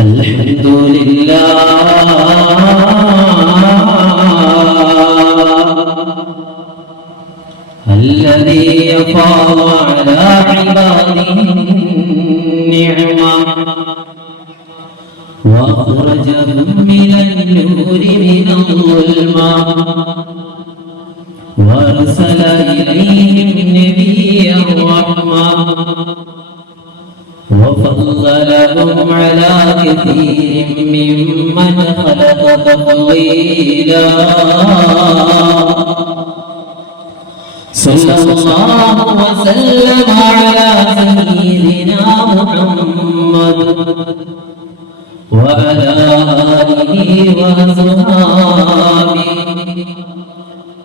الحمد لله الذي أفاض على عباده النعمة وأخرجهم من النور من الظلمة وأرسل إليهم نبيا رحمة وفضلهم على كثير ممن خلق تفضيلا صلى الله وسلم على سيدنا محمد وعلى آله وصحبه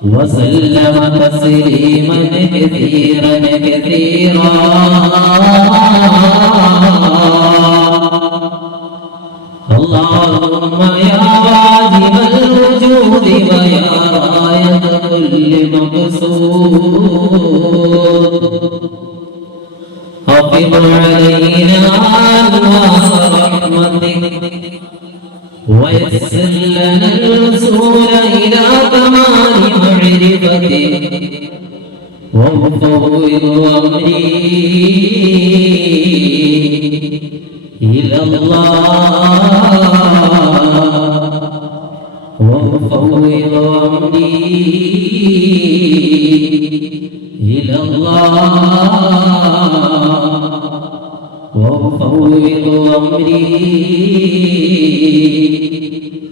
وسلم تسليما كثيرا كثيرا اللهم يا واجب الوجود ويا راية كل مقصود أفض علينا أنوار رحمتك ويسر لنا الوصول إلى كمال معرفتك وفوض أمري إلى الله وفوض أمري إلى الله وفوض أمري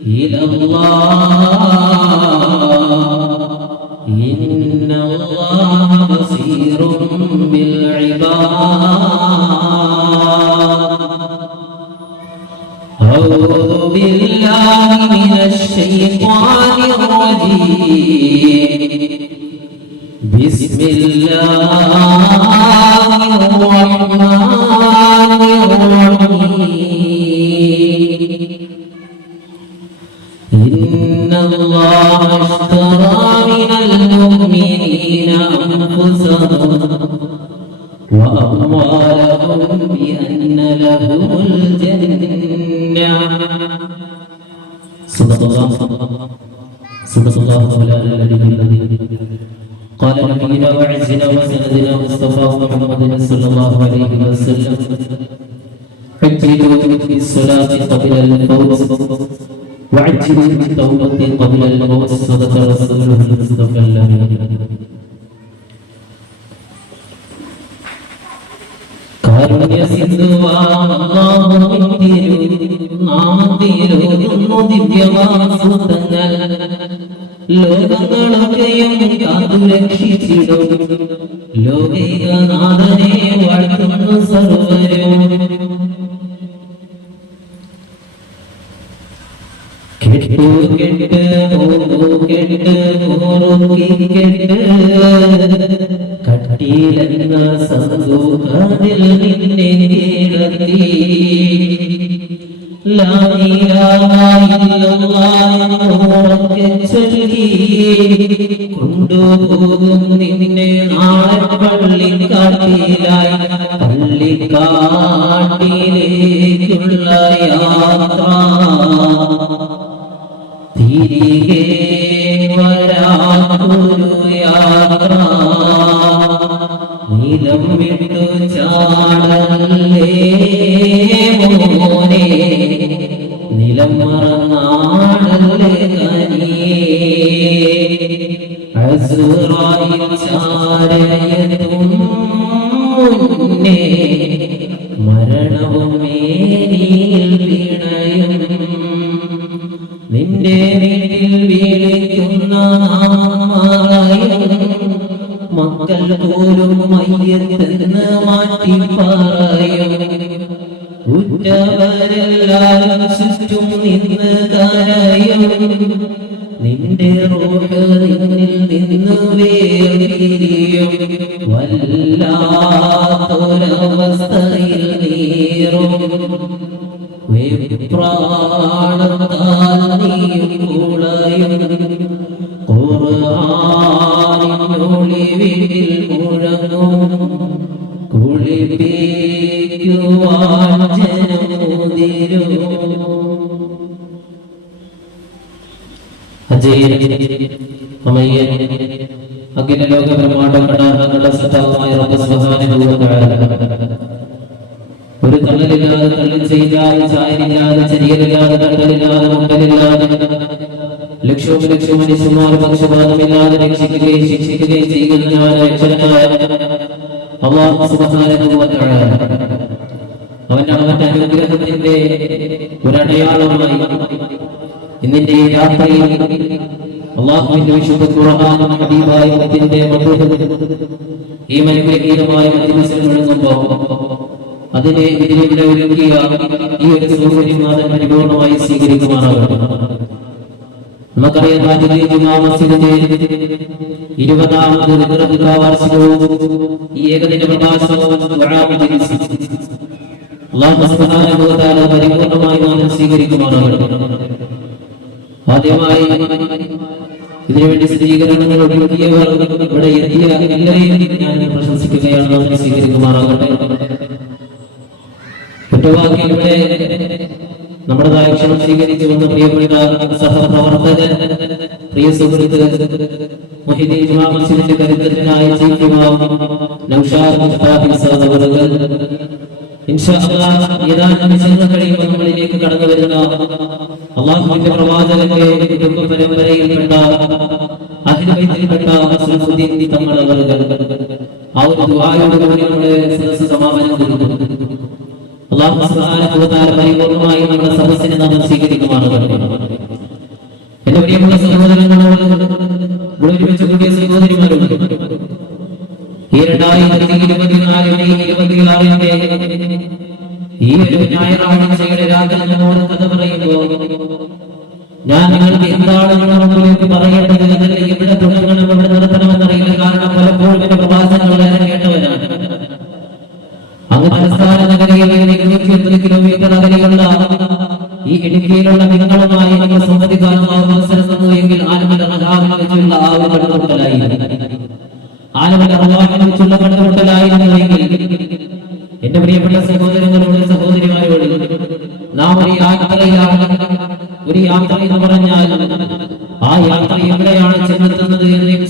إلى الله إن الله بصير بالعباد أعوذ بالله من الشيطان الرجيم بسم الله الرحمن الرحيم إن الله اشترى من المؤمنين أنفسهم وأموالهم بأن لهم الجنة صدق الله مولانا العلي قال نبينا وعزنا وسندنا مصطفى محمد صلى الله عليه وسلم عجلوا بالصلاة قبل الموت وعجلوا بالتوبة قبل الموت صدق رسوله المصطفى الأمين കാരുണ്യ സിന്ധുവാമത്തിരുന്നു ദിവ്യമാസൂതങ്ങൾ ലോകങ്ങളൊക്കെയും കാത്തുരക്ഷിച്ചിടും ലോകൈകനാഥനെ വാഴ്ത്തുന്നു സർവരും കെട്ടു കെട്ട് കെട്ട് മുറുക്കിക്കെട്ട് കട്ടിലെന്ന സന്തൂകത്തിൽ നിന്നെ കിടത്തി ലാ ഇലാഹ ഇല്ലല്ലാഹ് ഉറക്കെ ചൊല്ലി കൊണ്ടുപോകും നിന്നെ നാളെ പള്ളിക്കാട്ടിലേക്കുള്ള യാത്ര തിരികെ വരാത്തൊരു യാത്ര നിലം വിട്ടു ചാടല്ലേ മോനെ നിലം മറന്നാടല്ലേ കനിയേ അസ്റായിൽ ചാരയതും മുന്നേ മരണവും മേനിയിൽ പിണയും നിന്റെ വീട്ടിൽ വിളിക്കുന്ന മക്കൾ പോലും മയ്യത്തെന്ന് മാറ്റി പറയും ഉറ്റവരെല്ലാം ചുറ്റും നിന്ന് കരയും നിന്റെ റൂഹ് നിന്നിൽ നിന്ന് വേർപിരിയും വല്ലാത്തൊരവസ്ഥയിൽ നീറും പ്രാണത്താൽ നീയും കുളയും ഖുർആനിനൊളിവിൽ മുഴങ്ങും കുളിപ്പിക്കും അഖില ലോക ബ്രഹ്മാണ്ഡങ്ങളുടെ സത്താവായ റബ്ബ് സുബ്ഹാനഹു വ തആല ഒരു തള്ളലില്ലാതെ തള്ളൽ ചെയ്യാതെ ചായലില്ലാതെ ചരിയലില്ലാതെ തള്ളലില്ലാതെ മുണ്ടലില്ലാതെ ലക്ഷവും മനുഷ്യന്മാർ പക്ഷപാതമില്ലാതെ രക്ഷിക്കുകയും ശിക്ഷിക്കുകയും ചെയ്യുന്നതിനായ രക്ഷകനായ അല്ലാഹു സുബ്ഹാനഹു വ തആല അവന്റെ അനുഗ്രഹത്തിന്റെ ഒരടയാളമായി ഇന്നിന്റെ യാത്രയിൽ അല്ലാഹുവിന്റെ വിശുദ്ധ ഖുർആനും ഹബീബായ മുഹമ്മദിന്റെ മധുഹും ഈ അനുഗ്രഹീതമായ മജ്‌ലിസിൽ മുഴങ്ങുമ്പോൾ അതിനെ ഇതിലൂടെ ഒരുക്കിയ ഈ ഒരു സൗകര്യം നാഥൻ പരിപൂർണമായി സ്വീകരിക്കുമാറാകട്ടെ. നമുക്കറിയാം താജുദ്ദീൻ ജുമാ മസ്ജിദിന്റെ 20ാമത് ദിക്ർ വാർഷികവും ഈ ഏകദിന പ്രഭാഷണവും ദുആ മജ്‌ലിസും അല്ലാഹു സുബ്ഹാനഹു വ തആല പരിപൂർണമായി നാഥൻ സ്വീകരിക്കുമാറാകട്ടെ. ആദ്യമായി ഇതിനുവേണ്ടി സ്ഥിരീകരണങ്ങൾ ഒരുക്കിയവർ ഇവിടെ എത്തിയ എല്ലാവരെയും ഞാൻ പ്രശംസിക്കുകയാണ്. നാഥൻ സ്വീകരിക്കുമാറാകട്ടെ. കുറ്റവാക്കി ഇവിടെ നമ്മുടേതായ ക്ഷണം സ്വീകരിച്ചു വന്ന പ്രിയപ്പെട്ട സഹപ്രവർത്തകൻ പ്രിയ സുഹൃത്ത് മുഹീദ്ദീൻ ജുമാ മസ്ജിദിന്റെ കരുത്തനായ ചീഫ് ഇമാം നൗഷാദ് മുസ്താഫി സാദ് അവറുകൾ ഇൻഷാ അല്ലാഹ് ഏതാനും നിമിഷങ്ങൾ കഴിയുമ്പോൾ നമ്മളിലേക്ക് കടന്നു വരുന്ന അല്ലാഹുവിന്റെ പ്രവാചകന്റെ കുടുംബ പരമ്പരയിൽപ്പെട്ട അഹ്ലു ബൈത്തിൽപ്പെട്ട സലഫുദ്ദീൻ തങ്ങൾ അവറുകൾ ആ ഒരു ദുആയോടുകൂടി നമ്മുടെ സദസ്സ് സമാപനം കൊടുക്കുന്നു. അല്ലാഹു സുബ്ഹാനഹു വ തആല പരിപൂർണമായി നമ്മുടെ സദസ്സിനെ നാം സ്വീകരിക്കുമാറാകട്ടെ. എന്റെ പ്രിയമുള്ള സഹോദരങ്ങളോട് ഇവിടെ ഒരുമിച്ച് കൂടിയ സഹോദരിമാരോട് ഈ 2024 മെയ് 26-ന്റെ ഈ ഒരു ഞായറാഴ്ചയുടെ രാത്രി നമ്മോട് കഥ പറയുമ്പോൾ ഞാൻ നിങ്ങൾക്ക് എന്താണ് നിങ്ങളുടെ മുമ്പിലേക്ക് പറയേണ്ടത് എന്നല്ല എവിടെ തുടങ്ങണം എവിടെ നിർത്തണമെന്നറിയില്ല. കാരണം പലപ്പോഴും എന്റെ പ്രഭാഷണങ്ങൾ കേട്ടവരാണ്. അങ്ങ് തലസ്ഥാന നഗരിയിൽ 280 കിലോമീറ്റർ അകലെയുള്ള ഈ ഇടുക്കിയിലുള്ള നിങ്ങളുമായി നിങ്ങൾ സംവദിക്കാനുള്ള അവസരം തന്നു എങ്കിൽ ആലമൽ അർവാഹിൽ വെച്ചുള്ള ആ ഒരു കണ്ടുമുട്ടലായിരുന്നുവെങ്കിൽ എന്റെ പ്രിയപ്പെട്ട സഹോദരങ്ങളോട് സഹോദരിമാരോട് നാം ഒരു യാത്രയിലാണ്. ഒരു യാത്ര എന്ന് പറഞ്ഞാൽ ആ യാത്ര എവിടെയാണ് ചെന്നെത്തുന്നത് എന്ന്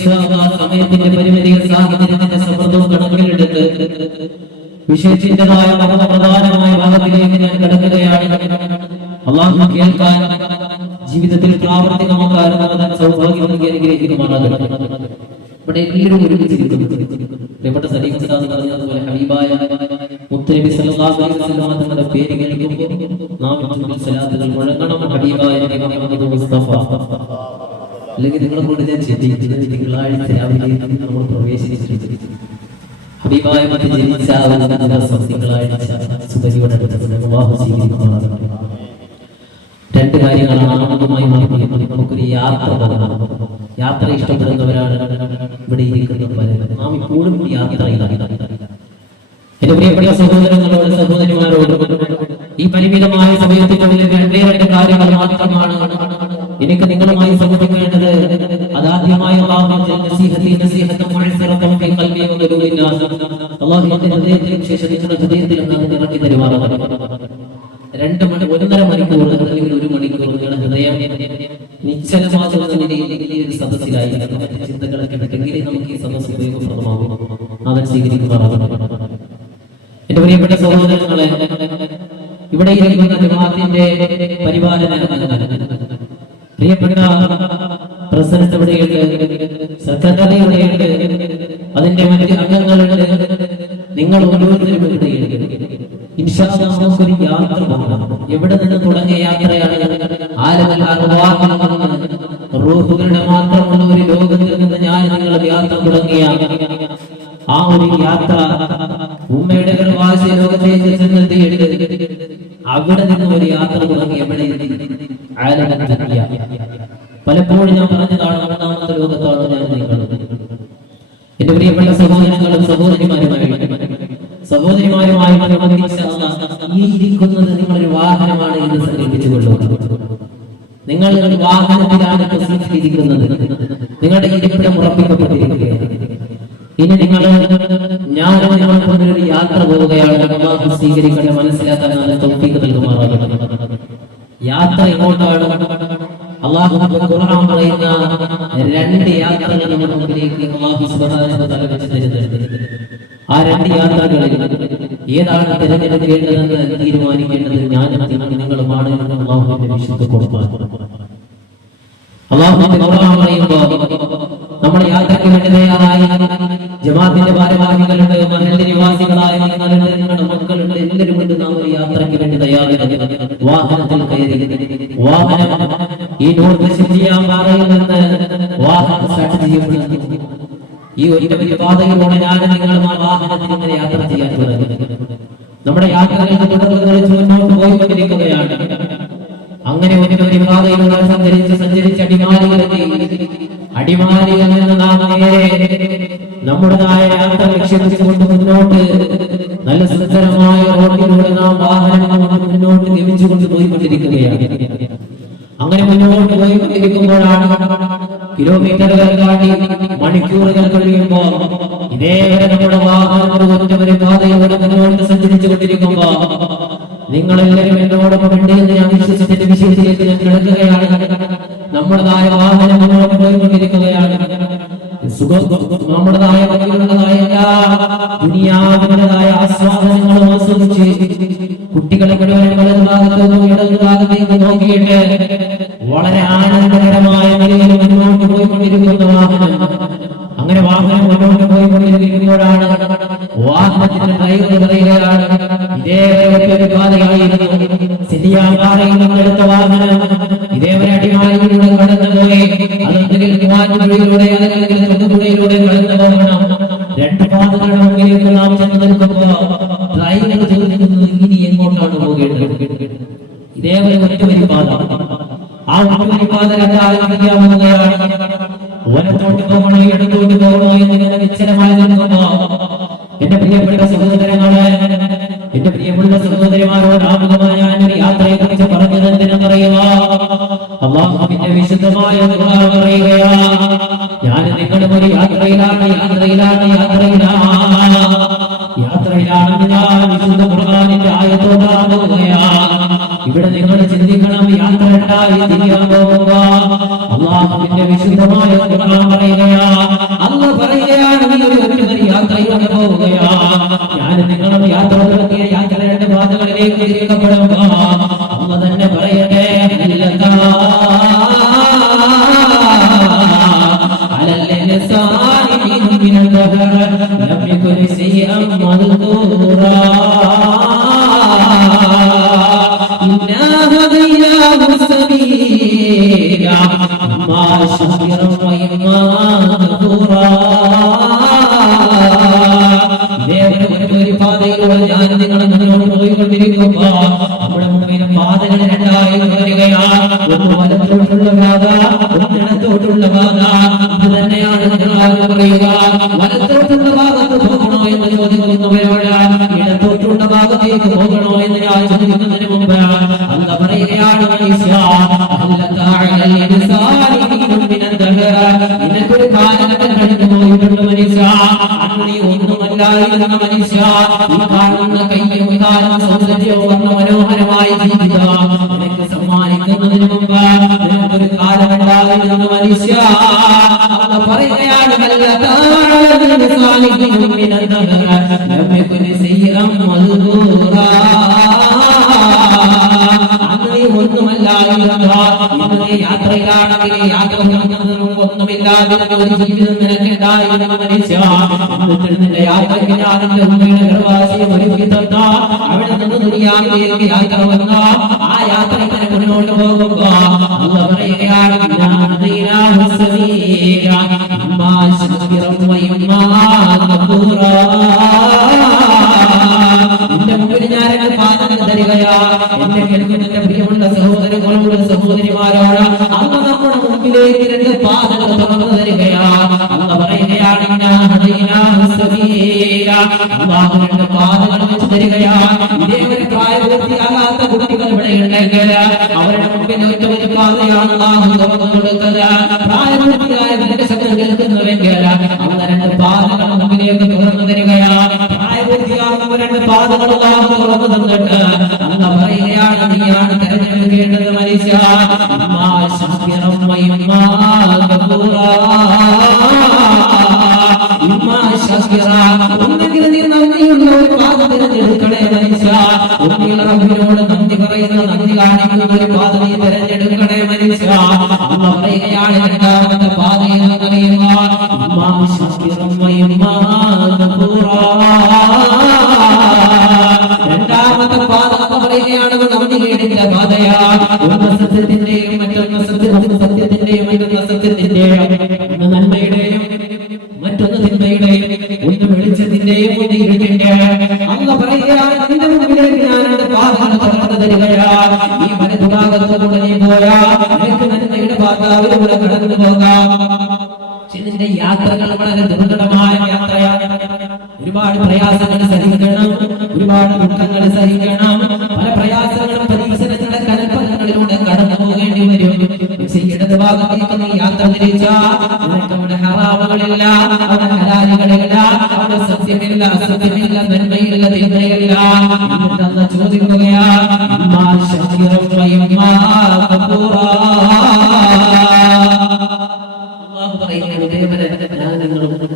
സമയത്തിന്റെ പരിമിതികൾ സാഹചര്യത്തിന്റെ സമ്മർദ്ദവും കണക്കിലെടുത്ത് വിഷയത്തിൻ്റെതായ പ്രധാനമായ ഭാഗത്തിലേക്ക് ഞാൻ കിടക്കുകയാണ്. അല്ലാഹു കേൾക്കാൻ ജീവിതത്തിൽ പ്രാവർത്തികമാക്കാൻ സൗഭാഗ്യം നൽകി അനുഗ്രഹിക്കുമാറാകട്ടെ. ഇവിടെ എല്ലാവരും ഒരുമിച്ചിരിക്കുന്നു. പ്രിയപ്പെട്ട സലീം ഉസ്താദ് പറഞ്ഞതുപോലെ ഹബീബായ മുത്തനബി സല്ലല്ലാഹു അലൈഹി വസല്ലം തങ്ങളുടെ പേര് കേൾക്കുമ്പോൾ നാം ചുണ്ടിൽ സലാത്തുകൾ മുഴങ്ങണം. ഹബീബായ നബി മുഹമ്മദ് മുസ്തഫ. അല്ലെങ്കിൽ നിങ്ങളെ കൊണ്ട് ഞാൻ ചിന്തിക്കുന്നത് തിങ്കളാഴ്ച രാവിലെ നമ്മൾ പ്രവേശിച്ചിരിക്കുന്നു. ഹബീബായ മറ്റ് ജനിച്ച തിങ്കളാഴ്ച സുബഹിയോടെ അല്ലാഹു സ്വീകരിക്കുമാറാകട്ടെ. രണ്ട് കാര്യങ്ങളാണ് ആമുഖമായി മാറിയത്. നമുക്കൊരു യാത്ര പോകണം. യാത്ര ഇഷ്ടപ്പെടുന്നവരാണ് ഇവിടെ ഇരിക്കുന്ന പലരും. നാം ഇപ്പോഴും യാത്രയിലാണ്. എന്റെ പ്രിയപ്പെട്ട സഹോദരങ്ങളോട് സഹോദരിമാരോട് ഈ പരിമിതമായ സമയത്തിനുള്ളിൽ രണ്ട് കാര്യങ്ങൾ മാത്രമാണ് എനിക്ക് നിങ്ങളുമായി സംവദിക്കേണ്ടത്. അതാദ്യമായി അല്ലാഹുവിന്റെ ഹൃദയത്തിലും ശേഷം നിങ്ങളുടെ ഹൃദയത്തിലും ഇറക്കി തരുമാറാകട്ടെ. 1.5 മണിക്കൂർ അല്ലെങ്കിൽ 1 മണിക്കൂർ നിങ്ങളുടെ ഹൃദയം നിശ്ചലമാകുന്ന നിലയിൽ ഈ ഒരു സദസ്സിലായി മറ്റ് ചിന്തകളൊക്കെ ഉണ്ടെങ്കിൽ നമുക്ക് ഈ സദസ്സ് ഉപയോഗപ്രദമാകും. അവൻ സ്വീകരിക്കുമാറാകട്ടെ. എന്റെ പ്രിയപ്പെട്ട സഹോദരങ്ങളെ, ഇവിടെ ഇരിക്കുന്ന ജമാഅത്തിന്റെ പരിപാലന പ്രിയപ്പെട്ട പ്രസിഡന്റ് ഇവിടെയുണ്ട്, സെക്രട്ടറി ഇവിടെയുണ്ട്, അതിന്റെ മറ്റ് അംഗങ്ങളുണ്ട്. നിങ്ങൾ ഓരോരുത്തരും ഇവിടെയുണ്ട്. ഇൻഷാ അല്ലാഹ് നമുക്കൊരു യാത്ര പോകണം. എവിടെ നിന്ന് തുടങ്ങിയ യാത്രയാണ്? ആലമൽ അർവാഹിൽ നിന്ന് റൂഹുകളുടെ മാത്രമുള്ള ഒരു ലോകത്തിൽ നിന്ന് ഞാൻ നിങ്ങൾ യാത്ര തുടങ്ങിയ ആ ഒരു യാത്ര ഉമ്മയുടെ ഗർഭാശയ ലോകത്തേക്ക് ചെന്നെത്തിയിട്ട് അവിടെ നിന്ന് ഒരു യാത്ര തുടങ്ങി. എവിടെ? ആലമൽ ദുനിയ. പലപ്പോഴും ഞാൻ പറഞ്ഞതാണ്, 4ാമത്തെ ലോകത്താണ് ഞാൻ നിൽക്കുന്നത്. എന്റെ പ്രിയപ്പെട്ട സഹോദരങ്ങളും സഹോദരിമാരുമായി ഈ ഇരിക്കുന്നത് നിങ്ങളൊരു വാഹനമാണ് എന്ന് സങ്കല്പിച്ചുകൊള്ളുക. നിങ്ങൾ ഒരു വാഹനത്തിലാണ് ഇരിക്കുന്നത്. നിങ്ങളുടെ ഇരിപ്പിടം ഉറപ്പിക്കപ്പെട്ടിരിക്കുകയാണ്. ഇനി നിങ്ങൾ ഞാൻ ഞാനും നിങ്ങൾക്കും ഒരു യാത്ര പോവുകയാണ്. അല്ലാഹു സ്വീകരിക്കട്ടെ, മനസ്സിലാക്കാൻ നല്ല തൗഫീഖ് നൽകുമാറാകട്ടെ. യാത്ര എങ്ങോട്ടാണ്? അല്ലാഹു ഖുർആൻ പറയുന്ന രണ്ട് യാത്രകൾ നമ്മുടെ മുമ്പിലേക്ക് അല്ലാഹു സുബ്ഹാനഹു വ തആല വെച്ച് തരുന്നുണ്ട്. ആ രണ്ട് യാത്രകളിൽ ഏതാണ് തിരഞ്ഞെടുക്കേണ്ടതെന്ന് തീരുമാനിക്കേണ്ടത് ഞാനും നിങ്ങളുമാണ് എന്ന് അല്ലാഹുവിന്റെ വിശുദ്ധ ഖുർആൻ. അല്ലാഹുവിന്റെ ഖുർആൻ പറയുമ്പോൾ നമ്മുടെ യാത്രയ്ക്ക് വേണ്ടി തയ്യാറായി ജമാഅത്തിന്റെ ഭാരവാഹികളുണ്ട്, മഹല്ല് നിവാസികളായ നിങ്ങളുണ്ട്, നിങ്ങളുടെ മക്കളുണ്ട്, എല്ലാവരും കൊണ്ട് നാം ഒരു യാത്രയ്ക്ക് വേണ്ടി തയ്യാറായി വാഹനത്തിൽ കയറി. വാഹനം ഈ നോർത്ത് സിറ്റിയാൻ പാറയിൽ നിന്ന് വാഹനം സ്റ്റാർട്ട് ചെയ്യപ്പെടുന്നു. ഈ ഒരു പാതയിലൂടെ ഞാനും നിങ്ങളും ആ വാഹനത്തിൽ ഇങ്ങനെ യാത്ര ചെയ്യാൻ തുടങ്ങി. നമ്മുടെ യാത്രകൾക്ക് തുടർന്ന് മുന്നോട്ട് പോയിക്കൊണ്ടിരിക്കുകയാണ്. അങ്ങനെ ഒരു പാതയിലൂടെ സഞ്ചരിച്ച് അടിമാലിയിലെത്തി. അടിമാലിയിൽ നിന്ന് നാം നേരെ നമ്മുടേതായ യാത്ര ലക്ഷ്യത്തിക്കൊണ്ട് മുന്നോട്ട് നല്ല സുന്ദരമായ റോഡിലൂടെ നാം വാഹനം മുന്നോട്ട് ഗമിച്ചുകൊണ്ട് പോയിക്കൊണ്ടിരിക്കുകയാണ്. അങ്ങനെ മുന്നോട്ട് പോയിക്കൊണ്ടിരിക്കുമ്പോഴാണ് കിലോമീറ്ററുകൾ കാട്ടി മണിക്കൂറുകൾ കഴിയുമ്പോ ഇതേവരെ നമ്മുടെ വാഹനം ഒരു പാതയിലൂടെ മുന്നോട്ട് സഞ്ചരിച്ചു കൊണ്ടിരിക്കുമ്പോ നിങ്ങളെല്ലാവരും എന്നോടൊപ്പം ഉണ്ട് എന്ന് ഞാൻ വിശ്വസിച്ചിട്ട് വിശേഷിച്ച് ഞാൻ കിടക്കുകയാണ്. നമ്മുടേതായ വാഹനം മുന്നോട്ട് പോയിക്കൊണ്ടിരിക്കുകയാണ്. നമ്മുടേതായ വഴികളുടേതായ എല്ലാ ദുനിയാവിനുള്ളതായ ആസ്വാദനങ്ങളും ആസ്വദിച്ച് കുട്ടികളെ മുഴുവൻ വലതു ഭാഗത്തുനിന്നും ഇടതു ഭാഗത്തേക്ക് നോക്കിയിട്ട് വളരെ ആനന്ദകരമായ നിലയിൽ മുന്നോട്ട് പോയിക്കൊണ്ടിരിക്കുന്ന വാഹനം. അങ്ങനെ വാഹനം മുന്നോട്ട് പോയിക്കൊണ്ടിരിക്കുമ്പോഴാണ് വാഹനത്തിന്റെ ഡ്രൈവർ പറയുകയാണ്, ഇതേവരെ ഒരു പാതയായിരുന്നു സിറ്റിയാൻ പാറയിൽ നിന്നെടുത്ത വാഹനം ഇതേവരെ അടിമാലിയിലൂടെ കടന്നുപോയി അതൊന്നുകിൽ മൂവാറ്റുപുഴയിലൂടെ അല്ലെങ്കിൽ നെടുമ്പുഴയിലൂടെ കടന്നു പോകണം. രണ്ട് പാതകളുടെ മുമ്പിലേക്ക് നാം ചെന്ന് നിൽക്കുമ്പോ ഡ്രൈവർ ചോദിക്കുന്നത് ഇനി എങ്ങോട്ടാണ് പോകേണ്ടത്? ഇതേവരെ ഒറ്റവരി പാത. ആ ഒറ്റവരി പാത രണ്ടാമതെയാണ്. വലത്തോട്ട് പോകണോ ഇടത്തോട്ട് പോകണോ എന്നിങ്ങനെ നിശ്ചലമായി നിൽക്കുമ്പോ എന്റെ പ്രിയപ്പെട്ട സഹോദരങ്ങളെ, എന്റെ പ്രിയപ്പെട്ട സഹോദരിമാരോട് ആമുഖമായ ഞാനൊരു യാത്രയെ കുറിച്ച് പറഞ്ഞത് എന്തിനെന്നറിയുക? അല്ലാഹുവിന്റെ വിശുദ്ധമായ ഖുർആൻ പറയുകയാ, ഞാൻ നിങ്ങളും ഒരു യാത്രയിലാണെന്ന് ഞാൻ വിശുദ്ധ ഖുർആനിന്റെ ആയത്തോടാകുകയാ. ഇവിടെ നിങ്ങൾ ചിന്തിക്കണം, യാത്ര ഉണ്ടായി തിരിയാൻ പോകുമ്പോ അല്ലാഹുവിന്റെ വിശുദ്ധമായ ഖുർആൻ പറയുകയാ, അല്ലാഹു പറയുകയാണ്, നീ ഒരു യാത്രയിലൂടെ പോവുകയാ. ഞാൻ നിങ്ങളും യാത്ര നടത്തിയ യാത്രയുടെ പാതകളിലേക്ക് തിരിക്കപ്പെടുമ്പോ അല്ലാഹു തന്നെ പറയട്ടെ, ഒരു പാതയിലൂടെ ഞാൻ നിങ്ങൾ മുന്നോട്ട് പോയിക്കൊണ്ടിരിക്കുമ്പോ നമ്മുടെ മുമ്പിലെ പാതകൾ രണ്ടായി വരികയാണ്. ഒന്ന് വലത്തോട്ടുള്ള പാത, ഒന്ന് ഇടത്തോട്ടുള്ള പാത. ഇത് തന്നെയാണ് പറയുക. വലത്തോട്ടുള്ള ഭാഗത്ത് പോകണോ എന്ന് ചോദിക്കുന്നവരോട് ഇടത്തോട്ടുള്ള ഭാഗത്തേക്ക് പോകണോ എന്ന് ഞാൻ ചോദിക്കുന്നതിന് മുമ്പ് അല്ലാഹു പറയുകയാണ്, നിനക്കൊരു കാലഘട്ടം കഴിഞ്ഞു പോയിട്ടുണ്ട് മനുഷ്യ. നീ ഒന്നുമല്ലായിരുന്ന മനുഷ്യ, ഈ കാണുന്ന കയ്യും കാലം സൗന്ദര്യവും വന്ന മനോഹരമായ ജീവിതം നിനക്ക് സമ്മാനിക്കുന്നതിന് മുമ്പ് നിനക്കൊരു കാലമുണ്ടായിരുന്ന മനുഷ്യ. അല്ലാഹു പറയുകയാണ്, യാത്രയിലാണെങ്കിൽ യാത്ര ഒന്നുമില്ലാതെ ഒരു ജീവിതം നിനക്കുണ്ടായിരുന്ന മനുഷ്യ. നിന്റെ യാത്രയ്ക്ക് ഞാനിന്റെ ഉമ്മയുടെ ഗർഭാശയം ഒരുക്കി തന്ന അവിടെ നിന്ന് ദുനിയാവിലേക്ക് യാത്ര വന്ന ആ യാത്രയ്ക്ക് മുന്നോട്ട് പോകുമ്പോ അല്ലാഹു പറയുകയാണ്, എന്റെ മുമ്പിൽ ഞാനങ്ങൾ പാതകൾ തരികയാ. എന്റെ കേൾക്കുന്ന പ്രിയമുള്ള സഹോദരങ്ങളോട് സഹോദരിമാരോട് അന്ന് നമ്മുടെ മുമ്പിലേക്ക് രണ്ട് പാതകൾ തുറന്നു തരികയാ. അന്ന് പറയുകയാണ്, രണ്ട് പാതകൾ വെച്ച് തരികയാ. ഇതേവരെ പ്രായപൂർത്തിയാകാത്ത കുട്ടികൾ ഇവിടെ ഉണ്ടെങ്കിൽ അവരുടെ മുമ്പിൽ ഒറ്റ ഒരു പാതയാണ് അല്ലാഹു തുറന്നു കൊടുത്തത്. പ്രായപൂർത്തിയായ ശബ്ദം കേൾക്കുന്നുവെങ്കിൽ അന്ന് രണ്ട് പാതകൾ മുമ്പിലേക്ക് തുറന്നു തരികയാ. പാതകൾ അല്ലാഹു തുറന്നു തന്നിട്ട് അല്ലാഹു പറയുകയാണ് നീയാണ് തിരഞ്ഞെടുക്കേണ്ടത് മനുഷ്യ ഇമ്മാ ശാകിറൻ വ ഇമ്മാ കഫൂറാ ഇമ്മാ ശാകിറ ഒന്നെങ്കിൽ നീ നന്ദിയുള്ള ഒരു പാത തിരഞ്ഞെടുക്കണേ മനുഷ്യ ഒന്നിൽ റബ്ബിനോട് നന്ദി പറയുന്ന നന്ദി കാണിക്കുന്ന ഒരു പാത നീ തിരഞ്ഞെടുക്കണേ മനുഷ്യ അല്ലാഹു പറയുകയാണ് രണ്ടാമത്തെ പാത എന്നറിയുക ഇമ്മാ ശാകിറൻ വ ഇമ്മാ കഫൂറാ രണ്ടാമത്തെ പാത എന്ന് പറയുകയാണ് നന്ദികേടിന്റെ പാതയാണ് ഒന്ന് സത്യത്തിന്റെയും മറ്റൊന്ന് സത്യത്തിന്റെയും മറ്റൊന്ന് സത്യത്തിന്റെയും ഒന്ന് നന്മയുടെയും മറ്റൊന്ന് തിന്മയുടെയും ഒന്ന് വെളിച്ചത്തിന്റെയും ഒന്ന് ഇരുട്ടിന്റെയും അല്ലാഹു പറയുകയാണ് നിന്റെ മുമ്പിലേക്ക് ഞാൻ രണ്ട് പാതകൾ തുറന്നു തരികയാണ് ഈ വലതുഭാഗത്തുകൂടെ നീ പോയാൽ നിനക്ക് നന്മയുടെ പാത ഒരുപോലെ കടന്നു പോകാം ഇതിന്റെ യാത്രകൾ വളരെ ദുർഘടമായ യാത്രയാണ് ഒരുപാട് പ്രയാസങ്ങൾ സഹിക്കണം ഒരുപാട് ദുഃഖങ്ങൾ സഹിക്കണം പല പ്രയാസങ്ങളും പരിസരത്തിന്റെ കൽപ്പനകളിലൂടെ കടന്നു പോകേണ്ടി വരും പക്ഷേ ഇടത് ഭാഗത്തേക്ക് നീ യാത്ര തിരിച്ചാൽ നിനക്ക് അവിടെ ഹറാമുകളില്ല അവിടെ ഹലാലുകളില്ല അവിടെ സത്യമില്ല അസത്യമില്ല നന്മയില്ല തിന്മയില്ല എന്നിട്ട് ചോദിക്കുകയാണ് ഇമ്മാ ശാകിറൻ വ ഇമ്മാ കഫൂറാ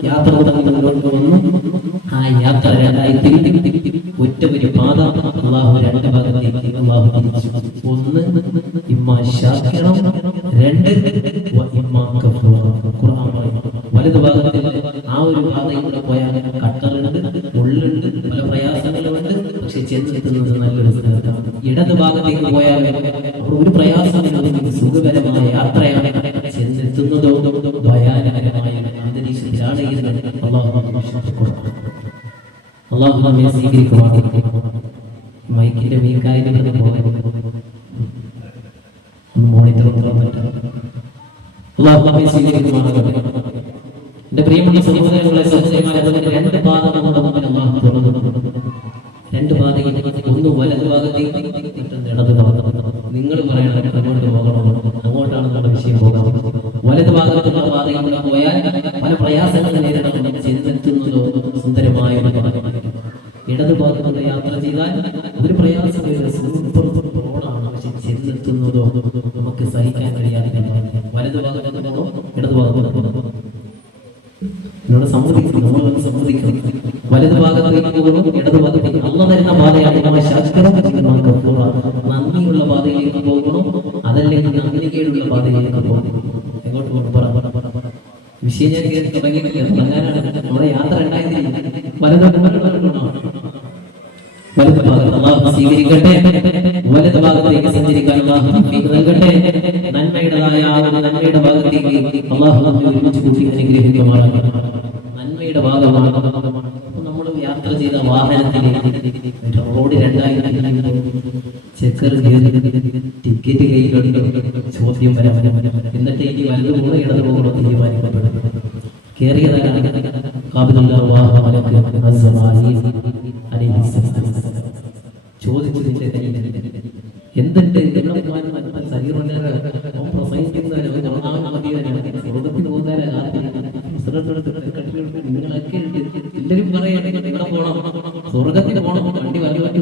യാത്ര വന്നു ആ യാത്ര രണ്ടായി ഒറ്റ ഒരു പാത അല്ലാഹു രണ്ട് ഭാഗത്തേക്ക് അല്ലാഹു തിരിച്ചു ഒന്ന് ഇമ്മാ ശാകിറൻ രണ്ട് വ ഇമ്മാ കഫൂറ ഖുർആൻ പറയുന്നു വലതു ഭാഗത്തിൽ ആ ഒരു പാതയിലൂടെ പോയാൽ കട്ടറുണ്ട് ഉള്ളുണ്ട് പല പ്രയാസങ്ങളുണ്ട് പക്ഷെ ചെന്നെത്തുന്നത് നല്ലൊരു സ്ഥലത്താണ് ഇടത് ഭാഗത്തേക്ക് പോയാൽ ഒരു പ്രയാസമില്ല സുഖകരമായ യാത്രയാണ് ചെന്നെത്തുന്നതോ ഭയാനകരമായ അന്തരീക്ഷത്തിലാണ് അല്ലാഹു നമ്മെ സ്വീകരിക്കുമാറാകട്ടെ മൈക്കിന്റെ വീക്കായിട്ട് പോകാൻ മോണിറ്റർ അല്ലാഹു നമ്മെ സ്വീകരിക്കുമാറാകട്ടെ എന്റെ പ്രിയപ്പെട്ട സഹോദരങ്ങളെ സഹോദരിമാരെ രണ്ട് പാത നമ്മുടെ മുമ്പിൽ അല്ലാഹു തുറന്നു രണ്ട് പാതയിൽ ഒന്ന് വലതു ഭാഗത്തേക്ക് മറ്റൊന്ന് ഇടത് ഭാഗത്ത് നിങ്ങൾ പറയണം അങ്ങോട്ട് പോകണോ അങ്ങോട്ടാണ് നമ്മുടെ വിഷയം പോകാം വലതു ഭാഗത്തുള്ള പാതയിലൂടെ പോയാൽ പല പ്രയാസങ്ങൾ നേരിടണം ചെന്നെത്തുന്നതോ സുന്ദരമായ ഇടതു ഭാഗത്തുള്ള യാത്ര ചെയ്താൽ ഒരു പ്രയാസമില്ല റോഡാണ് പക്ഷെ ചെന്നെത്തുന്നതോ നമുക്ക് സഹിക്കാൻ കഴിയാതെ വലതു ഭാഗത്ത് പോകണോ ഇടതു ഭാഗത്ത് പോകണോ എന്നോട് സമ്മതിക്കണം നമ്മൾ സമ്മതിക്കണം വലതു ഭാഗത്തേക്ക് പോകണം ഇടതു ഭാഗത്തേക്ക് അല്ലാഹു തരുന്ന പാതയാണ് നന്ദിയുള്ള പാതയിലേക്ക് പോകണം അതല്ലെങ്കിൽ നന്ദികേടുള്ള പാതയിലേക്ക് പോകണം എങ്ങോട്ട് പോകണം വിഷയം ഞാൻ കേട്ട് തുടങ്ങിയിട്ടില്ല തുടങ്ങാനാണ് നമ്മുടെ യാത്ര ഉണ്ടായിരുന്നില്ല വലതു ഭാഗത്ത് അല്ലാഹു സ്വീകരിക്കട്ടെ വലതു ഭാഗത്തേക്ക് സഞ്ചരിക്കാൻ അല്ലാഹു തൗഫീഖ് നൽകട്ടെ നന്മയുടേതായ നന്മയുടെ ഭാഗത്തേക്ക് അല്ലാഹു നമ്മെ ഒരുമിച്ച് കൂട്ടി അനുഗ്രഹിക്കുമാറാകട്ടെ നന്മയുടെ ഭാഗമാണ് നമ്മൾ യാത്ര ചെയ്ത വാഹനത്തിലേക്ക് റോഡ് രണ്ടായി ചെക്കർ ടിക്കറ്റ് കയ്യിലുണ്ട് ചോദ്യം വരാൻ എന്നിട്ട് ഇനി വലതു പോകണം ഇടതു പോകണോ തീരുമാനിക്കപ്പെടും കേറിയതാണ് ചോദിച്ചതിന്റെ കയ്യിൽ എന്തുണ്ട് നിങ്ങളൊക്കെ എല്ലാവരും പറയുകയാണെങ്കിൽ നിങ്ങളെ പോണം സ്വർഗത്തിന് പോണം വണ്ടി വലുവാറ്റി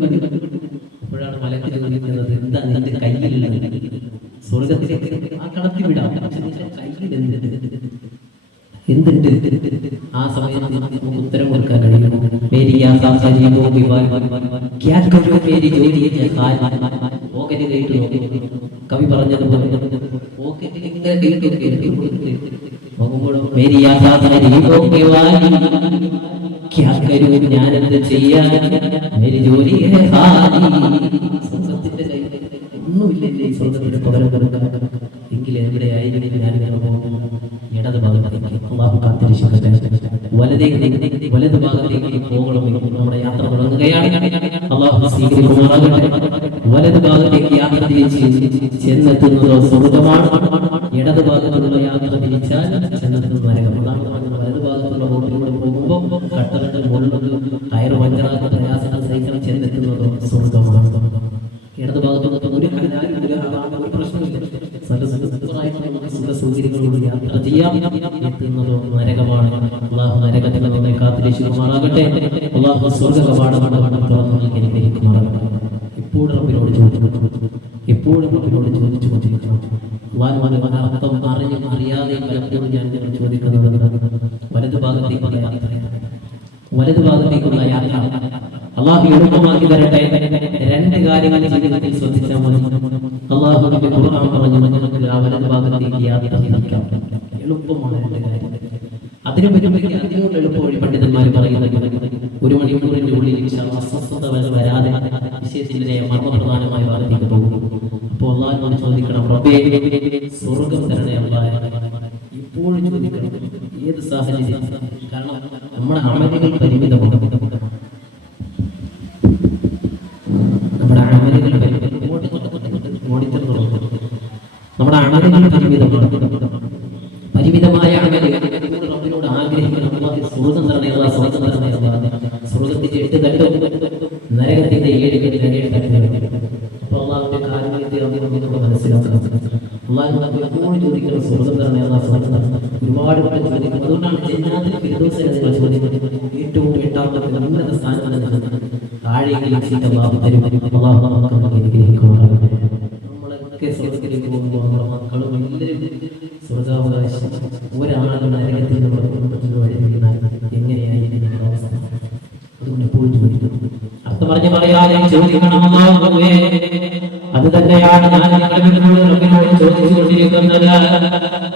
അപ്പോഴാണ് മലക്ക് ചോദിക്കുന്നത് എന്താ നിന്റെ കയ്യിലുള്ളത് സ്വർഗത്തിലേക്ക് ആ കടത്തി വിടാം എന്തുണ്ട് ആ സമയത്ത് നമുക്ക് ഉത്തരം കൊടുക്കാൻ കഴിയും കവി പറഞ്ഞതുപോലെ ഞാനെന്ത് ചെയ്യാൻ ജോലി ഒന്നുമില്ല ഈ സ്വർഗത്തിന് പകരം കൊടുക്കാൻ എങ്കിൽ എവിടെയായിരിക്കും ഞാൻ ഇടത് ഭാഗത്തേക്ക് അല്ലാഹു കാത്തിരിക്കട്ടെ വലത് ഭാഗത്തേക്ക് പോകണമെങ്കിൽ നമ്മുടെ യാത്ര തുടങ്ങുകയാണ് അല്ലാഹു സ്വീകരിക്കുമാറാകട്ടെ വലത് ഭാഗത്തേക്ക് യാത്ര തിരിച്ച് ചെന്നെത്തുന്നതോ സ്വർഗമാണ് ഇടത് ഭാഗത്തുള്ള യാത്ര തിരിച്ചാൽ ചെന്നെത്തുന്ന നരകം അതാണ് പറഞ്ഞത് വലത് ഭാഗത്തുള്ള റോഡിലൂടെ പോകുമ്പോൾ കട്ടറുണ്ട് മുള്ളുണ്ട് ടയർ പഞ്ചറാകുന്ന പ്രയാസങ്ങൾ സഹിക്കണം ചെന്നെത്തുന്നതോ സ്വർഗമാണ് ഇടത് ഭാഗത്തുനിന്ന് ഒരു പ്രശ്നമില്ല സൗകര്യങ്ങളോട് യാത്ര ചെയ്യാം എത്തുന്നതോ നരകമാണ് അള്ളാഹു നരകത്തിൽ നമ്മെ കാത്തുരക്ഷിക്കുമാറാകട്ടെ. അള്ളാഹു സ്വർഗ കവാടമാണ് തുറന്നു നൽകി അനുഗ്രഹിക്കുമാറാകട്ടെ. എപ്പോഴും റബ്ബിനോട് ചോദിച്ചുകൊണ്ടിരിക്കണം. അർത്ഥം അറിഞ്ഞും അറിയാതെയും പലപ്പോഴും ഞാൻ നിങ്ങൾ ചോദിക്കുന്നത് വലതുഭാഗത്തേക്കുള്ള യാത്ര അള്ളാഹു എളുപ്പമാക്കി തരട്ടെ. രണ്ട് കാര്യങ്ങൾ ജീവിതത്തിൽ ശ്രദ്ധിച്ചാൽ മതി. അള്ളാഹുവിന്റെ ഖുർആൻ പറഞ്ഞു നമുക്ക് ആ വലതുഭാഗത്തേക്ക് യാത്ര തിരിക്കാം. എളുപ്പമാണ് രണ്ട് കാര്യം. അതിനുപറ്റി അതിനോട് എളുപ്പം വഴി പണ്ഡിതന്മാർ പറയുന്നത് 1 മണിക്കൂറിന്റെ ഉള്ളിൽ അസ്വസ്ഥത വരാതെ വിശേഷിച്ചിലെ മർമ്മപ്രധാനമായ ഭാഗത്തേക്ക് പോകും. അപ്പോൾ അള്ളാഹുവിനോട് ചോദിക്കണം, റബ്ബേ സ്വർഗം തരണേ അല്ലാഹ്. ഇപ്പോഴും ചോദിക്കണം, ഏത് സാഹചര്യം. കാരണം നമ്മുടെ അമലുകൾ പരിമിതമാണ്. നമ്മുടെ അമലുകൾ പരിമിതമായ റബ്ബിനോട് ആഗ്രഹിക്കണം, സ്വർഗം തരണേ അല്ലാഹ്, സ്വർഗം തരണേ അല്ലാഹ്. സ്വർഗത്തിന്റെ 8 തട്ട്, നരകത്തിന്റെ 7 തട്ട്. അപ്പോൾ അള്ളാഹുവിന്റെ കാരുണ്യത്തെ റബ്ബിനോട് മനസ്സിലാക്കണം. അള്ളാഹുവിനോട് എപ്പോഴും ചോദിക്കണം, സ്വർഗം തരണേ അല്ലാഹ്, സ്വർഗം തരണേ. ഒരുപാട് ചോദിക്കുന്നത്. അതുകൊണ്ടാണ് ജന്നാത്തിൽ ഫിർദൗസിനെ നിങ്ങൾ ചോദിക്കുന്നത്. ഏറ്റവും 8ാമത്തെ ഉന്നത സ്ഥാനമാണ്. താഴെയെങ്കിലും സീറ്റ് അള്ളാഹു തരും. അള്ളാഹു നമുക്ക് അനുഗ്രഹിക്കുമാറാകട്ടെ. നമ്മളൊക്കെ സ്വർഗത്തിലേക്ക് പോകുമ്പോൾ നമ്മുടെ മക്കളും എല്ലാവരും സ്വർഗാവകാശം. ഒരാളും നരകത്തിൽ നമ്മുടെ കുടുംബത്തിൽ വഴിനിന്നാൽ എങ്ങനെയായിരിക്കും നമ്മുടെ അവസ്ഥ? അതുകൊണ്ട് എപ്പോഴും ചോദിക്കുന്നു. അർത്ഥം പറഞ്ഞ് പറയാതെ ചോദിക്കണം. അല്ലാഹുവേ, അത് തന്നെയാണ് ഞാൻ റബ്ബിനോട് ചോദിച്ചുകൊണ്ടിരിക്കുന്നത്.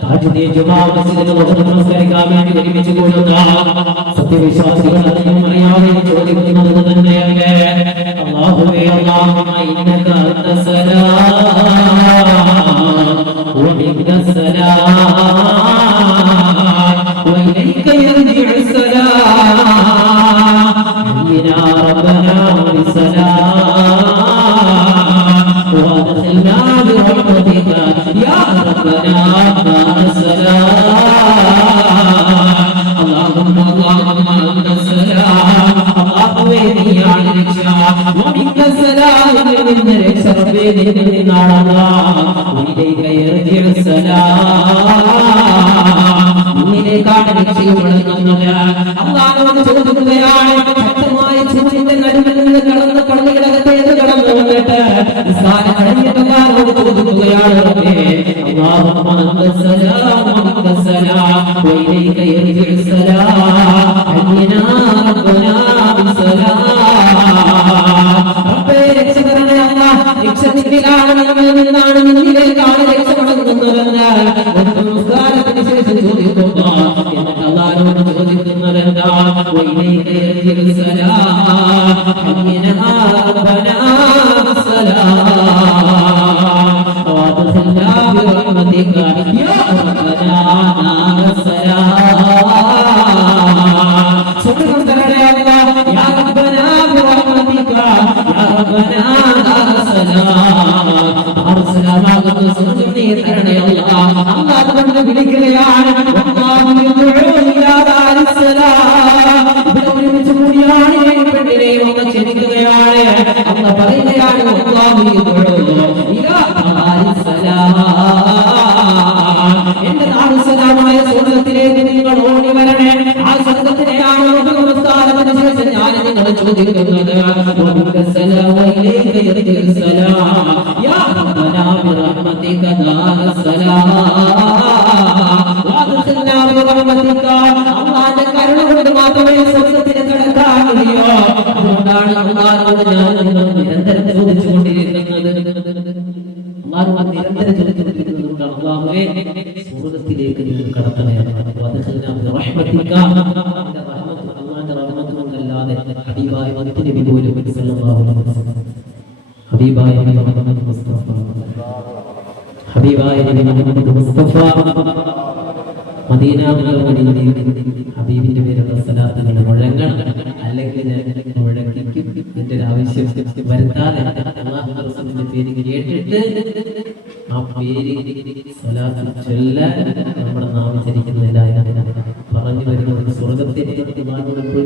താജുദ്ദീൻ ജുമാ മസ്ജിദിൽ നമസ്കരിക്കാൻ വേണ്ടി ഒരുമിച്ച് കൂടുന്ന സത്യവിശ്വാസികൾ അതിനും അറിയാതെ ചോദിക്കുന്നത് തന്നെയാണ്. അല്ലാഹുവേ, അല്ലാഹുമ്മ ഇന്നക അൻതസ്സലാം വമിൻക സലാം വഇലൈക യർജിഉസ്സലാം യാ റബ്ബനാ ബിസ്സലാം وادخلنا برحمتك يا ربنا دار السلام اللهم انت السلام اللهم നീയാണ് രക്ഷ ومنك السلام നിന്റെ രക്ഷ റബ്ബേ നിന്നിൽ നിന്നാണ് وإليك يرجع السلام നിന്നിലേക്കാണ് രക്ഷയും മടങ്ങുന്നത്. അല്ലാഹുവോട് ചോദിക്കുകയാണ്, ശക്തമായ ചൂടിന്റെ നടുവിൽ നിന്ന് കടന്നുകിടകത്തേക്ക് കടന്നു വന്നിട്ട് നിസ്കാരം കഴിഞ്ഞിട്ട് അല്ലാഹുവോട് ചോദിക്കുകയാണ്, റബ്ബേ അല്ലാഹുമ്മ അൻതസ്സലാം വമിൻകസ്സലാം വഇലൈക യർജിഉസ്സലാം ഹയ്യനാ റബ്ബനാ ബിസ്സലാം. റബ്ബേ രക്ഷ തരണേ അല്ലാഹ്, രക്ഷ നിന്നിലാണ്, നമ്മിൽ നിന്നാണ്, നിന്നിലേക്കാണ് രക്ഷ മടങ്ങുന്നതെന്ന് നിസ്കാരത്തിന് ശേഷം ചോദിക്കുന്നു. എന്നിട്ട് അല്ലാഹുവോട് ചോദിക്കുന്നത് എന്താ? വഇലൈക യർജിഉസ്സലാം ഹയ്യനാ റബ്ബനാ ബിസ്സലാം വഅദ്ഖിൽനാ ബിറഹ്മതിക യാ റബ്ബനാ ദാറസ്സലാം. സ്വർഗ്ഗം തരണേ അല്ലാഹ്, യാ റബ്ബനാ ബിറഹ്മതിക യാ റബ്ബനാ ദാറസ്സലാം. ദാറസ്സലാമാകുന്ന സ്വർഗ്ഗം നീ തരണേ അല്ലാഹ്. അല്ലാഹ് കൊണ്ട് വിളിക്കുകയാണ്, വല്ലാഹു യദ്ഉ ഇലാ ദാറസ്സലാം. ഇവിടെ ഒരുമിച്ച് കൂടിയാണ് ഈ പെണ്ണിനെ ഒന്ന് ക്ഷണിക്കുകയാണ്. അല്ലാഹ് പറയുകയാണ്, വല്ലാഹു യദ്ഉ ഇലാ ദാറസ്സലാം. എന്റെ ദാറസ്സലാമായ സ്വർഗ്ഗത്തിലേക്ക് നിങ്ങൾ ഓടി വരണേ. ആ സ്വർഗ്ഗത്തിനെയാണ് നമസ്കാരത്തിന് ശേഷം ഞാൻ നിങ്ങളോട് ചോദിക്കുന്നത്. വമിൻകസ്സലാം വഇലൈക യർജിഉസ്സലാം യാ റബ്ബനാ ബിറഹ്മതിക ദാറസ്സലാം വഅദ്ഖിൽനാ ബിറഹ്മതിക. അല്ലാഹുവിന്റെ കരുണ കൊണ്ട് മാത്രമേ സ്വർഗ്ഗത്തിൽ കടക്കാൻ കഴിയൂ. അതുകൊണ്ടാണ് അല്ലാഹുവോട് ഞാൻ നിരന്തരം ചോദിച്ചുകൊണ്ടിരിക്കുന്നത്. അല്ലാഹുവോട് നിരന്തരം ചോദിച്ചുകൊണ്ടിരിക്കുന്നത്. അല്ലാഹുവേ, സ്വർഗ്ഗത്തിലേക്ക് നിങ്ങൾ കടത്തണേ. വഅദ്ഖിൽനാ ബിറഹ്മതിക. അല്ലാഹുവിന്റെ റഹ്മത്ത് കൊണ്ടല്ലാതെ ഹബീബായ നബി പോലും സല്ലല്ലാഹു അലൈഹി വസല്ലം, ഹബീബായ നബി മുഹമ്മദ് മുസ്തഫ, ഹബീബായ നബി മുഹമ്മദ് മുസ്തഫ മദീന മുനവ്വറയിൽ ഹബീബിന്റെ പേരുള്ള സ്വലാത്തുകൾ മുഴങ്ങണം. അല്ലെങ്കിൽ മുഴക്കിക്കും. ഇതിന്റെ ഒരു ആവശ്യം വരുത്താതെ അല്ലാഹുവിന്റെ റസൂലിന്റെ പേര് കേട്ടിട്ട് ആ പേര് സ്വലാത്ത് ചൊല്ലാൻ നമ്മുടെ നാമം ചരിക്കുന്നില്ല. പറഞ്ഞു വരുന്നത് സ്വർഗത്തിന്റെ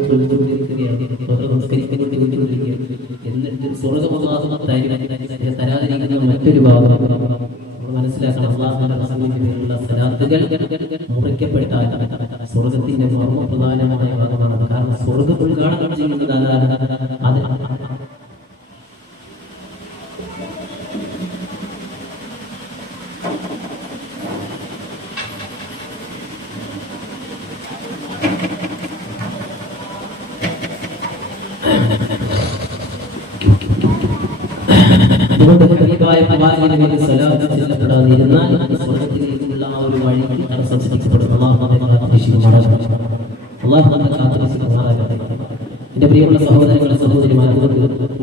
ചോദിച്ചുകൊണ്ടിരിക്കുകയാണ്. എന്നിട്ട് സ്വർഗമൊന്നാകുന്ന തരാതിരിക്കുന്ന മറ്റൊരു ഭാഗം മനസ്സിലാക്കണം. അല്ലാഹുവിന്റെ റസൂലിന്റെ പേരുള്ള സ്വലാത്തുകൾ മുറിക്കപ്പെട്ടാൽ സ്വർഗത്തിന്റെ മർമ്മപ്രധാന അതുകൊണ്ട് ഹബീബായ പ്രവാചകന്റെ സ്വലാത്ത് ചൊല്ലപ്പെടാതിരുന്നാൽ സ്വർഗ്ഗത്തിലേക്കുള്ള ആ ഒരു വഴി തടസ്സം സൃഷ്ടിക്കപ്പെടും. അല്ലാഹു നമ്മെ കാത്തുരക്ഷിക്കുമാറാകട്ടെ. അല്ലാഹു നമ്മെ കാത്തുരക്ഷിക്കുമാറാകട്ടെ. എന്റെ പ്രിയമുള്ള സഹോദരങ്ങളെ സഹോദരിമാരെ,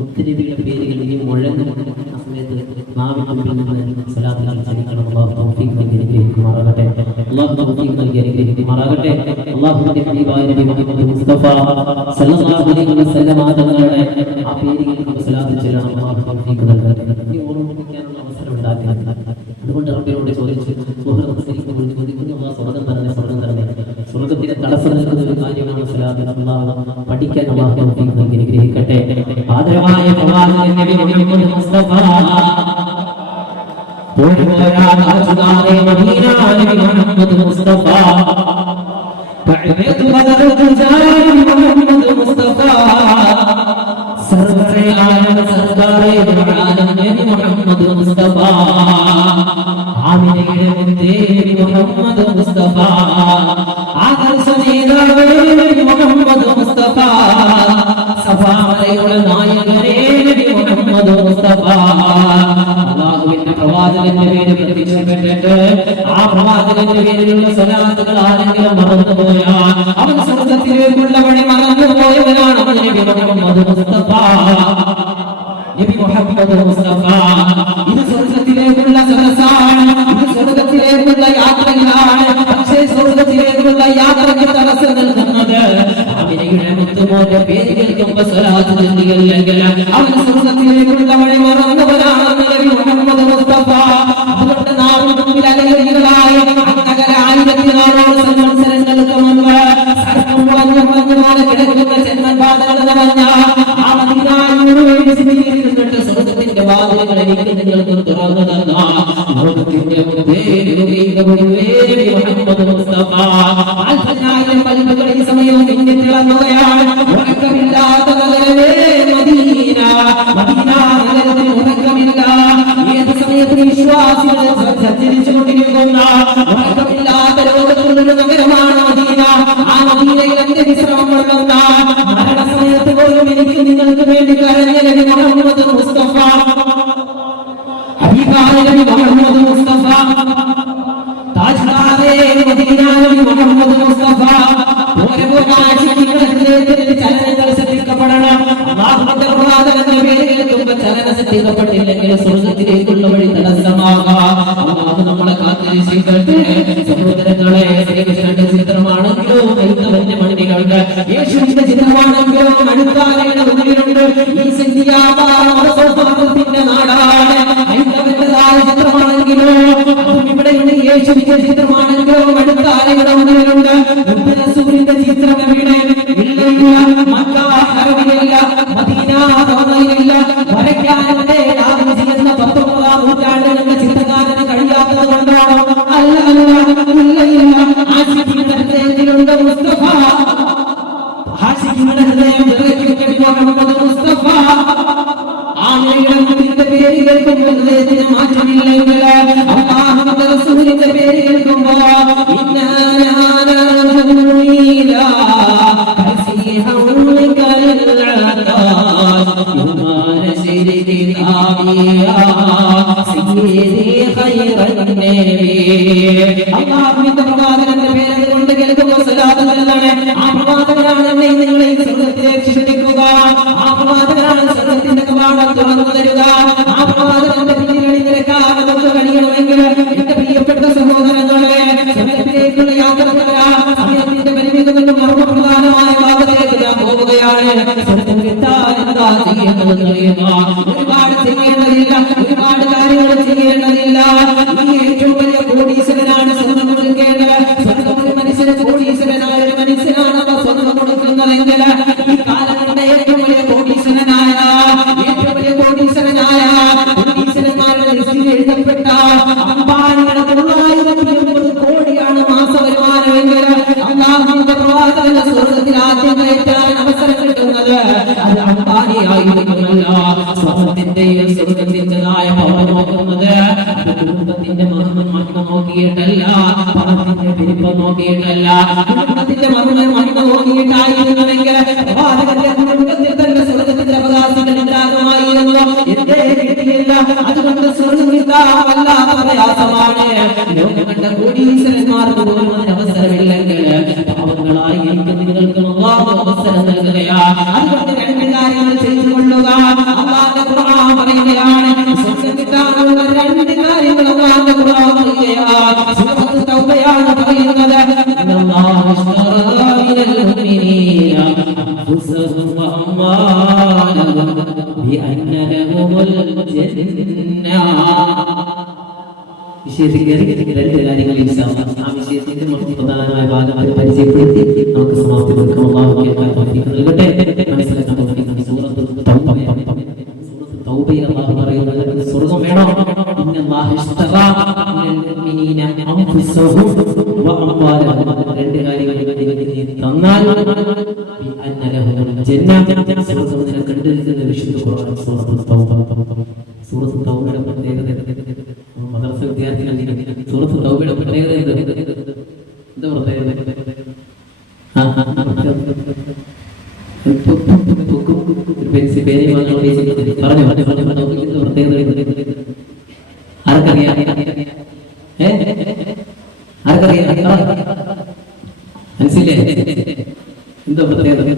ഒത്തിരി പേരുകൾ ഈ മുഴങ്ങുന്ന ആ സമയത്ത് നാവിൻ മുമ്പിൽ നിന്ന് സ്വലാത്തുകൾ ചൊല്ലിക്കണം. അല്ലാഹു തൗഫീഖ് നൽകി അനുഗ്രഹിക്കുമാറാകട്ടെ. അല്ലാഹു തൗഫീഖ് നൽകി അനുഗ്രഹിക്കുമാറാകട്ടെ. അല്ലാഹുവിന്റെ ഹബീബായ നബി മുഹമ്മദ് മുസ്തഫ സല്ലല്ലാഹു അലൈഹി വസല്ലം തങ്ങളുടെ ആ പേരുകൾക്ക് സ്വലാത്ത് ചൊല്ലണം. അല്ലാഹു തൗഫീഖ് നൽകട്ടെ. ഈ ഓർമ്മിപ്പിക്കാനുള്ള അവസരം ഉണ്ടാക്കണം. അതുകൊണ്ട് റബ്ബിനോട് ചോദിച്ചു, നമസ്കരിക്കുമ്പോൾ ചോദിക്കുന്നു, അല്ലാഹു സ്വർഗ്ഗം തരണേ, സ്വർഗ്ഗം തരണേ. സ്വർഗ്ഗത്തിന് തടസ്സം നൽകുന്ന ഒരു കാര്യമാണ് സ്വലാത്ത്. അല്ലാഹു പഠിക്കാൻ അല്ലാഹു തൗഫീഖ് നൽകി അനുഗ്രഹിക്കട്ടെ. ആദരവായ പ്രവാചകൻ നബി മുഹമ്മദ് മുസ്തഫ പോരാ ആശുദാരെ മദീന നബി മുഹമ്മദ് മുസ്തഫ കഅബത്തു ബദറു ജാരി മുഹമ്മദ് മുസ്തഫ സർവ്വ ആലം സർദാരെ ആലം നബി മുഹമ്മദ് മുസ്തഫ ആമിനയുടെ മുത്തേ മുഹമ്മദ് മുസ്തഫ ആദർശനേതാവേ മുഹമ്മദ് മുസ്തഫ സഫാമലയുടെ നായകനേ നബി മുഹമ്മദ് മുസ്തഫ അല്ലാഹുവിന്റെ പ്രവാചകന്റെ പേര് പ്രതിഷ്ഠിക്കപ്പെട്ടിട്ട് ആ പ്രവാചകന്റെ പേരിലുള്ള സ്വലാത്തുകൾ ആരെങ്കിലും മറന്നുപോയാൽ അവൻ സ്വർഗ്ഗത്തിലേക്കുള്ള വഴി മറന്നുപോയവനാണ് നബി മുഹമ്മദ് മുസ്തഫ. നബി മുഹമ്മദ് മുസ്തഫ ഇത് സ്വർഗ്ഗത്തിലേക്കുള്ള സദസ്സാണ്, ഇത് സ്വർഗ്ഗത്തിലേക്കുള്ള യാത്രകളാണ്. പക്ഷേ സ്വർഗ്ഗത്തിലേക്കുള്ള യാത്രയ്ക്ക് തടസ്സം നൽകുന്നത് അമിനയുടെ മുത്തുമോന്റെ പേര് കേൾക്കുമ്പോൾ സ്വലാത്ത് ചൊല്ലുകയില്ലെങ്കിൽ അവൻ സ്വർഗ്ഗത്തിലേക്കുള്ള വഴി മറന്നവനാണ് നബി മുഹമ്മദ് മുസ്തഫ. അതുകൊണ്ട് നാം മുമ്പിൽ അലയുകളായ ആയിരത്തിനാറോളം സംവത്സരങ്ങൾക്ക് മുമ്പ് സർപ്പം വളഞ്ഞു കിടക്കുന്ന ജന്മപാതകൾ നിറഞ്ഞ ആ മദീനയോട് നിന്നിട്ട് സ്വർഗ്ഗത്തിന്റെ വാതിലുകൾ എനിക്ക് നിങ്ങൾക്ക് തുറന്നു തന്ന ലോകത്തിന്റെ മുഹമ്മദ് മുസ്തഫ അൽഫനായിരം പൽപ്പുകൾ ഈ സമയം പിന്നെ തിളങ്ങുകയാണ്. ഉറക്കമില്ലാത്ത നഗരമേ മദീന, മദീന നഗരത്തിൽ ഉറക്കമില്ല. ഏത് സമയത്ത് വിശ്വാസികൾ സഞ്ചരിച്ചുകൊണ്ടിരിക്കുന്ന ഉറക്കമില്ലാത്ത ലോകത്തുള്ളൊരു നഗരമാണ് മദീന. ആ മദീനയിൽ എന്റെ വിശ്രമം കൊള്ളുന്ന മരണസമയത്ത് പോലും എനിക്ക് നിങ്ങൾക്ക് വേണ്ടി കരഞ്ഞ നബി മുഹമ്മദ് മുസ്തഫ, ഹബീബായ നബി മുഹമ്മദ് മുസ്തഫ, താജ്ദാരെ മദീന നബി മുഹമ്മദ് മുസ്തഫ. ഓരോ കാഴ്ചയ്ക്കും ചലനങ്ങൾ ശ്രദ്ധിക്കപ്പെടണം. അല്ലാഹുവിന്റെ പ്രവാചകന്റെ പേര് കേൾക്കുമ്പോൾ ചലനം ശ്രദ്ധിക്കപ്പെട്ടില്ലെങ്കിൽ സ്വർഗ്ഗത്തിലേക്കുള്ള വഴി തടസ്സമാകാം. അല്ലാഹു നമ്മളെ കാത്തുരക്ഷിക്കട്ടെ. സഹോദരങ്ങളെ, ശ്രീകൃഷ്ണന്റെ ചിത്രമാണെങ്കിലോ ക്രൈസ്തവന്റെ മണികൾക്ക്, യേശുവിന്റെ ചിത്രമാണെങ്കിലോ അടുത്താലയുടെ മുന്നിലുണ്ട്. ഈ സംഖ്യാപാറത്തിന്റെ നാടാണ്. ക്രൈസ്തവന്റേതായ ചിത്രമാണെങ്കിലോ ഇവിടെയുണ്ട്. യേശുവിന്റെ ചിത്രമാണെങ്കിലോ അടുത്താലയുടെ മുന്നിലുണ്ട്. റസൂലിന്റെ ചിത്രം എവിടെ? ഇല്ല, മക്ക ഹറമിലില്ല, മദീന റമദാനിലില്ല. വരയ്ക്കാനവന്റെ എന്ന 19-ാം നൂറ്റാണ്ടിലുള്ള ചിത്രകാരന് കഴിയാത്തത് കൊണ്ടാണോ? അല്ല, ഇല്ല. ആശിഖിന്റെ ഹൃദയത്തിലുണ്ട് മുസ്തഫ, ആശിഖിന്റെ ഹൃദയം മുഹമ്മദ് മുസ്തഫ. ആമിനയുടെ പേര് കേൾക്കുമ്പോൾ ഹൃദയത്തിന് മാറ്റമില്ലെങ്കിൽ അല്ലാഹുവിന്റെ റസൂലിന്റെ പേര് കേൾക്കുമ്പോൾ അല്ലാഹുവിന്റെ പ്രവാചകന്റെ പേര് കൊണ്ട് കേൾക്കുമ്പോൾ സ്വലാത്ത് ചൊല്ലണേ. ആ പ്രവാചകനാണ് എന്നെ നിങ്ങളെ സ്വർഗ്ഗത്തിലേക്ക് ക്ഷണിക്കുക. ആ പ്രവാചകനാണ് സ്വർഗ്ഗത്തിന്റെ കവാടം തുറന്നു തരുക. ആ പ്രവാചകന്റെ പിന്നിൽ നിൽക്കാൻ നമുക്ക് കഴിയണമെങ്കിൽ എന്റെ പ്രിയപ്പെട്ട സഹോദരങ്ങളെ, സ്വർഗ്ഗത്തിലേക്കുള്ള യാത്ര സമയത്തിന്റെ പരിമിതി കൊണ്ട് മർമ്മപ്രധാനമായ ഭാഗത്തേക്ക് ഞാൻ പോവുകയാണ്. സ്വർഗ്ഗം കിട്ടാൻ എന്താ ചെയ്യേണ്ടതെന്ന് അറിയുക. ഒരുപാട് ചെയ്യേണ്ടതില്ല, ഒരുപാട് കാര്യങ്ങൾ ചെയ്യേണ്ടതില്ല. ഈ ഏറ്റവും വലിയ കോടീശ്വരനാണ് സ്വർഗ്ഗം കൊടുക്കേണ്ടത്. സ്വർഗ്ഗം ഒരു മനുഷ്യന് കോടീശ്വരനായ ഒരു മനുഷ്യനാണ് സ്വർഗ്ഗം കൊടുക്കുന്നതെങ്കിൽ ഈ കാലങ്ങളുടെ ഏറ്റവും വലിയ കോടീശ്വരനായ കോടീശ്വരന്മാരുടെ ലിസ്റ്റിൽ എഴുതപ്പെട്ട അംബാനിയുടെ 950 കോടിയാണ് മാസ വരുമാനമെങ്കിൽ അല്ലാഹുവിന്റെ പ്രവാചകന്റെ സ്വർഗ്ഗത്തിൽ ആദ്യം കയറ്റാൻ അവസരം കിട്ടുന്നത് അത് അംബാനിയായിരിക്കുമല്ല. സ്വർഗ്ഗത്തിന്റെ സ്വർഗത്തിൻ്റെതായ പവർ നോക്കുന്നത് കുടുംബത്തിന്റെ മഹിമ നോക്കിയിട്ടല്ല, പണത്തിന്റെ പെരുപ്പം നോക്കിയിട്ടല്ല, കുടുംബത്തിന്റെ മഹിമ നോക്കിയിട്ടായിരുന്നുവെങ്കിൽ കുടുംബത്തിൽ തന്നെ സ്വർഗത്തിന്റെ അവകാശങ്ങൾ ഉണ്ടാകുമായിരുന്നു. എന്തേ കിട്ടിയില്ല? അതുകൊണ്ട് സ്വർഗം കിട്ടാൻ പ്രയാസമാണ്. ലോകം കണ്ട കോടീശ്വരന്മാർക്ക് പോലും അതിന് അവസരമില്ലെങ്കിൽ പാവങ്ങളായി എനിക്ക് നിങ്ങൾക്ക് അവസരം നൽകുകയാണ്. അതുകൊണ്ട് രണ്ട് കാര്യങ്ങൾ ചെയ്തുകൊള്ളുക. അല്ലാഹുവിന്റെ ഖുർആൻ പറയുകയാണ്, സ്വർഗ്ഗം കിട്ടാനുള്ള രണ്ട് കാര്യങ്ങൾ അല്ലാഹുവിന്റെ ഖുർആൻ പറയുകയാണ്. സൂറത്ത് തൗബയാണ് പറയുന്നത്, ഇന്നല്ലാഹു ഇശ്തറാ മിനൽ മുഅ്മിനീന അൻഫുസഹും വഅംവാലഹും ബിഅന്ന ലഹുമുൽ ജന്ന. വിഷയത്തിൽ രണ്ട് കാര്യങ്ങൾ ആ വിഷയത്തിന്റെ പ്രധാനമായ ഭാഗങ്ങൾ പരിചയപ്പെടുത്തി നമുക്ക് സമാപ്തി കൊടുക്കാം. അല്ലാഹു കേൾക്കാൻ തൗഫീഖ് നൽകട്ടെ, മനസ്സിലാക്കാൻ തൗഫീഖ് നൽകട്ടെ. സൂറത്തുൽ തൗബയിൽ അല്ലാഹു പറയുന്നത് സ്വർഗ്ഗം വേണോ? ഇന്നല്ലാഹു ഇശ്തറാ മിനൽ മുഅ്മിനീന അൻഫുസഹും വഅംവാലഹും. രണ്ട് കാര്യങ്ങൾ തന്നാൽ ബിഅന്ന ലഹുമുൽ ജന്ന, സ്വർഗ്ഗം നിനക്കുണ്ട് എന്ന് വിശുദ്ധ ഖുർആൻ സൂറത്തുൽ തൗബ. സൂറത്തുൽ തൗബയുടെ പ്രത്യേകത മദ്രസ വിദ്യാർത്ഥികൾ സൂറത്തുൽ തൗബയുടെ പ്രത്യേകത എന്താ പ്രത്യേകത? പറഞ്ഞു ആർക്കറിയാം? മനസ്സിലെ എന്താ പ്രത്യേകത?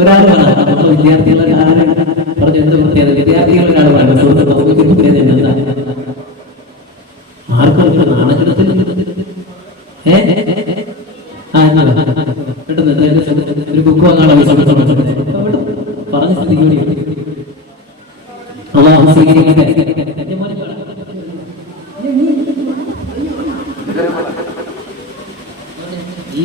ഒരാൾ പറഞ്ഞു, വിദ്യാർത്ഥികൾ പറഞ്ഞു എന്താ പ്രത്യേകത? വിദ്യാർത്ഥികൾ ഒരാൾ പറഞ്ഞു സൂറത്തുൽ തൗബയുടെ പ്രത്യേകത എന്താ? ആർക്കും നാണക്കെടുത്തിൽ ഒരു ബുക്ക് വാങ്ങാൻ പറഞ്ഞ സ്ഥിതിക്ക് ഈ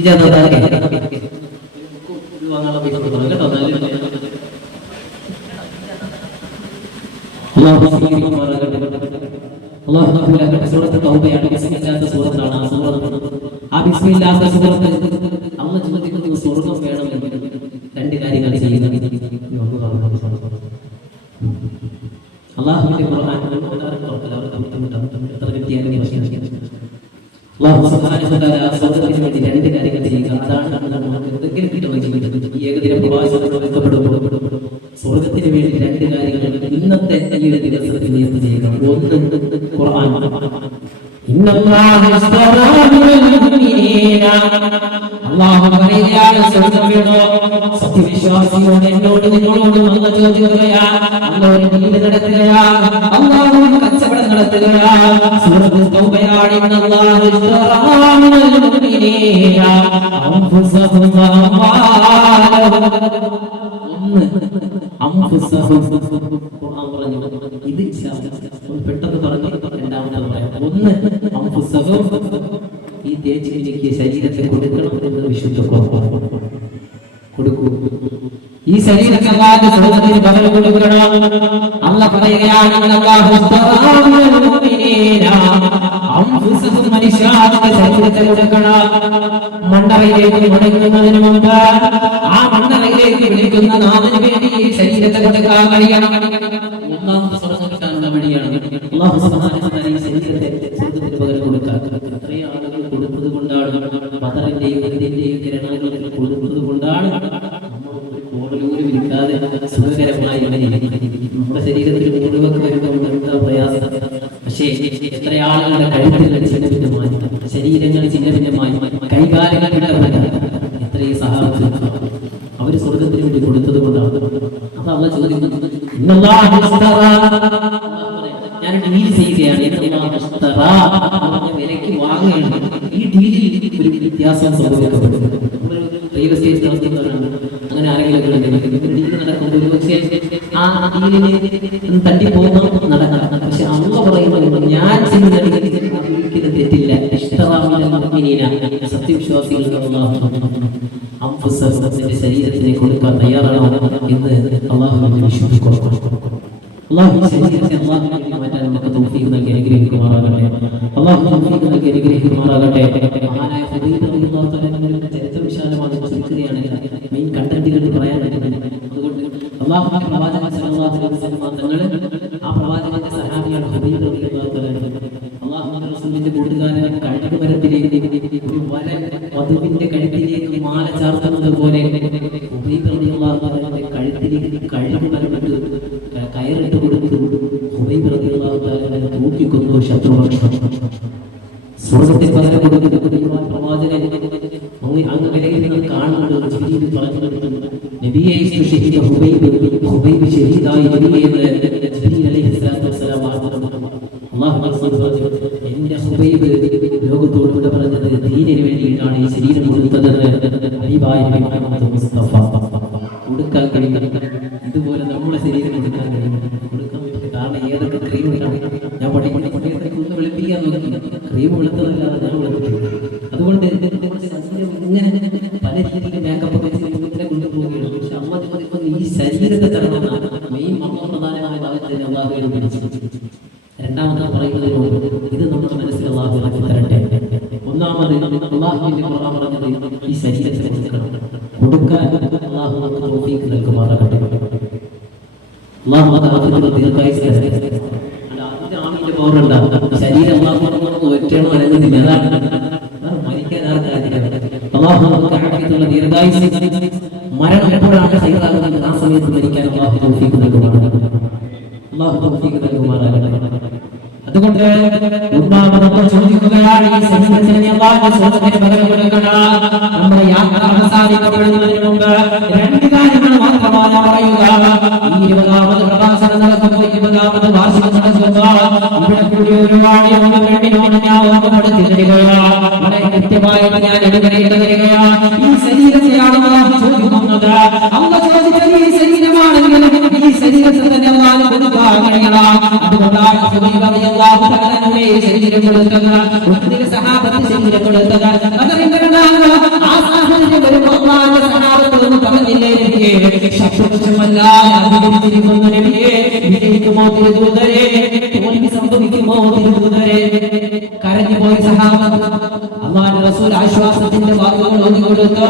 സൂറത്തുൽ തൗബയാണ് ബിസ്മില്ലാത്ത സൂറത്താണ്. ആ സൂറത്ത് ആ ബിസ്മില്ലാത്ത സൂറത്ത് അല്ലാഹു ചോദിക്കുന്നത് സ്വർഗ്ഗം വേണമെങ്കിൽ രണ്ട് കാര്യങ്ങൾ ചെയ്യണം. അല്ലാഹുവിന്റെ ഖുർആൻ എത്ര കിട്ടിയാലും അല്ലാഹു സുബ്ഹാനഹു വ തആല സ്വർഗ്ഗത്തിന് വേണ്ടി രണ്ട് കാര്യങ്ങൾ ചെയ്യുക. അതാണ് നമുക്ക് എന്തെങ്കിലും കിട്ടുന്ന ജീവിതത്തിൽ ഈ ഏകദിന പ്രവാസത്തിൽ ബന്ധപ്പെടുമ്പോൾ സ്വർഗ്ഗത്തിന് വേണ്ടി രണ്ട് കാര്യങ്ങൾ ഇന്നത്തെ ഈ ഒരു ദിവസത്തിൽ നിയത്ത് ചെയ്യുക. ഒന്ന് ഖുർആൻ. ഇന്നല്ലാഹു ഇശ്തറാ മിനൽ മുഅ്മിനീന, അല്ലാഹു പറയുകയാണ് സ്വർഗ്ഗം വേണോ? സത്യവിശ്വാസിയോട് എന്നോട് നിങ്ങളോട് വന്ന് ചോദിക്കുകയാണ്, അല്ലാഹു ദീൻ നടത്തുകയാണ്, അല്ലാഹു കച്ചവടം നടത്തുകയാണ്. സൂറത്തുൽ തൗബയാണ്, ഇന്നല്ലാഹു ഇശ്തറാ മിനൽ മുഅ്മിനീന അൻഫുസഹും വഅംവാലഹും. ഖുർആൻ പറഞ്ഞു ഇത് പെട്ടെന്ന് പറഞ്ഞു രണ്ടാമത്തെ പറയാം. ഒന്ന് അൻഫുസഹും, ഈ തേച്ചിലേക്ക് ശരീരത്തെ കൊടുക്കണം എന്ന് വിശുദ്ധ ഖുർആൻ കൊടുക്കൂ. ഈ ശരീരത്തെ സ്വർഗ്ഗത്തിന് പകരം കൊടുക്കണം. അല്ലാഹു പറയുകയാണ്, അല്ലാഹു ഇശ്തറാ മിനൽ മുഅ്മിനീന അൻഫുസഹും, മനുഷ്യരുടെ ശരീരത്തെ കൊടുക്കണം. മണ്ണറയിലേക്ക് മുടങ്ങുന്നതിന് മുമ്പ് ആ മണ്ണറയിലേക്ക് വിളിക്കുന്ന നാഥന് വേണ്ടി ശരീരത്തെ കൊടുക്കാൻ കഴിയണം. ഒന്നാമത്തെ സ്വർഗ്ഗം കിട്ടാനുള്ള വഴിയാണ് അല്ലാഹു സുബ്ഹാനഹു വ തആല ഈ ശരീരത്തെ സ്വർഗ്ഗത്തിന് പകരം കൊടുക്കാൻ. അത്രയും ആളുകൾ കൊടുത്തത് കൊണ്ടാണ്, ബദറിന്റെയും ഇതിന്റെയും കിരണങ്ങൾ കൊടുത്തത് കൊണ്ടാണ് ഒരു കോടലൂര് വിളിക്കാതെ സുഖകരമായി നമ്മുടെ ശരീരത്തിൽ മുറിവൊക്കെ വരുമ്പോൾ എന്താ പ്രയാസം. പക്ഷേ എത്ര ആളുകളുടെ കഴുത്തിൽ ചിന്ന ഭിന്നമായി, ശരീരങ്ങൾ ചിന്ന ഭിന്നമായി, കൈകാലുകൾ കിട്ടപ്പെട്ട എത്രയും സഹാബത്ത് അവര് സ്വർഗ്ഗത്തിന് വേണ്ടി കൊടുത്തത് കൊണ്ടാണ്. അപ്പൊ അല്ലാഹു ചോദിക്കുന്നത്, ഇന്നല്ലാഹു ഇശ്തറാ, ഞാൻ ഡീൽ ചെയ്യുകയാണ്, വിലയ്ക്ക് വാങ്ങുകയാണ്. ഈ ഡീലിൽ ഒരു വ്യത്യാസം സംഭവിക്കപ്പെടുന്നത് റിയൽ എസ്റ്റേറ്റ് നടത്തുന്നവരാണ്. അങ്ങനെ ആരെങ്കിലും ഡീൽ നടക്കുമ്പോൾ ഒരു പക്ഷേ ആ ഡീലിന് തട്ടിപ്പോകുന്ന നടക്കണം. പക്ഷെ അല്ലാഹു പറയുമ്പോൾ ഞാൻ ചെയ്യുന്ന ഒരിക്കലും തെറ്റില്ല. സത്യവിശ്വാസികൾക്ക് അൻഫുസഹും ശരീരത്തിനെ കൊടുക്കാൻ തയ്യാറാണ് എന്ന് അല്ലാഹുവിന്റെ വിശുദ്ധ ഖുർആൻ. അല്ലാഹു ശരീരത്തെ അല്ലാഹുവിലേക്ക് മാറ്റാൻ നമുക്ക് തൗഫീഖ് നൽകി അനുഗ്രഹിക്കുമാറാകട്ടെ. അല്ലാഹു തൗഫീഖ് നൽകി അനുഗ്രഹിക്കുമാറാകട്ടെ. മഹാനായ ഖുദൈബ റളിയല്ലാഹു തആല ചരിത്ര വിശാലമാണ്, ചുരുക്കുകയാണെങ്കിൽ മെയിൻ കണ്ടന്റുകൾ പറയാൻ പറ്റുന്നില്ല. അതുകൊണ്ട് അല്ലാഹുവിന്റെ പ്രവാചകൻ സല്ലല്ലാഹു അലൈഹി വസല്ലം തങ്ങൾ ആ പ്രവാചകന്റെ സഹാബിയാണ് ഹുബൈബ് റളിയല്ലാഹു തആല. അല്ലാഹുവിന്റെ റസൂലിന്റെ കൂട്ടുകാരൻ കഴുകുമരത്തിലേക്ക് ഒരു വധുവിന്റെ കഴുത്തിലേക്ക് മാല ചാർത്തുന്നത് പോലെ ഹുബൈബ് റളിയല്ലാഹു തആലയുടെ കഴുത്തിലേക്ക് കഴുകുമരമിട്ട് കയറിട്ട് കൊടുത്തു. ഹുബൈബ് റളിയല്ലാഹു തആല തൂക്കിക്കൊന്നു ശത്രുപക്ഷം. സ്വർഗ്ഗത്തിൽ പകരം കൊടുക്കുന്ന പ്രവാചകൻ അങ്ങ് വിലയിൽ നിങ്ങൾ കാണുന്നത് ജിബ്രീൽ പറഞ്ഞു, നബിയെ ഇസ്തുശഹീദ ഹുബൈബ് ശഹീദായി നബിയെ ജിബ്രീൽ അലൈഹിസ്സലാത്തു വസ്സലാം പറഞ്ഞു. അല്ലാഹു സുബ്ഹാനഹു എന്റെ ഹുബൈബ് ലോകത്തോട് വിട പറഞ്ഞത് ദീനിന് വേണ്ടിയിട്ടാണ് ഈ ശരീരം കൊടുത്തതെന്ന് ഹബീബായ നബി മുഹമ്മദ് മുസ്തഫ. കൊടുക്കാൻ കഴിയും, ഇതുപോലെ നമ്മുടെ ശരീരം കൊടുക്കാൻ കഴിയും, കൊടുക്കാൻ പറ്റും. കാരണം ഏതൊക്കെ ക്രീമുകളാണ് ഞാൻ പഠിക്കുന്ന വെളുപ്പിക്കാൻ നോക്കി, ക്രീം വെളുത്തതല്ലാതെ ഞാൻ വെളുത്തിട്ടില്ല. അതുകൊണ്ട് ഇങ്ങനെ പല രീതിയിൽ മേക്കപ്പ് ഒക്കെ ശരീരത്തിനെ കൊണ്ടുപോവുകയാണ്. പക്ഷെ അമ്മ ഈ ശരീരത്തെ തരണമെന്നാണ് മെയിൻ പ്രധാനമായ ഭാഗത്തിന് അള്ളാഹു പിടിച്ചു. രണ്ടാമത്തെ പറയുന്നതിനോട് ഇത് നമ്മുടെ മനസ്സിൽ അള്ളാഹു ആക്കി തരട്ടെ. ഒന്നാമത് അള്ളാഹുവിന്റെ ഖുർആൻ പറഞ്ഞത് ഈ ശരീരത്തിനെ കൊടുക്കാൻ അള്ളാഹു നമുക്ക് തൗഫീഖ് നൽകുമാറാകട്ടെ. അള്ളാഹു ആഫിയത്തുള്ള ദീർഘായുസ്സ് തരട്ടെ. ആമിന്റെ പവറുണ്ടാകും. ശരീരം അള്ളാഹു നമുക്ക് ഒറ്റയാണോ അനങ്ങുന്നില്ല, അതാണ് മരിക്കാൻ ആർക്കാധികം. അള്ളാഹു നമുക്ക് ആഫിയത്തുള്ള ദീർഘായുസ്സ്, മരണം എപ്പോഴാണ് സൈറാകുന്നത് ആ സമയത്ത് മരിക്കാൻ അള്ളാഹു തൗഫീഖ് നൽകുമാറാകട്ടെ. അള്ളാഹു തൗഫീഖ് നൽകുമാറാകട്ടെ. അതുകൊണ്ട് നമ്മൾ ചോദിക്കുകയാണ്, ഈ ശരീരത്തിന് അല്ലാഹു സ്വർഗ്ഗത്തിന് പകരം കൊടുക്കണം. നമ്മുടെ യാത്ര അവസാനിക്കപ്പെടുന്നതിന് മുമ്പ് രണ്ട് കാര്യങ്ങൾ മാത്രമാണ് പറയുക. ഈ 20ാമത് പ്രഭാഷണം നടക്കുമ്പോൾ 20ാമത് വാർഷികം നടക്കുമ്പോൾ ഇവിടെ കൂടി ഒരുപാട് പെണ്ണിനോട് ഞാൻ ഓർമ്മപ്പെടുത്തി തരികയാണ്. വളരെ കൃത്യമായിട്ട് ഞാൻ അനുഗ്രഹിച്ചു തരികയാണ്. ഈ ശരീരത്തെയാണ് അല്ലാഹു ചോദിക്കുന്നത്. അല്ലാഹു ചോദിച്ചത് ഈ ശരീരമാണെങ്കിൽ ഈ ശരീരത്തിൽ തന്നെ അല്ലാഹു കൊടുക്കാൻ കഴിയണം. അതുകൊണ്ടാണ് അല്ലാഹു തആലയുടെ ശരീരം കൊടുത്തത്, ഒന്നിലെ സഹാബത്ത് ശരീരം കൊടുത്തത്. അതുകൊണ്ടാണ് ആ സാഹചര്യം വരുമ്പോൾ അല്ലാഹുവിന്റെ സഹാബത്ത് എന്ന് പറഞ്ഞില്ലേ, നബിയെ ശത്രുപക്ഷമല്ല അധികരിച്ചിരിക്കുന്ന നബിയെ, വിജയിക്കുമോ തിരുദൂതരെ, തോൽവി സംഭവിക്കുമോ തിരുദൂതരെ? കരഞ്ഞുപോയ സഹാബത്ത് അല്ലാഹുവിന്റെ റസൂൽ ആശ്വാസത്തിന്റെ വാക്കുകൾ ഓതി കൊടുത്തു.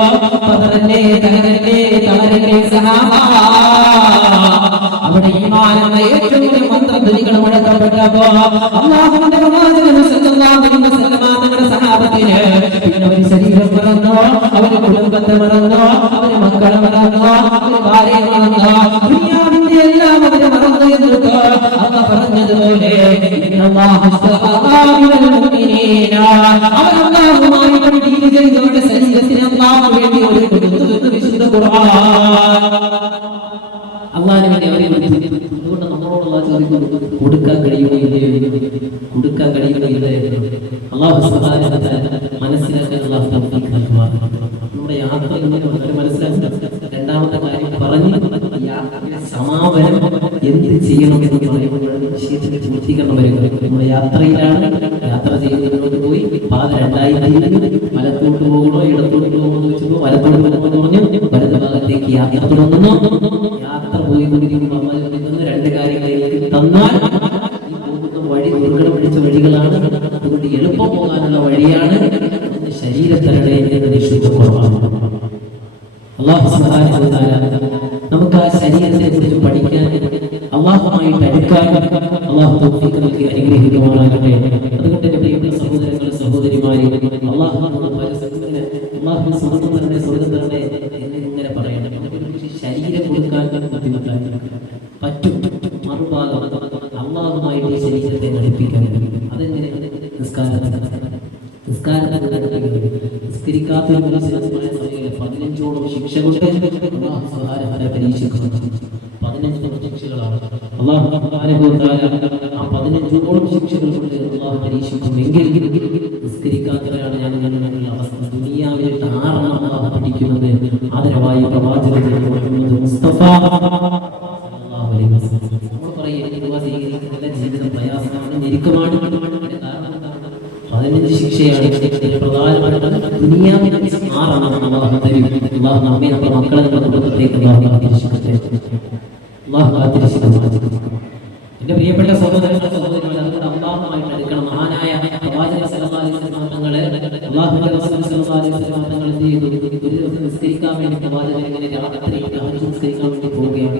പതറല്ലേ തളരല്ലേ തളരല്ലേ സഹാബ. അവിടെ ഈമാൻ എന്ന ഏറ്റവും വലിയ മന്ത്രധ്വനികൾ മുഴക്കപ്പെട്ടപ്പോ അല്ലാഹുവിന്റെ പ്രവാചകൻ സല്ലല്ലാഹു അലൈഹി വസല്ലം തങ്ങളുടെ സഹാബത്തിന് പിന്നെ ഒരു ശരീരം മറന്നോ, അവര് കുടുംബത്തെ മറന്നോ, അവര് മക്കളെ മറന്നോ, അവര് ഭാര്യയെ മറന്നോ, ദുനിയാവിന്റെ എല്ലാം അവര് മറന്നു എന്നിട്ട് അല്ലാഹു പറഞ്ഞതുപോലെ അവർ അല്ലാഹുവുമായി ഡീൽ ചെയ്തവരുടെ ശരീരത്തിന് അല്ലാഹു വേണ്ടി ഒരു കൊടുത്തു വിശുദ്ധ ഖുർആൻ. അള്ളാഹിന് വേണ്ടി അവരെ അതുകൊണ്ട് നമ്മളോടുള്ള ചോദിക്കുന്നത് കൊടുക്കാൻ കഴിയുകയില്ലേ, കൊടുക്കാൻ കഴിയുകയില്ലേ? അല്ലാഹു സുബ്ഹാനഹു വ തആല മനസ്സിലാക്കാൻ അല്ലാഹു തൗഫീഖ് നൽകുമാറാകട്ടെ. നമ്മുടെ യാത്ര ഇങ്ങനെ മനസ്സിലാക്കുക. രണ്ടാമത്തെ കാര്യം പറഞ്ഞു, യാത്രയുടെ സമാപനം എന്ത് ചെയ്യണം എന്ന് പറയുമ്പോൾ വിഷയത്തിന്റെ പൂർത്തീകരണം വരും. നമ്മുടെ യാത്രയിലാണ്, യാത്ര ചെയ്യുന്നതിനോട് പോയി പാത രണ്ടായി വലത്തോട്ട് പോകണോ ഇടത്തോട്ട് പോകണോ എന്ന് വെച്ചപ്പോൾ വലത്തോട്ട് പറഞ്ഞു, വലത് ഭാഗത്തേക്ക് യാത്ര തുടങ്ങുന്നു. യാത്ര പോയിക്കൊണ്ടിരിക്കുമ്പോൾ രണ്ട് കാര്യങ്ങളിലേക്ക് തന്നാൽ ഈ പോകുന്ന വഴി ദുർഘടം പിടിച്ച വഴികളാണ്, അതുകൊണ്ട് എളുപ്പം പോകാനുള്ള വഴിയാണ്. ശരീരത്തരുടെ വിശുദ്ധ ഖുർആൻ. അല്ലാഹു സുബ്ഹാനഹു വ തആല നമുക്ക് ആ ശരീരത്തെ കുറിച്ച് പഠിക്കാൻ, അല്ലാഹുവുമായിട്ട് അടുക്കാൻ അല്ലാഹു തൗഫീഖ് നൽകി അനുഗ്രഹിക്കുമാറാകട്ടെ. അതുകൊണ്ട് എൻ്റെ പ്രിയപ്പെട്ട സഹോദരങ്ങളെ സഹോദരിമാരെ, അല്ലാഹുവിനോട് പരസ്പരം അല്ലാഹു സ്വർഗ്ഗം തരണേ സ്വർഗ്ഗം തരണേ എന്ന് ഇങ്ങനെ പറയണം. ശരീരം കൊടുക്കാൻ ബുദ്ധിമുട്ടാണ്, പറ്റും. മറുഭാഗം അല്ലാഹുവുമായിട്ട് ഈ ശരീരത്തെ ഘടിപ്പിക്കാൻ, അതെങ്ങനെ? നിസ്കരിക്കാത്ത 15ഓളം ശിക്ഷ കൊണ്ട് അല്ലാഹു സുബ്ഹാനഹു വ തആല പരീക്ഷിക്കുന്നു. 15 ശിക്ഷകളാണ് അല്ലാഹു സുബ്ഹാനഹു വ തആല ആ 15ഓളം ശിക്ഷകൾ കൊണ്ട് അല്ലാഹു പരീക്ഷിക്കുമെങ്കിൽ നിസ്കരിക്കാത്തവരാണ് ഞങ്ങളുടെ അവസ്ഥ. ദുനിയാവിൽ 6 അല്ലാഹു പഠിക്കുന്നത് ആദരവായ പ്രവാചകൻ മുഹമ്മദ് മുസ്തഫ സല്ലല്ലാഹു അലൈഹി വസല്ലം. നമ്മൾ പറയുന്നത് ദുആ സ്വീകരിക്കുന്ന ജീവിതം പ്രയാസമാണ്, ഞെരുക്കമാണ്. 15 ശിക്ഷയാണ് പ്രധാനപ്പെട്ടത്. ദുനിയാവിൽ 6 അല്ലാഹു തരും. അല്ലാഹു നമ്മെ നമ്മുടെ മക്കളെ നമ്മുടെ കുടുംബത്തേക്ക് അല്ലാഹു കാത്തിരക്ഷിക്കട്ടെ. അല്ലാഹു കാത്തിരക്ഷിക്കട്ടെ. എൻ്റെ പ്രിയപ്പെട്ട സഹോദരങ്ങളെ സഹോദരികളെ, അതുകൊണ്ട് അല്ലാഹുവുമായിട്ട് അടുക്കണം. മഹാനായ പ്രവാചകൻ സല്ലല്ലാഹു അലൈഹി വസല്ലം തങ്ങളെ അല്ലാഹുവിന്റെ റസൂൽ സല്ലല്ലാഹു അലൈഹി വസല്ലം തങ്ങൾ എന്ത് ചെയ്തു? ഒരു ദിവസം നിസ്കരിക്കാൻ വേണ്ടി പ്രവാചകൻ ഇങ്ങനെ രാത്രി നിസ്കരിക്കാൻ വേണ്ടി പോവുകയാണ്.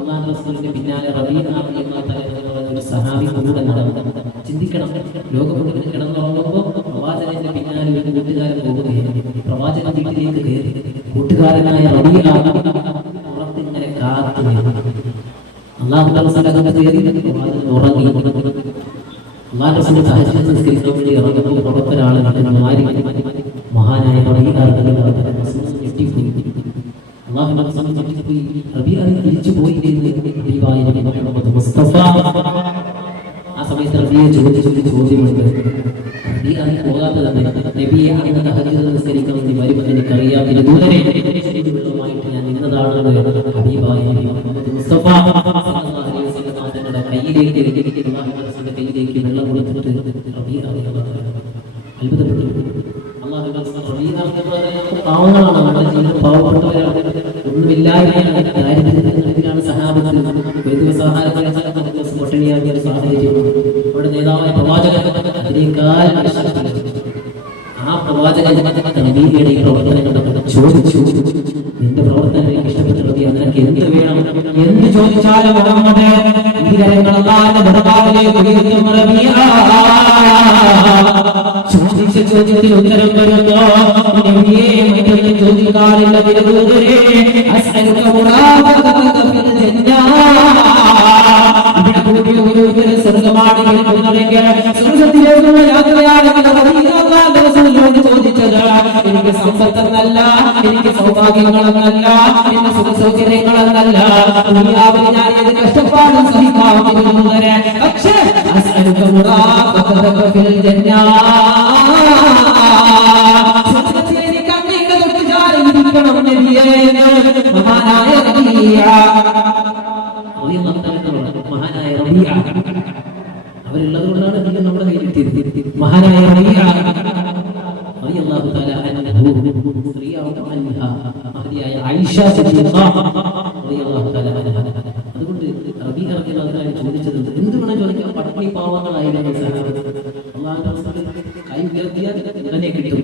അള്ളാഹു റസൂലിന്റെ പിന്നാലെ റബീഅ റളിയല്ലാഹു തആല എന്ന് പറയുന്ന ഒരു സഹാബി കൂടെ നടന്നു. ചിന്തിക്കണം, ലോകം മുഴുവൻ കിടന്നുറങ്ങുമ്പോൾ പ്രവാചകന്റെ പിന്നാലെ ഒരു കൂട്ടുകാരൻ പോകുകയാണ്. പ്രവാചകൻ വീട്ടിലേക്ക് കയറി. കൂട്ടുകാരനായ റബീഅ പുറത്തിങ്ങനെ കാത്തു നിന്നു. അള്ളാഹു റസൂലിന്റെ കയറി പ്രവാചകൻ ഉറങ്ങി. അള്ളാഹു റസൂലിന്റെ തഹജ്ജുദ് നിസ്കരിക്കാൻ വേണ്ടി ഇറങ്ങുമ്പോൾ പുറത്തൊരാൾ മാറി. മഹാനായ റബീഅ റളിയല്ലാഹു തആല ഞെട്ടിപ്പോയി. അല്ലാഹുവിന്റെ റസൂൽ ഞെട്ടിപ്പോയി. റബീഅ തിരിച്ചു പോയി എന്ന് മുഹമ്മദ് മുസ്തഫ. ആ സമയത്ത് റബീഅ ചോദ്യമുണ്ട്. റബീഅ പോകാതെ തന്നെ നബിയെ അങ്ങ് തഹജ്ജുദ് നിസ്കരിക്കാൻ വേണ്ടി വരുമെന്ന് എനിക്കറിയാം. ദൂരെ വെള്ളമായിട്ട് ഞാൻ നിന്നതാണെന്ന് ഹബീബായ മുഹമ്മദ് മുസ്തഫ തങ്ങളുടെ കയ്യിലേക്ക് അല്ലാഹുവിന്റെ റസൂലിന്റെ കയ്യിലേക്ക് വെള്ളം കൊടുത്തിട്ട് റബീഅ അത്ഭുതപ്പെട്ടു. പാവങ്ങളാണ്, നമ്മുടെ ജീവിതം പാവപ്പെട്ടവരാണ്, ഒന്നുമില്ലായ്മയാണ്, ദാരിദ്ര്യത്തിലാണ് സഹാബത്ത് പൊട്ടണിയാക്കിയ ഒരു സാഹചര്യം. അവിടെ നേതാവായ പ്രവാചകൻ അതിനേക്കാൾ ആ പ്രവാചകൻ നബിയുടെ ഈ പ്രവർത്തനങ്ങൾ ചോദിച്ചു, നിന്റെ പ്രവർത്തനം എനിക്ക് ഇഷ്ടപ്പെട്ടുള്ളത്, നിനക്ക് എന്ത് വേണം എന്ന് ചോദിച്ചാലും മുഹമ്മദ് ചോദ്യത്തിന് ഉത്തരം വരുമ്പോ നബിയെ മറ്റൊന്നും ചോദിക്കാറില്ല. ഇവിടെ സ്വർഗമാണ് കേൾക്കുന്നതെങ്കിൽ സ്വർഗത്തിലേക്കുള്ള യാത്രയാണെന്ന് ചോദിച്ചത് എനിക്ക് സമ്പത്തെന്നല്ല, എനിക്ക് സൗഭാഗ്യങ്ങളെന്നല്ല, എന്റെ സുഖസൗകര്യങ്ങളെന്നല്ല, ദുനിയാവിൽ ഞാൻ ഏത് കഷ്ടപ്പാടും സഹിക്കാവുന്നവരെ, പക്ഷേ എനിക്ക് അങ്ങയുടെ തൊട്ട് ചാരിക്കണം മഹാനായ റബീഅ അവരുള്ളത് കൊണ്ടാണ് ഇതിൽ നമ്മുടെ കയ്യിലെത്തിയത്. മഹാനായ റബീഅ റളിയല്ലാഹു തആല അൻഹു സ്ത്രീയാവും അൻഹ മഹദിയായ ആയിഷ സിദ്ദീഖ റളിയല്ലാഹു തആല അൻഹ. അതുകൊണ്ട് റബീഅ റളിയല്ലാഹു തആല ചോദിച്ചത് എന്തുകൊണ്ടാണ് ചോദിക്കുക? പട്ടിണി പാവങ്ങളായിരുന്നു സഹാബത്ത്. അല്ലാഹുവിന്റെ റസൂൽ കൈ ഉയർത്തിയാൽ ഉടനെ കിട്ടും.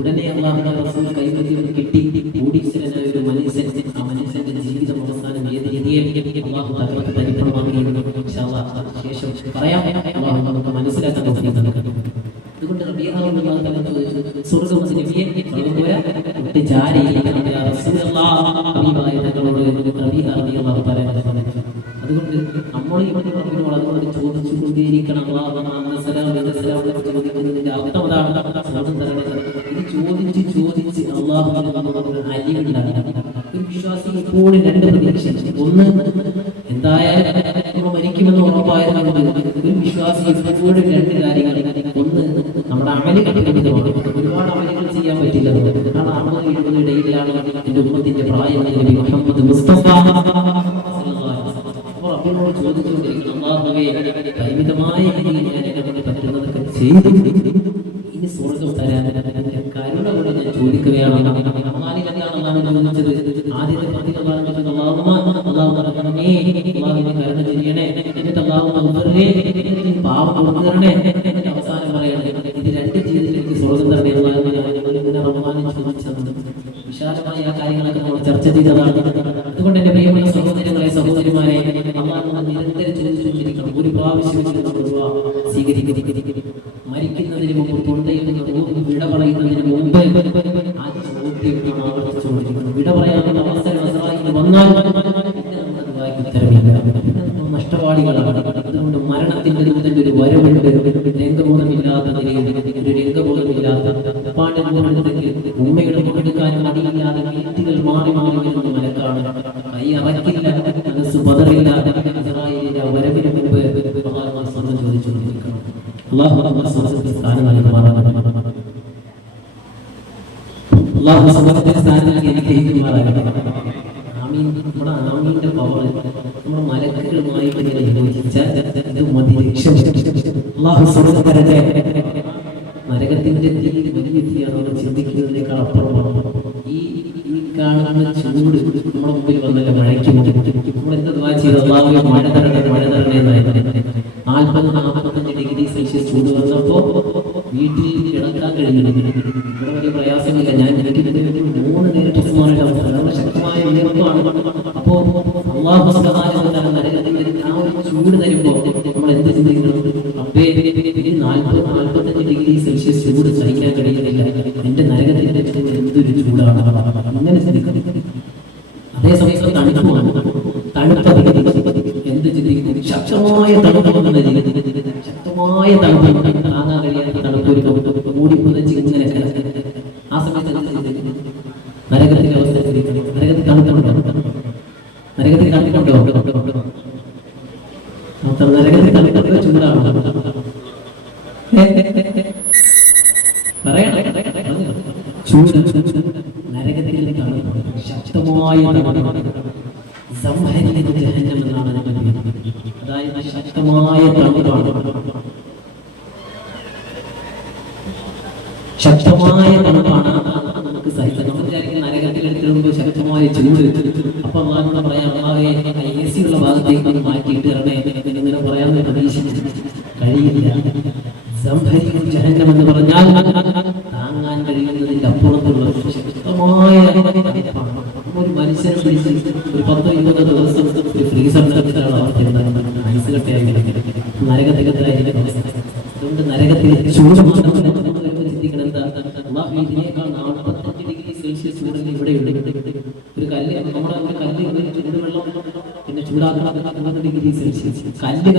ഉടനെ അല്ലാഹുവിന്റെ റസൂൽ കൈ ഉയർത്തിയത് കിട്ടി. കോടീശ്വരനായ ഒരു മനുഷ്യൻ, ആ മനുഷ്യന്റെ ജീവിതം അവസാനം ഏത് രീതിയിൽ അല്ലാഹു തകർത്ത് തരിപ്പണമാക്കി ഇൻഷാ അല്ലാഹ് ശേഷം പറയാം. അല്ലാഹു നമുക്ക് മനസ്സിലാക്കാൻ തൗഫീഖ് നൽകട്ടെ. അതുകൊണ്ട് റബീഅ റളിയല്ലാഹു തആല ചോദിച്ചു, സ്വർഗ്ഗം നബിയെ ഇതുപോലെ വിട്ട് ജാരിയിരിക്കണം യാ റസൂലല്ലാഹ്. ഹബീബായ തങ്ങളോട് റബീഅ റളിയല്ലാഹു തആല പറഞ്ഞു. അതുകൊണ്ട് നമ്മൾ ഇവിടെ റബ്ബിനോട് അതുകൊണ്ട് ചോദിച്ചുകൊണ്ടേയിരിക്കണം. ചോദിക്കുന്നതിന്റെ അർത്ഥം അതാണ്, സ്വർഗ്ഗം തരണേ. ഇത് ചോദിച്ച് അല്ലാഹുവിനെ അലിവുണ്ടാക്കണം. ഒരു വിശ്വാസി എപ്പോഴും രണ്ട് പ്രതീക്ഷ. ഒന്ന്, എന്തായാലും മരിക്കുമെന്ന് ഉറപ്പായതുകൊണ്ട് ഒരു വിശ്വാസി എപ്പോഴും രണ്ട് കാര്യങ്ങൾ. ഒന്ന്, നമ്മുടെ അമലുകൾ പരിമിതമാണ്. ഒരുപാട് അമലുകൾ ചെയ്യാൻ പറ്റില്ല. കാരണം 60-70 ഇടയിലാണ് എന്റെ ഉമ്മത്തിന്റെ പ്രായം. നബി മുഹമ്മദ് മുസ്തഫ റബ്ബിനോട് ചോദിച്ചുകൊണ്ടിരിക്കണം, അല്ലാഹുവേ പരിമിതമായ രീതിയിൽ ഞാൻ എന്നെ പറ്റുന്നതൊക്കെ ചെയ്തു, ഇനി സ്വർഗ്ഗം തരാൻ കരുണ കൊണ്ട് ഞാൻ ചോദിക്കുകയാണ്. ചോദിച്ചത് ആദ്യത്തെ അല്ലാഹുവിനെ കരുണ ചെയ്യണേ, എന്നിട്ട് അല്ലാഹുവേ പാവം കൊടുത്തു തരണേ, എന്നിട്ട് അവസാനം പറയണേ ഇത് രണ്ട് ജീവിതത്തിലേക്ക് സ്വർഗ്ഗം തരണേ. റഹ്മാനെ ചോദിച്ചത് വിശാലമായ ആ കാര്യങ്ങളൊക്കെ നമ്മൾ ചർച്ച ചെയ്തതാണ്. അതുകൊണ്ട് എന്റെ പ്രിയമുള്ള സഹോദരങ്ങളെ, സഹോദരിമാരെ, അല്ലാഹു നിരന്തരം ചോദിച്ചുകൊണ്ടിരിക്കണം. ഒരു പ്രാവശ്യം സ്വീകരിക്കും. മരിക്കുന്നതിന് മുമ്പ്, തൊണ്ടയിൽ നിന്ന് വിട പറയുന്നതിന് മുമ്പ് ആ ചോദ്യം ആവർത്തിച്ചുകൊണ്ടിരിക്കണം. വിട പറയാനുള്ള അവസരം വന്നാൽ ഉത്തരവില്ല, നഷ്ടപാടികളാണ്. അതുകൊണ്ട് മരണത്തിന്റെ ദൂതന്റെ ഒരു വരവുണ്ട്. രംഗബോധമില്ലാത്ത നിലയിൽ, ഒരു രംഗബോധമില്ലാത്ത പാട്ടുണ്ടെങ്കിൽ ഉമ്മയുടെ മുഖെടുക്കാനും അടിയില്ലാതെ വീട്ടുകൾ മാറി മാറി വരുന്ന മലക്കാണ്. കൈ അറക്കില്ല, മനസ്സ് പതറില്ല. ഇസ്രായേലിന്റെ വരവിന് മുമ്പ് സ്വർഗ്ഗം ചോദിച്ചുകൊണ്ടിരിക്കണം. അല്ലാഹു സ്വർഗ്ഗത്തിൽ സ്ഥാനം നൽകുമാറാകട്ടെ. അല്ലാഹു സ്വർഗ്ഗത്തിൽ സ്ഥാനം നൽകി അനുഗ്രഹിക്കുമാറാകട്ടെ. ആമീൻ. നമ്മുടെ ആമീന്റെ പവർ നമ്മുടെ മലക്കുകളുമായിട്ട് ഇങ്ങനെ യോജിച്ചാൽ ഇത് മതി, രക്ഷ. അല്ലാഹു സ്വർഗ്ഗം തരട്ടെ. നരകത്തിന്റെ തീ വലിയ തീയാണ്, നമ്മൾ ചിന്തിക്കുന്നതിനേക്കാൾ അപ്പുറമാണ്. ഈ കാണുന്ന ചൂട് നമ്മുടെ മുമ്പിൽ വന്നല്ല മഴയ്ക്ക് നമ്മൾ എന്ത് ദുആ ചെയ്ത് അല്ലാഹുവേ മഴ തരണേ എന്നായിരുന്നു. 40-45 ഡിഗ്രി സെൽഷ്യസ് ചൂട് വന്നപ്പോ വീട്ടിൽ കിടക്കാൻ കഴിഞ്ഞില്ല. ഇവിടെ വലിയ പ്രയാസമില്ല. ഞാൻ വീട്ടിൽ 3 നേരം ഡ്രസ് മാറേണ്ട അവസ്ഥ, ശക്തമായ വിയർപ്പാണ്. അപ്പോ അല്ലാഹു സുബ്ഹാനഹു നരകത്തിൽ ആ ഒരു ചൂട് തരുമ്പോൾ നമ്മൾ എന്ത് ചിന്തിക്കണം? അപ്പേ 40-45 ഡിഗ്രി സെൽഷ്യസ് ചൂട് സഹിക്കാൻ കഴിയുന്നില്ല, എന്റെ നരകത്തിന്റെ ചൂട് എന്തൊരു ചൂടാണ്, അങ്ങനെ ചിന്തിക്കണം. അതേസമയം തണുപ്പുമാണ്, തണുത്ത എന്ത് ചിന്തിക്കുന്നു? ശക്തമായ തണുപ്പ്, ശക്തമായ തണുപ്പ്, താങ്ങാൻ കഴിയാത്ത തണുപ്പ്, ഒരു മൂടി പുതച്ച് ഇങ്ങനെ ആ സമയത്ത് നരകത്തിന്റെ അവസ്ഥ ചിന്തിക്കണം. നരകത്തിൽ തണുപ്പുണ്ടോ? നരകത്തിൽ തണുപ്പുണ്ടോ? നരകത്തിൽ തണുപ്പ് ചൂടാണ്. പറയണ ചൂട്, നരകത്തിൽ തണുപ്പ്, ശക്തമായ ജഹന്നം എന്നാണ്. അതായത് ശക്തമായ തണുപ്പാണ്, ശക്തമായ തണുപ്പാണ് നമുക്ക് സഹിക്കാൻ. നമ്മൾ വിചാരിക്കുന്ന നരകത്തിൽ എടുത്തിടുമ്പോൾ ശക്തമായ ചൂട്, അപ്പൊ അള്ളാഹ് പറയാം, AC ഉള്ള ഭാഗത്തേക്ക് മാറ്റിയിട്ട് ഇറങ്ങേ ഇങ്ങനെ പറയാൻ പ്രതീക്ഷിച്ചു കഴിയില്ല. ജഹന്നം എന്ന് പറഞ്ഞാൽ താങ്ങാൻ കഴിയുന്നതിന്റെ അപ്പുറത്തുള്ള ശക്തമായ തണുപ്പാണ്. ഒരു മനുഷ്യനെ പിടിച്ച് ഒരു 10-20 ദിവസം ഒരു ഫ്രീസറിലാണ് അവസ്ഥ, ഐസ് കട്ടയായി നരകത്തിലെത്തായിരിക്കും. അതുകൊണ്ട് നരകത്തിൽ ചൂട് ചിന്തിക്കണം. എന്താ അള്ളാഹു ഇതിനേക്കാൾ 45 ഡിഗ്രി സെൽഷ്യസ് ചൂടിൽ ഇവിടെയുണ്ട്. ഒരു കല്ല്, നമ്മുടെ ഒരു കല്ല് ചൂടുവെള്ളം പിന്നെ ചൂടാക്കണം 40 ഡിഗ്രി സെൽഷ്യസ്, കല്ല്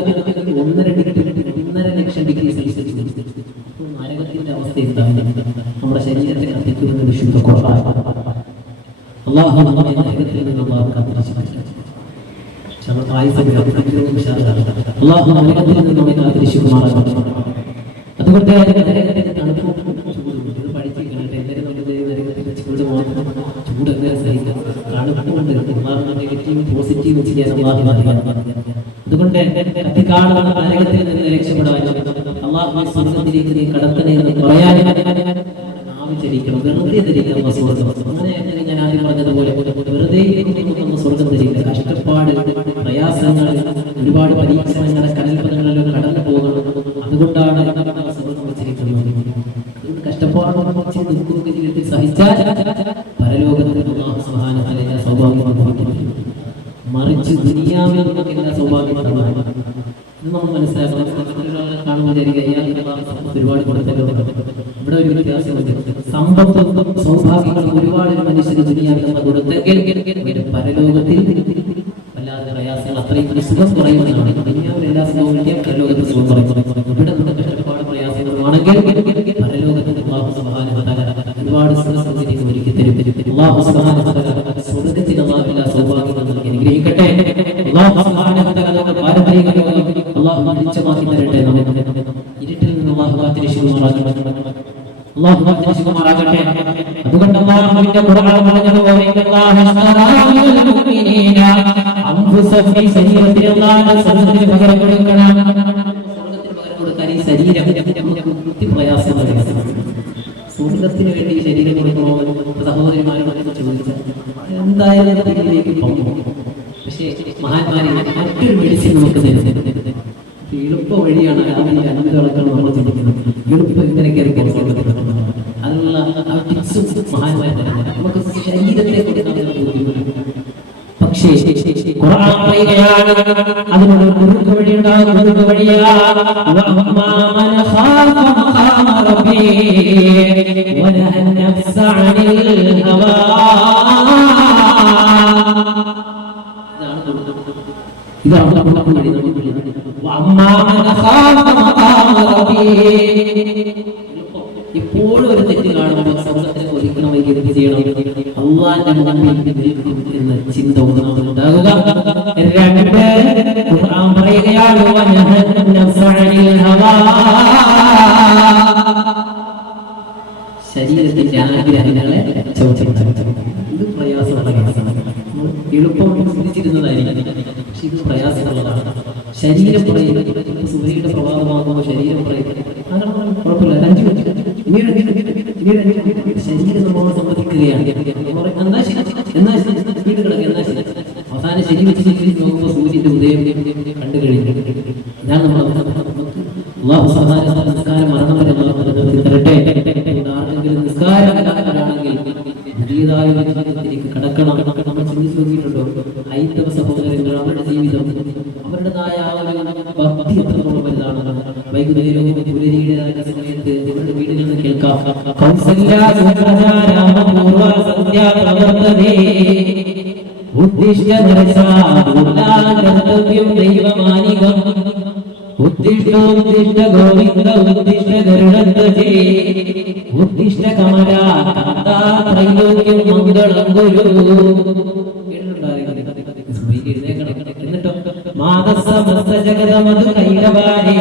1.5 ലക്ഷം ഡിഗ്രി സെൽഷ്യസ്. നരകത്തിന്റെ അവസ്ഥ എന്താണ്? നമ്മുടെ ശരീരത്തെ കത്തിക്കുന്ന വിശുദ്ധ ഖുർആൻ. അള്ളാഹു നരകത്തിൽ നിന്ന് അതുകൊണ്ട് അതുകൊണ്ട് നരകത്തിൽ നിന്ന് രക്ഷപ്പെടാൻ അള്ളാഹു സ്വർഗ്ഗത്തിലേക്ക് നീ കടത്തണേ എന്ന് പറയാൻ ആവശ്യരിക്കണം. വെറുതെ ധരിക്കണം സ്വർഗം. അങ്ങനെ ഞാൻ ആദ്യം പറഞ്ഞതുപോലെ വെറുതെ നമുക്ക് സ്വർഗം ധരിക്കുക. കഷ്ടപ്പാട്, പ്രയാസങ്ങൾ, ഒരുപാട് പരീക്ഷണങ്ങളെ കൽപ്പനകളിലോ കടന്നു പോകണം. അതുകൊണ്ടാണ് സ്വർഗം വെച്ചിരിക്കുന്നത്. കഷ്ടപ്പാട് ജീവിതത്തിൽ സഹിച്ചാൽ പരലോകത്തിൽ അല്ലാഹു സുബ്ഹാനഹു വ തആല സൗഭാഗ്യം, മറിച്ച് ദുനിയാവിൽ നമുക്ക് എല്ലാ സൗഭാഗ്യങ്ങളും ഇത് നമ്മൾ മനസ്സിലാക്കണം. കാണുമ്പോൾ ഒരുപാട് കൊടുത്തല്ലോ. ഇവിടെ ഒരു വ്യത്യാസമുണ്ട്. സമ്പത്തും സൗഭാഗ്യങ്ങളും ഒരുപാട് മനുഷ്യന് ദുനിയാവിൽ നമ്മൾ കൊടുത്തെങ്കിൽ പരലോകത്തിൽ വല്ലാതെ പ്രയാസങ്ങൾ, അത്രയും സുഖം കുറയുമെന്നാണ്. ദുനിയാവിൽ എല്ലാ സുഖവും കിട്ടിയാൽ പരലോകത്തിൽ സുഖം കുറയും. ഇവിടെ നമ്മുടെ കഷ്ടപ്പാട് പ്രയാസങ്ങളുമാണെങ്കിൽ പരലോകത്തിൽ അല്ലാഹു സുബ്ഹാനഹു വ തആല ഒരുപാട് സുഖസൗകര്യങ്ങൾ ഒരുക്കി തരും. അല്ലാഹു സുബ്ഹാനഹു വ തആല സ്വർഗ്ഗത്തിൽ അല്ലാഹു എല്ലാ സൗഭാഗ്യങ്ങളും നൽകി അനുഗ്രഹിക്കട്ടെ. അല്ലാഹു സുബ്ഹാനഹു വ തആല പാരമ്പര്യ അല്ലാഹു വെളിച്ചമാക്കി തരട്ടെ. ഇരുട്ടിൽ നിന്ന് അല്ലാഹു കാത്തിരക്ഷിക്കുമാറാകട്ടെ. അല്ലാഹു കാത്തിരക്ഷിക്കുമാറാകട്ടെ. അതുകൊണ്ട് അല്ലാഹുവിന്റെ ഖുർആൻ പറഞ്ഞതുപോലെ ശരീരത്തിൽ അല്ലാഹു സ്വർഗ്ഗത്തിന് പകരം കൊടുക്കണം. സ്വർഗ്ഗത്തിന് പകരം കൊടുക്കാൻ ഈ ശരീരം പ്രയാസമാണ്. സ്വർഗ്ഗത്തിന് വേണ്ടി ശരീരം കൊടുക്കണോ? സഹോദരിമാരോട് ചോദിച്ചാൽ എന്തായാലും ഇതിലേക്ക് പോകും. പക്ഷേ മഹാന്മാരെ മറ്റൊരു മെഡിസിൻ നമുക്ക് തരുന്നത് എളുപ്പ വഴിയാണ്. രാവിലെ 5 കളക്കാണ് നമ്മൾ ചിന്തിക്കുന്നത്. എളുപ്പം ഇങ്ങനെ കയറി അതിനുള്ള ആ ടിപ്സും മഹാന്മാരെ നമുക്ക് ശരീരത്തെ കൊടുക്കാൻ. പക്ഷേ ഖുർആൻ പറയുകയാണ് അതിനുള്ള കുറുക്ക് വഴി ഉണ്ടാകും. കുറുക്ക് വഴിയാണ് ഇപ്പോഴും ഒരു തെറ്റ് കാണുമ്പോൾ സ്വർഗ്ഗത്തിനെ ഒരിക്കണമെങ്കിൽ എന്ത് ചെയ്യണം? അല്ലാഹുവിന്റെ മുമ്പിൽ എന്ന ചിന്ത ഉണ്ടാകുക. 2 ഖുർആൻ പറയുകയാണ് ശരീരത്തിന്റെ ആഗ്രഹങ്ങളെ ഇത് പ്രയാസമുള്ള എളുപ്പം ചിന്തിച്ചിരുന്നതായിരിക്കും. പക്ഷെ ഇത് പ്രയാസമുള്ളതാണ്. ശരീരം പറയുന്നത് സുബഹിയുടെ പ്രഭാതമാകുമ്പോൾ ശരീരം പറയുന്നത് കുഴപ്പമില്ല, 5 മിനിറ്റ് ശരീരം നമ്മളോട് സമ്മതിക്കുകയാണ്. എന്നാ വീട് കിടക്കുക, എന്നാ ശരി. അവസാനം ശരി വെച്ച് നോക്കുമ്പോൾ സൂര്യന്റെ ഉദയം കണ്ടു കഴിഞ്ഞു. ഇതാണ് നിസ്കാരം മരണം വരെ തരട്ടെ. ആർക്കെങ്കിലും നിസ്കാരമാണെങ്കിൽ പുതിയതായ ജീവിതത്തിലേക്ക് കടക്കണം. നമ്മൾ ചിന്തിച്ചു നോക്കിയിട്ടുണ്ടോ? ഹൈന്ദവ സഹോദരങ്ങൾ അവരുടെ ജീവിതം ജീവിതം, അവരുടേതായ ആ ഒരു ഭക്തി എത്രത്തോളം വലുതാണ്. വൈകുന്നേരവും പുലരിയുടേതായ സമയത്ത് നിങ്ങളുടെ വീടുകളിൽ നിന്ന് കേൾക്കാം, ദൈവമാനികം ഉദ്ദിഷ്ട ഉദ്ദിഷ്ട ഗോവിന്ദ ഉദ്ദിഷ്ട ഗരുഡധ്വജേ ഉദ്ദിഷ്ട കമല ത്രൈലോക്യം മംഗളം ഗുരു. എന്നിട്ടോ മാതസമസ്ത ജഗതമധു കൈലവാരേ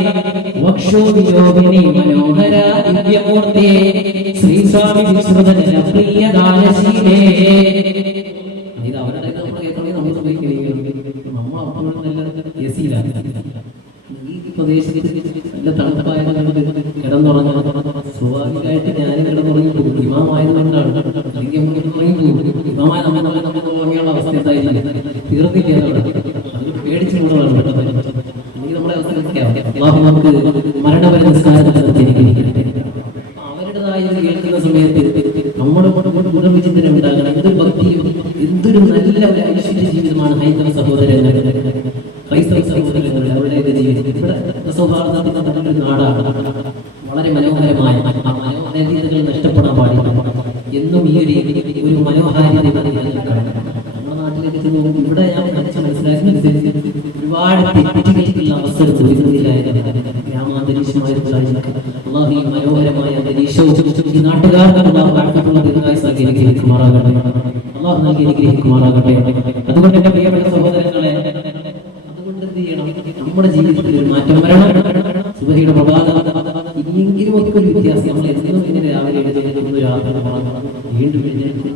വക്ഷോവിയോഗിനി മനോഹര ദിവ്യമൂർത്തേ ശ്രീ സ്വാമി വിശ്രുത ജനപ്രിയദാനശീലേ. ഇത് അവരുടെ നമ്മൾ കേൾക്കണമെങ്കിൽ നമ്മൾ നമ്മൾ അപ്പോഴും നല്ല എസിയിലാണ്. ഈ പ്രദേശത്ത് നല്ല തണുപ്പായതുകൊണ്ട് കിടന്നുറങ്ങാൻ സ്വാഭാവികമായിട്ട് ഞാനും കിടന്നുറങ്ങി പോകും. ഇമാമായതുകൊണ്ടാണ് ഇമാമായ നമ്മൾ ഉറങ്ങിയുള്ള അവസ്ഥ എന്തായാലും തീർന്നില്ല. അത് പേടിച്ചു കൊണ്ടുള്ളതാണ്. എനിക്ക് നമ്മുടെ അവസ്ഥ നമുക്ക് മരണപര നിസ്കാരത്തെ അവരുടേതായ കേൾക്കുന്ന സമയത്ത് നമ്മുടെ ഗുണവിചിന്തനം ഉണ്ടാകണം. എന്തൊരു ഭക്തിയും എന്തൊരു നല്ല ഒരു ഐശ്വര്യ ജീവിതമാണ് ഹൈന്ദവ സഹോദരങ്ങൾ, ക്രൈസ്തവ സഹോദരങ്ങൾ അവരുടെ ജീവിതം. ഇവിടെ സൗഹാർദ്ദത്തിന്റെ നല്ലൊരു നാടാണ്, വളരെ മനോഹരമായ ആ മനോഹാരിതകൾ നഷ്ടപ്പെടാൻ പാടില്ല. എന്നും ഈ ഒരു മനോഹാരിത നമ്മുടെ നാട്ടിലേക്ക് ചെന്ന് ഇവിടെ ഞാൻ മനസ്സിലാക്കുന്നതനുസരിച്ച് ഒരുപാട് തെറ്റുകൾക്കുള്ള അവസരം ഒരുക്കുന്നില്ല. ഗ്രാമാന്തരീക്ഷമായിരുന്ന അള്ളാഹു ഈ മനോഹരമായ അന്തരീക്ഷവും ഈ നാട്ടുകാർക്ക് അള്ളാഹു അനുഗ്രഹിക്കുമാറാകട്ടെ, അള്ളാഹു നൽകി അനുഗ്രഹിക്കുമാറാകട്ടെ. അതുകൊണ്ട് എന്റെ പ്രിയപ്പെട്ട സഹോദരങ്ങളെ, അതുകൊണ്ട് എന്ത് ചെയ്യണം, നമ്മുടെ ജീവിതത്തിൽ ഒരു മാറ്റം വരണം. സുബഹിയുടെ പ്രഭാതം ഇനിയെങ്കിലും ഒക്കെ ഒരു വ്യത്യാസം. നമ്മൾ എന്നും ഇങ്ങനെ രാവിലെ എഴുന്നേൽക്കുന്നു, രാത്രി വീണ്ടും എഴുന്നേൽക്കുന്നു,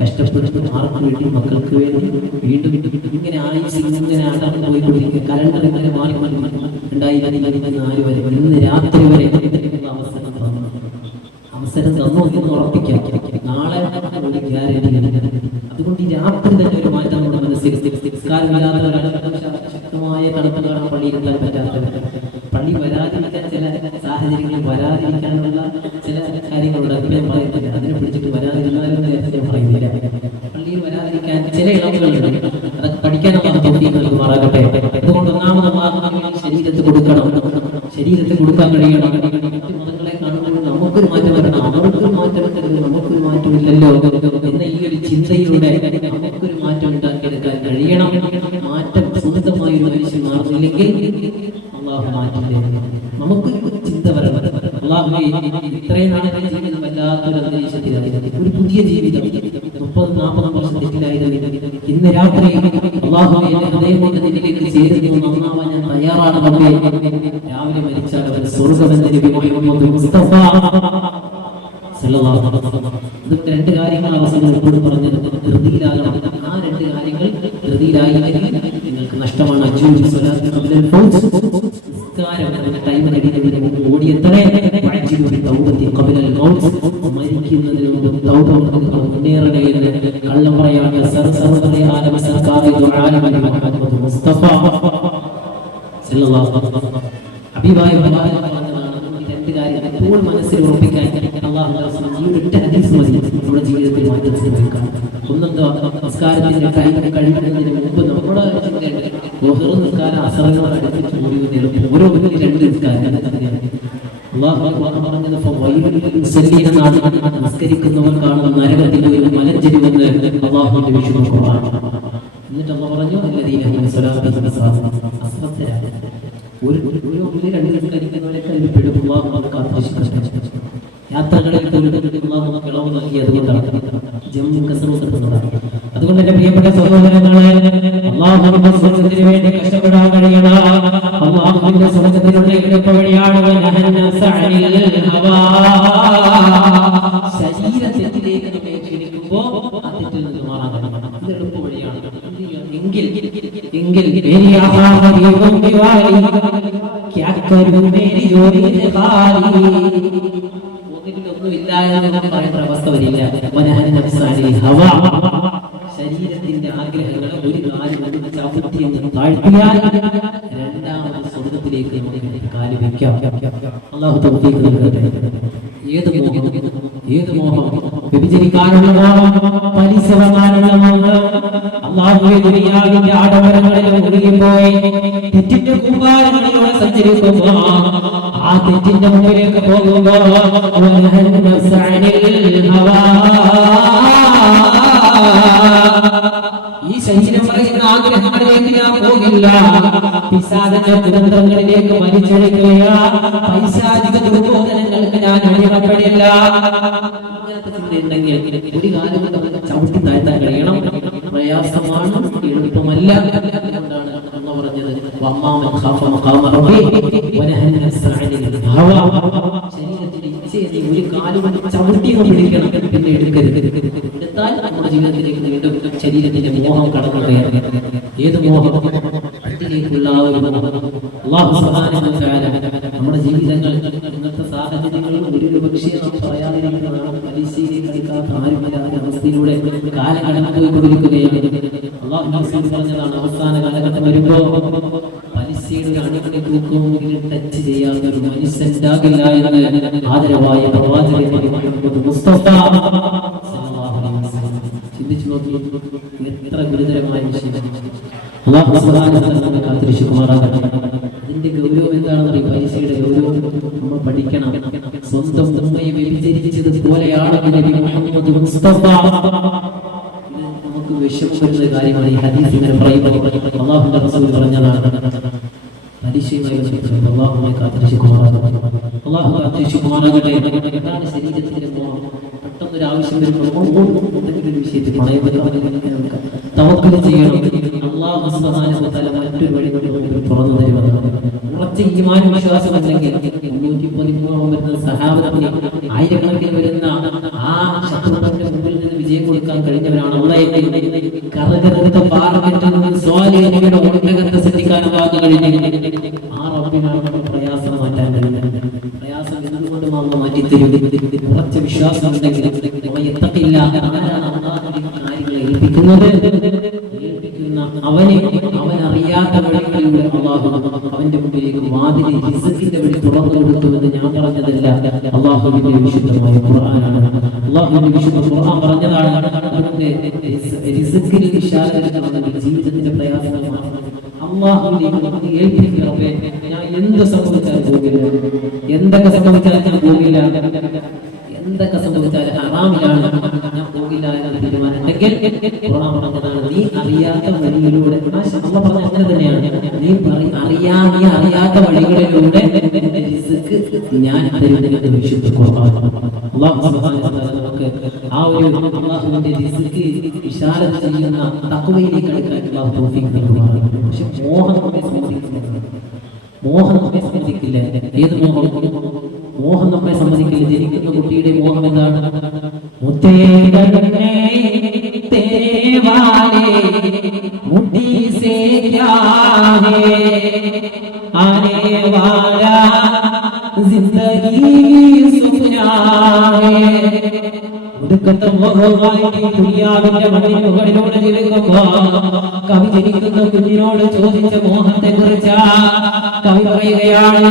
കഷ്ടപ്പെട്ട് ആർക്ക് വേണ്ടി, മക്കൾക്ക് വേണ്ടി വീണ്ടും ഇങ്ങനെ ആയുസ് ഇങ്ങനെ അടർന്നു പോയിക്കൊണ്ടിരിക്കുക. കലണ്ടർ ഇങ്ങനെ മാറി 2024 വരെ, ഇന്ന് രാത്രി വരെ അവസരം തന്നോ എന്ന് ഉറപ്പിക്കാം. നാളെ ഒരു ഗ്യാരണ്ടി. അതുകൊണ്ട് ഈ രാത്രി തന്നെ ഒരു മാറ്റം നമ്മുടെ മനസ്സിൽ. ശക്തമായ തണുപ്പ് കാണാൻ പള്ളിയിലെത്താൻ പറ്റാത്തവർ, പള്ളി വരാതിരിക്കാൻ ചില സാഹചര്യങ്ങളിൽ വരാതിരിക്കാനുള്ള ചില കാര്യങ്ങളുണ്ട്. അത് ഞാൻ പറയുന്നില്ല, അതിനെ പിടിച്ചിട്ട് വരാതിരുന്നാലും നേരത്തെ ഞാൻ പറയുന്നില്ല. പള്ളിയിൽ വരാതിരിക്കാൻ ചില ഇളവുകളുണ്ട്, അതൊക്കെ പഠിക്കാനുള്ള തൗഫീഖ് നൽകുമാറാകട്ടെ. അതുകൊണ്ട് ഒന്നാമത് ശരീരത്തിൽ കൊടുക്കണം, ശരീരത്തിൽ കൊടുക്കാൻ കഴിയണം. മറ്റു മതങ്ങളെ കാണുമ്പോൾ നമുക്കൊരു മാറ്റം വരണം, അവർക്കൊരു മാറ്റം വരരുത്, നമുക്കൊരു മാറ്റമില്ലല്ലോ എന്ന ഈ ഒരു ചിന്തയിലൂടെ നമുക്കൊരു മാറ്റം ഉണ്ടാക്കിയെടുക്കാൻ കഴിയണം. മാറ്റം സ്വന്തമായി ഒരു മനുഷ്യൻ മാറുന്നില്ലെങ്കിൽ അള്ളാഹു മാറ്റില്ലേ, നമുക്കൊരു ചിന്ത വരണം. അള്ളാഹു ഇത്രയും നാളെ ജീവിതം വല്ലാത്തൊരു അന്തരീക്ഷത്തിലായിരുന്നു, ഒരു പുതിയ ജീവിതം 30-40 വർഷം തെറ്റിലായിരുന്നു. ഇന്ന് രാത്രി അള്ളാഹു ഹൃദയം കൊണ്ട് നിന്നിലേക്ക് ചേരുന്നു, നന്നാവാൻ ഞാൻ തയ്യാറാണ്. രാവിലെ മരിച്ചാൽ അവൻ സ്വർഗ്ഗമെന്ന് നബി മുഹമ്മദ് മുസ്തഫ സല്ലല്ലാഹു അലൈഹി വസല്ലം. അതുകൊണ്ട് 2 കാര്യങ്ങൾ അവസാനം ഉൾപ്പെടെ പറഞ്ഞത് ധൃതിയിലാകണം. ആ 2 കാര്യങ്ങൾ ധൃതിയിലായില്ലെങ്കിൽ നിങ്ങൾക്ക് നഷ്ടമാണ്. മരിക്കുന്നതിന് മുമ്പ് മുന്നേറണേ എന്ന് കള്ളം പറയാൻ സർക്കാർ മുസ്തഫ ഹബീബായ രണ്ട് കാര്യം എപ്പോഴും മനസ്സിൽ ഉറപ്പിക്കാൻ അല്ലാഹു നമ്മുടെ ജീവിതത്തിൽ മാറ്റം സംഭവിക്കാം. ഒന്നെന്താ, നമസ്കാരത്തിന്റെ ടൈം കഴിയുന്നതിന് മുമ്പ് നമ്മുടെ നിസ്കാരം അസറങ്ങളോട് അടുപ്പിച്ച് ഓരോ 2 നിസ്കാരം നമസ്കരിക്കുന്നവർ കാണുന്ന നരകത്തിന്റെ ഒരു മലഞ്ചെരിവെന്ന് അല്ലാഹുവിന്റെ വിശുദ്ധ ഖുർആൻ. എന്നിട്ട് അല്ലാഹു പറഞ്ഞു, കരിക്കുന്നവരൊക്കെ അതിൽ പെടും. യാത്രകളിൽ ഇളവ് നൽകിയത് കൊണ്ടാണ് ജമ്മു കസറുന്നതാണ്. അതുകൊണ്ട് എന്റെ പ്രിയപ്പെട്ട സഹോദരങ്ങളെ, അല്ലാഹുവിന്റെ സ്വർഗ്ഗത്തിന് വേണ്ടി കഷ്ടപ്പെടാൻ കഴിയണം. അല്ലാഹുവിന്റെ സ്വർഗ്ഗത്തിനുള്ള എളുപ്പ വഴിയാണ് ശരീരത്തിലേക്ക് നമ്മെ ക്ഷണിക്കുമ്പോൾ ആ തെറ്റിൽ നിന്ന് മാറാൻ കഴിയണം. ഇത് എളുപ്പ വഴിയാണ്. എങ്കിൽ പറയുന്ന അവസ്ഥ വരില്ല. ശരീരത്തിന്റെ ആഗ്രഹങ്ങളെ ഒരു കാര്യം താഴ്ത്തിയാൽ രണ്ടാമത് സ്വർഗ്ഗത്തിലേക്ക് കാല് വയ്ക്കാം. അല്ലാഹു തൗഫീഖ് നൽകട്ടെ. ഏത് മോഹം, വ്യഭിചരിക്കാനുള്ള മോഹം, പലിശ വാങ്ങാനുള്ള മോഹം, അല്ലാഹുവേ ദുനിയാവിന്റെ ആഡംബരങ്ങളിൽ മുഴുകിപ്പോയി തെറ്റിന്റെ കൂമ്പാരങ്ങളിലൂടെ സഞ്ചരിക്കുമ്പോ ആ തെറ്റിന്റെ മുമ്പിലേക്ക് പോകുമ്പോ ഈ ശരീരം പറയുന്ന ആഗ്രഹങ്ങളിലേക്ക് ഞാൻ പോകില്ല, പിശാചിന്റെ ദുരന്തങ്ങളിലേക്ക് വലിച്ചൊഴുകുകയാ, പൈശാചിക ദുർബോധനങ്ങൾക്ക് ഞാൻ അടിമപ്പെടില്ല. ഇങ്ങനത്തെ ചിന്തയുണ്ടെങ്കിൽ ഒരു കാലം ചവിട്ടി താഴ്ത്താൻ കഴിയണം. പ്രയാസമാണ്, എളുപ്പമല്ല. അതുകൊണ്ടാണ് അമ്മ പറഞ്ഞത് ശരീരത്തിന്റെ ഇച്ഛയെ ഒരു കാലം ചവിട്ടി പിടിക്കണം, പിന്നെ എടുക്കരുത്. എടുത്താൽ നമ്മുടെ ജീവിതത്തിലേക്ക് വീണ്ടും ശരീരത്തിന്റെ മോഹം കടന്നു കയറി. ഏത് മോഹം? അതിലേക്കുള്ള അല്ലാഹു സുബ്ഹാനഹു വ തആല നമ്മുടെ ജീവിതങ്ങൾ ഇന്നത്തെ സാഹചര്യങ്ങളിൽ ഒരു പക്ഷേ നാം പറയാതിരിക്കുന്നതാണ്. പലിശയിലേക്ക് കളിക്കാത്ത ആരുമില്ലാത്ത അവസ്ഥയിലൂടെ കാലം കടന്നുപോയിക്കൊണ്ടിരിക്കുകയാണ്. അല്ലാഹു റസൂൽ പറഞ്ഞതാണ്, അവസാന കാലഘട്ടം വരുമ്പോ പലിശയുടെ അണിമണി തൂക്കമെങ്കിലും ടച്ച് ചെയ്യാത്ത ഒരു മനുഷ്യണ്ടാകില്ല എന്ന് ആദരവായ പ്രവാചകൻ മുഹമ്മദ് മുസ്തഫ സല്ലല്ലാഹു അലൈഹി വസല്ലം. ചിന്തിച്ചു നോക്കി, എത്ര ഗുരുതരമായ വിഷയം. അല്ലാഹു സുബ്ഹാനഹു വ തആല നമ്മെ കാത്തിരക്ഷിക്കുമാറാകട്ടെ. അതിന്റെ ഗൗരവം എന്താണെന്ന് അറിയാം. പൈസയുടെ ഗൗരവം നമ്മൾ പഠിക്കണം. സ്വന്തം ഉമ്മയെ വ്യഭിചരിച്ചത് പോലെയാണെന്ന് നബി മുഹമ്മദ് മുസ്തഫ. നമുക്ക് വിഷമം വരുന്ന കാര്യമാണ് ഈ ഹദീസ് ഇങ്ങനെ പറയുമ്പോൾ. അല്ലാഹുവിന്റെ റസൂൽ പറഞ്ഞതാണ്, പലിശയുമായി ബന്ധപ്പെട്ട് അല്ലാഹുവിനെ കാത്തിരക്ഷിക്കുമാറാകട്ടെ. അല്ലാഹു കാത്തിരക്ഷിക്കുമാറാകട്ടെ. എന്താണ് ശരീരത്തിന്റെ മോഹം? പെട്ടെന്നൊരു ആവശ്യം വരുമ്പോൾ എന്തെങ്കിലും ഒരു വിഷയത്തിൽ പണയം തവക്കൽ ചെയ്യണം. അല്ലാഹു സുബ്ഹാനഹു വ തആല മറ്റൊരു വഴി തുറന്നു തരുമെന്നാണ്. ഉറച്ച ഈമാനും വിശ്വാസമല്ലെങ്കിൽ 313 വരുന്ന സഹാബത്തിന്, ആയിരക്കണക്കിന് വരുന്ന ആ ശത്രുക്കളുടെ മുമ്പിൽ നിന്ന് വിജയം കൊടുക്കാൻ കഴിഞ്ഞവരാണ്. അള്ളാഹുവിന്റെ കറകറുത്ത പാറകെട്ടിൽ സ്വാലിഹികളുടെ ഉടമകത്തെ സൃഷ്ടിക്കാൻ കഴിഞ്ഞു. ആ റബ്ബിനാണ് നമ്മുടെ പ്രയാസം മാറ്റാൻ കഴിയുന്നത്. പ്രയാസം എന്തുകൊണ്ട് നമ്മൾ മാറ്റിത്തരും? ഉറച്ച വിശ്വാസം ഉണ്ടെങ്കിൽ എത്തക്കില്ല. അവനാണ് അള്ളാഹുവിന്റെ കാര്യങ്ങളെ ഏൽപ്പിക്കുന്നത്. അവനെ അവനറിയാത്ത വഴികളിലൂടെ അള്ളാഹു അവന്റെ മുമ്പിലേക്ക് വാതിലെ റിസ്കിന്റെ വഴി തുറന്നു കൊടുത്തുവെന്ന് ഞാൻ പറഞ്ഞതല്ല, അള്ളാഹുവിന്റെ വിശുദ്ധമായ ഖുർആനാണ്. അള്ളാഹുവിന്റെ വിശുദ്ധ ഖുർആൻ പറഞ്ഞതാണ്. റിസ്കിൽ വിശാലതയുണ്ടെങ്കിൽ ജീവിതത്തിന്റെ പ്രയാസങ്ങൾ അള്ളാഹുവിലേക്ക് ഏൽപ്പിക്കുക. ഞാൻ എന്ത് സംഭവിച്ചാലും പോകില്ല, എന്തൊക്കെ സംഭവിച്ചാലും ഞാൻ പോകില്ല, എന്തൊക്കെ സംഭവിച്ചാലും ഹറാമിലാണ് ഞാൻ പോകില്ല എന്ന തീരുമാനമുണ്ടെങ്കിൽ ഖുർആൻ പറഞ്ഞതാണ്, നീ അറിയാത്ത വഴിയിലൂടെ, അല്ലാഹു പറഞ്ഞ അങ്ങനെ തന്നെയാണ്, നീ അറിയാത്ത വഴികളിലൂടെ റിസ്ക് ഞാൻ തരുമെന്ന് വിശുദ്ധ ഖുർആൻ. അല്ലാഹു സുബ്ഹാനഹു വ തആല നമുക്ക് ആ ഒരു അല്ലാഹുവിന്റെ റിസ്ക് വിശാലത ചെയ്യുന്ന തഖ്വയിലേക്ക് അടുക്കാൻ അല്ലാഹു തൗഫീഖ് നൽകുമാറാകട്ടെ. പക്ഷെ മോഹം നമ്മെ സമ്മതിക്കില്ല. ഏത് മോഹം? മോഹം നമ്മെ സമ്മതിക്കില്ല. ജനിക്കുന്ന കുട്ടിയുടെ മോഹം എന്താണ്? ദുനിയാവിന്റെ മണ്ണിന് മുകളിലൂടെ ജീവിക്കുമ്പോ കവി ജനിക്കുന്ന കുഞ്ഞിനോട് ചോദിച്ച മോഹത്തെ കുറിച്ച് കവി പറയുകയാണ്.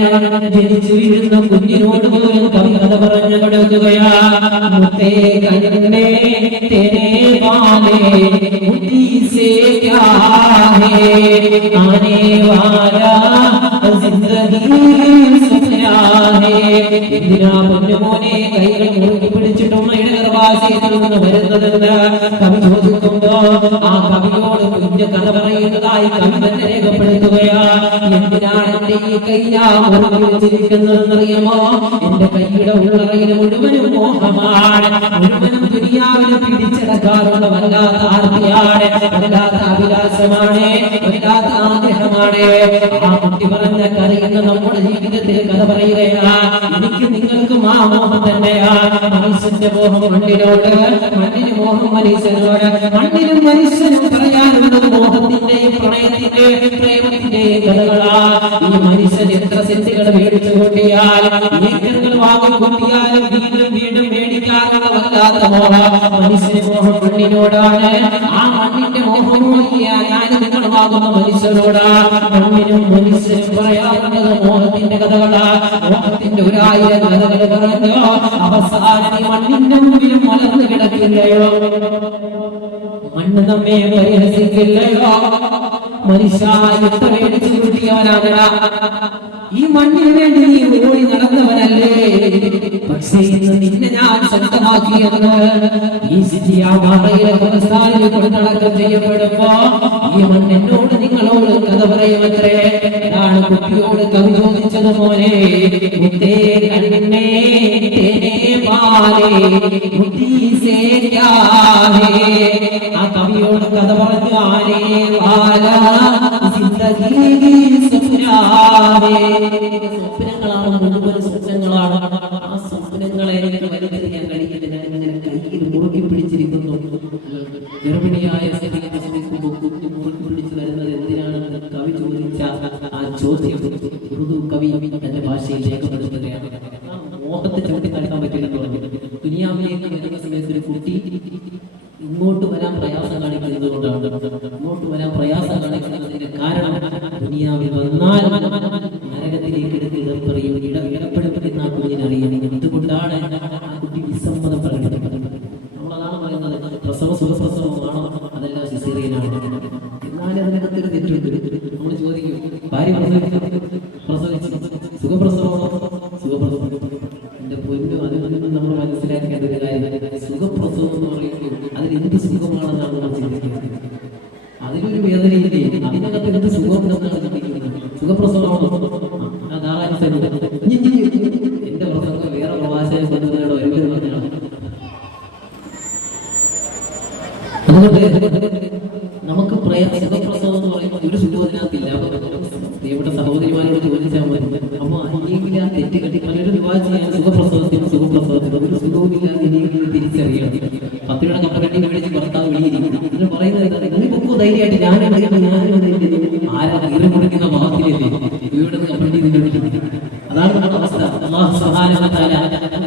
ജനിച്ചു വീഴുന്ന കുഞ്ഞിനോട് പോലും കവി കഥ പറഞ്ഞു കൊടുക്കുകയാ. മുത്തേ കണ്ണേ തേരെ വാലേ മുട്ടി സേ ക്യാ ഹേ ആനെ വാലാ ജിന്ദഗി സുനാ ഹേ. എന്തിനാ പൊന്നുമോനെ കൈകൾ മുറുകി പിടിച്ചിട്ടുമ്മയുടെ ഗർഭാശയത്തിൽ നിന്ന് വരുന്നതെന്ന് കവി ചോദിക്കുമ്പോ ആ കവിയോട് കുഞ്ഞ് കഥ പറയുന്നതായി കവി തന്നെ രേഖപ്പെടുത്തുകയാ. എന്തിനാണ് എന്റെ ഈ കൈ ഞാൻ മുറുകി വെച്ചിരിക്കുന്നതെന്നറിയാമോ? എന്റെ കൈയുടെ ഉള്ളറയിൽ മുഴുവനും മോഹമാണ്, മുഴുവനും ദുനിയാവിനെ പിടിച്ചടക്കാറുള്ള വല്ലാത്ത ആർത്തിയാണ്, വല്ലാത്ത അഭിലാഷമാണ്, വല്ലാത്ത ആഗ്രഹമാണ്. ആ കുട്ടി പറഞ്ഞ കഥയെന്ന നമ്മുടെ ജീവിതത്തിൽ കഥ പറയുകയാണ്. എനിക്ക് നിങ്ങൾക്കും ആ മോഹം തന്നെയാണ്. മനുഷ്യന്റെ മോഹം മണ്ണിനോട്, മണ്ണിന് മോഹം മനുഷ്യനോട്. മണ്ണിനും മനുഷ്യനും പറയാനുള്ളത് മോഹത്തിന്റെയും പ്രണയത്തിന്റെയും പ്രേമത്തിന്റെയും കഥകളാ. ഈ മനുഷ്യൻ എത്ര സെന്റുകൾ മേടിച്ചു കൂട്ടിയാലും, ഏക്കറുകൾ വാങ്ങി കൂട്ടിയാലും വീണ്ടും വീണ്ടും മേടിക്കാനുള്ള വല്ലാത്ത മോഹം. മനുഷ്യന് മോഹം മണ്ണിനോടാണ്. ആ മണ്ണിന്റെ മോഹം ഞാൻ നിങ്ങൾ വാങ്ങുന്ന മനുഷ്യരോടാ. മണ്ണിനും മനുഷ്യനും പറയാറുള്ളത് മോഹത്തിന്റെ കഥകളാ. മോഹത്തിന്റെ 1000 കഥകൾ പറഞ്ഞോ അവസാനം മണ്ണിന്റെ മുമ്പിലും മലർന്നു കിടക്കില്ലയോ? മണ്ണ് നമ്മെ പരിഹസിക്കില്ലയോ. മനുഷ്യ യുദ്ധ മേടിച്ചു കൂട്ടിയവനാകടാ, ഈ മണ്ണിന് വേണ്ടി നീ ഓടി നടന്നവനല്ലേ. പക്ഷേ ഇന്ന് നിന്നെ ഞാൻ സ്വന്തമാക്കിയെന്ന് ഈ സിറ്റിയാമറയിലെ പുരസ്കാരിൽ കൊണ്ടടക്കം ചെയ്യപ്പെടുമ്പോ ഈ മണ്ണ് എന്നോട് നിങ്ങളോട് കഥ പറയുമത്രേ. ആണ് കുട്ടിയോട് കവി ചോദിച്ചത് പോലെ മുത്തേ കണ്ണിനെ പാലേ മുത്തി സേ ക്യാ ഹേ. ആ കവിയോട് കഥ പറഞ്ഞു. ആനേ വാലാ ജിന്ദഗി സ്വപ്നാവേ. സ്വപ്നങ്ങളാണ്, മുഴുവൻ സ്വപ്നങ്ങളാണ്. ആ സ്വപ്നങ്ങളെ എനിക്ക് വലിച്ചെറിയാൻ കഴിയില്ല. ഞാൻ ഇങ്ങനെ കയ്യിൽ മുറുക്കി പിടിച്ചിരിക്കുന്നു. ഗർഭിണിയായ സ്ത്രീയെ ശ്രമിക്കുമ്പോൾ കുട്ടി മുറുക്കി പിടിച്ചു വരുന്നത് എന്തിനാണെന്ന് കവി ചോദിച്ച ആ ചോദ്യം ഉറുദു കവി തന്റെ ഭാഷയിൽ രേഖപ്പെടുത്തുകയാണ്. മോഹത്തെ ചവിട്ടി തടുക്കാൻ പറ്റില്ലെന്ന് പറഞ്ഞു. ദുനിയാവിലേക്ക് വരുന്ന സമയത്ത് ഒരു കുട്ടി ഇങ്ങോട്ട് വരാൻ പ്രയാസം കാണിക്കുന്നത് കൊണ്ടാണ്. ഇങ്ങോട്ട് വരാൻ പ്രയാസം കാണിക്കുന്നതിന്റെ കാരണം ദുനിയാവിൽ വന്നാൽ നരകത്തിലേക്ക് ഇടപെടുത്തുന്ന ആ കുഞ്ഞിനറിയാം. ഇതുകൊണ്ടാണ് ആ കുട്ടി വിസമ്മതം പ്രകടിപ്പിക്കുന്നത്. നമ്മളതാണ് പറയുന്നത്, പ്രസവ സുഖപ്രസവമാണോ അതല്ല സിസേറിയനാണ്. എന്നാലും അതിനകത്തൊരു തെറ്റുണ്ട്. നമ്മൾ ചോദിക്കും, ഭാര്യ പ്രസവിച്ചു സുഖപ്രസവമാണോ? സുഖപ്രസവം. എന്റെ പൊന്നു, അതിൽ നിന്ന് നമ്മൾ മനസ്സിലാക്കേണ്ട ഒരു കാര്യം, സുഖപ്രസവം എന്ന് പറയുമ്പോൾ അതിൽ എന്ത് സുഖമാണെന്നാണ് നമ്മൾ ചിന്തിക്കുന്നത്. അതിലൊരു വേദനയില്ലേ, അതിനകത്ത് എന്ത് സുഖം എന്നാണ് ചിന്തിക്കുന്നത്. സുഖപ്രസവമാണോ? എന്റെ പ്രസംഗം വേറെ പ്രവാചകൻ കൊണ്ടുവന്നോ എല്ലാവരും പറഞ്ഞാണ്. അതുകൊണ്ട് നമുക്ക് സുഖപ്രസവം എന്ന് പറയുമ്പോൾ ഒരു സുഖം അതിനകത്തില്ല. ഇവിടെ സഹോദരിമാരോട് ചോദിച്ചാൽ മതി. അപ്പൊ അല്ലെങ്കിൽ ആ തെറ്റ് കെട്ടി പലരും വിവാഹം ചെയ്യാൻ സുഖപ്രസവത്തിനും ഒരു സുഖവുമില്ലാതെ ഇനിയെങ്കിലും തിരിച്ചറിയണം. 10 രൂപ കപ്പ കെട്ടി മേടിച്ച് ഭർത്താവ് വെളിയിരിക്കും. ഇതിന് പറയുന്നത് നിങ്ങൾക്കൊക്കെ ധൈര്യമായിട്ട് ഞാനും ആരാ കീറി മുറിക്കുന്ന ഭാഗത്തിലല്ലേ ഇവിടെ നിന്ന് കപ്പട്ടി നിന്നിട്ട്. അതാണ് നമ്മുടെ അവസ്ഥ. അല്ലാഹു സുബ്ഹാനഹു വ തആല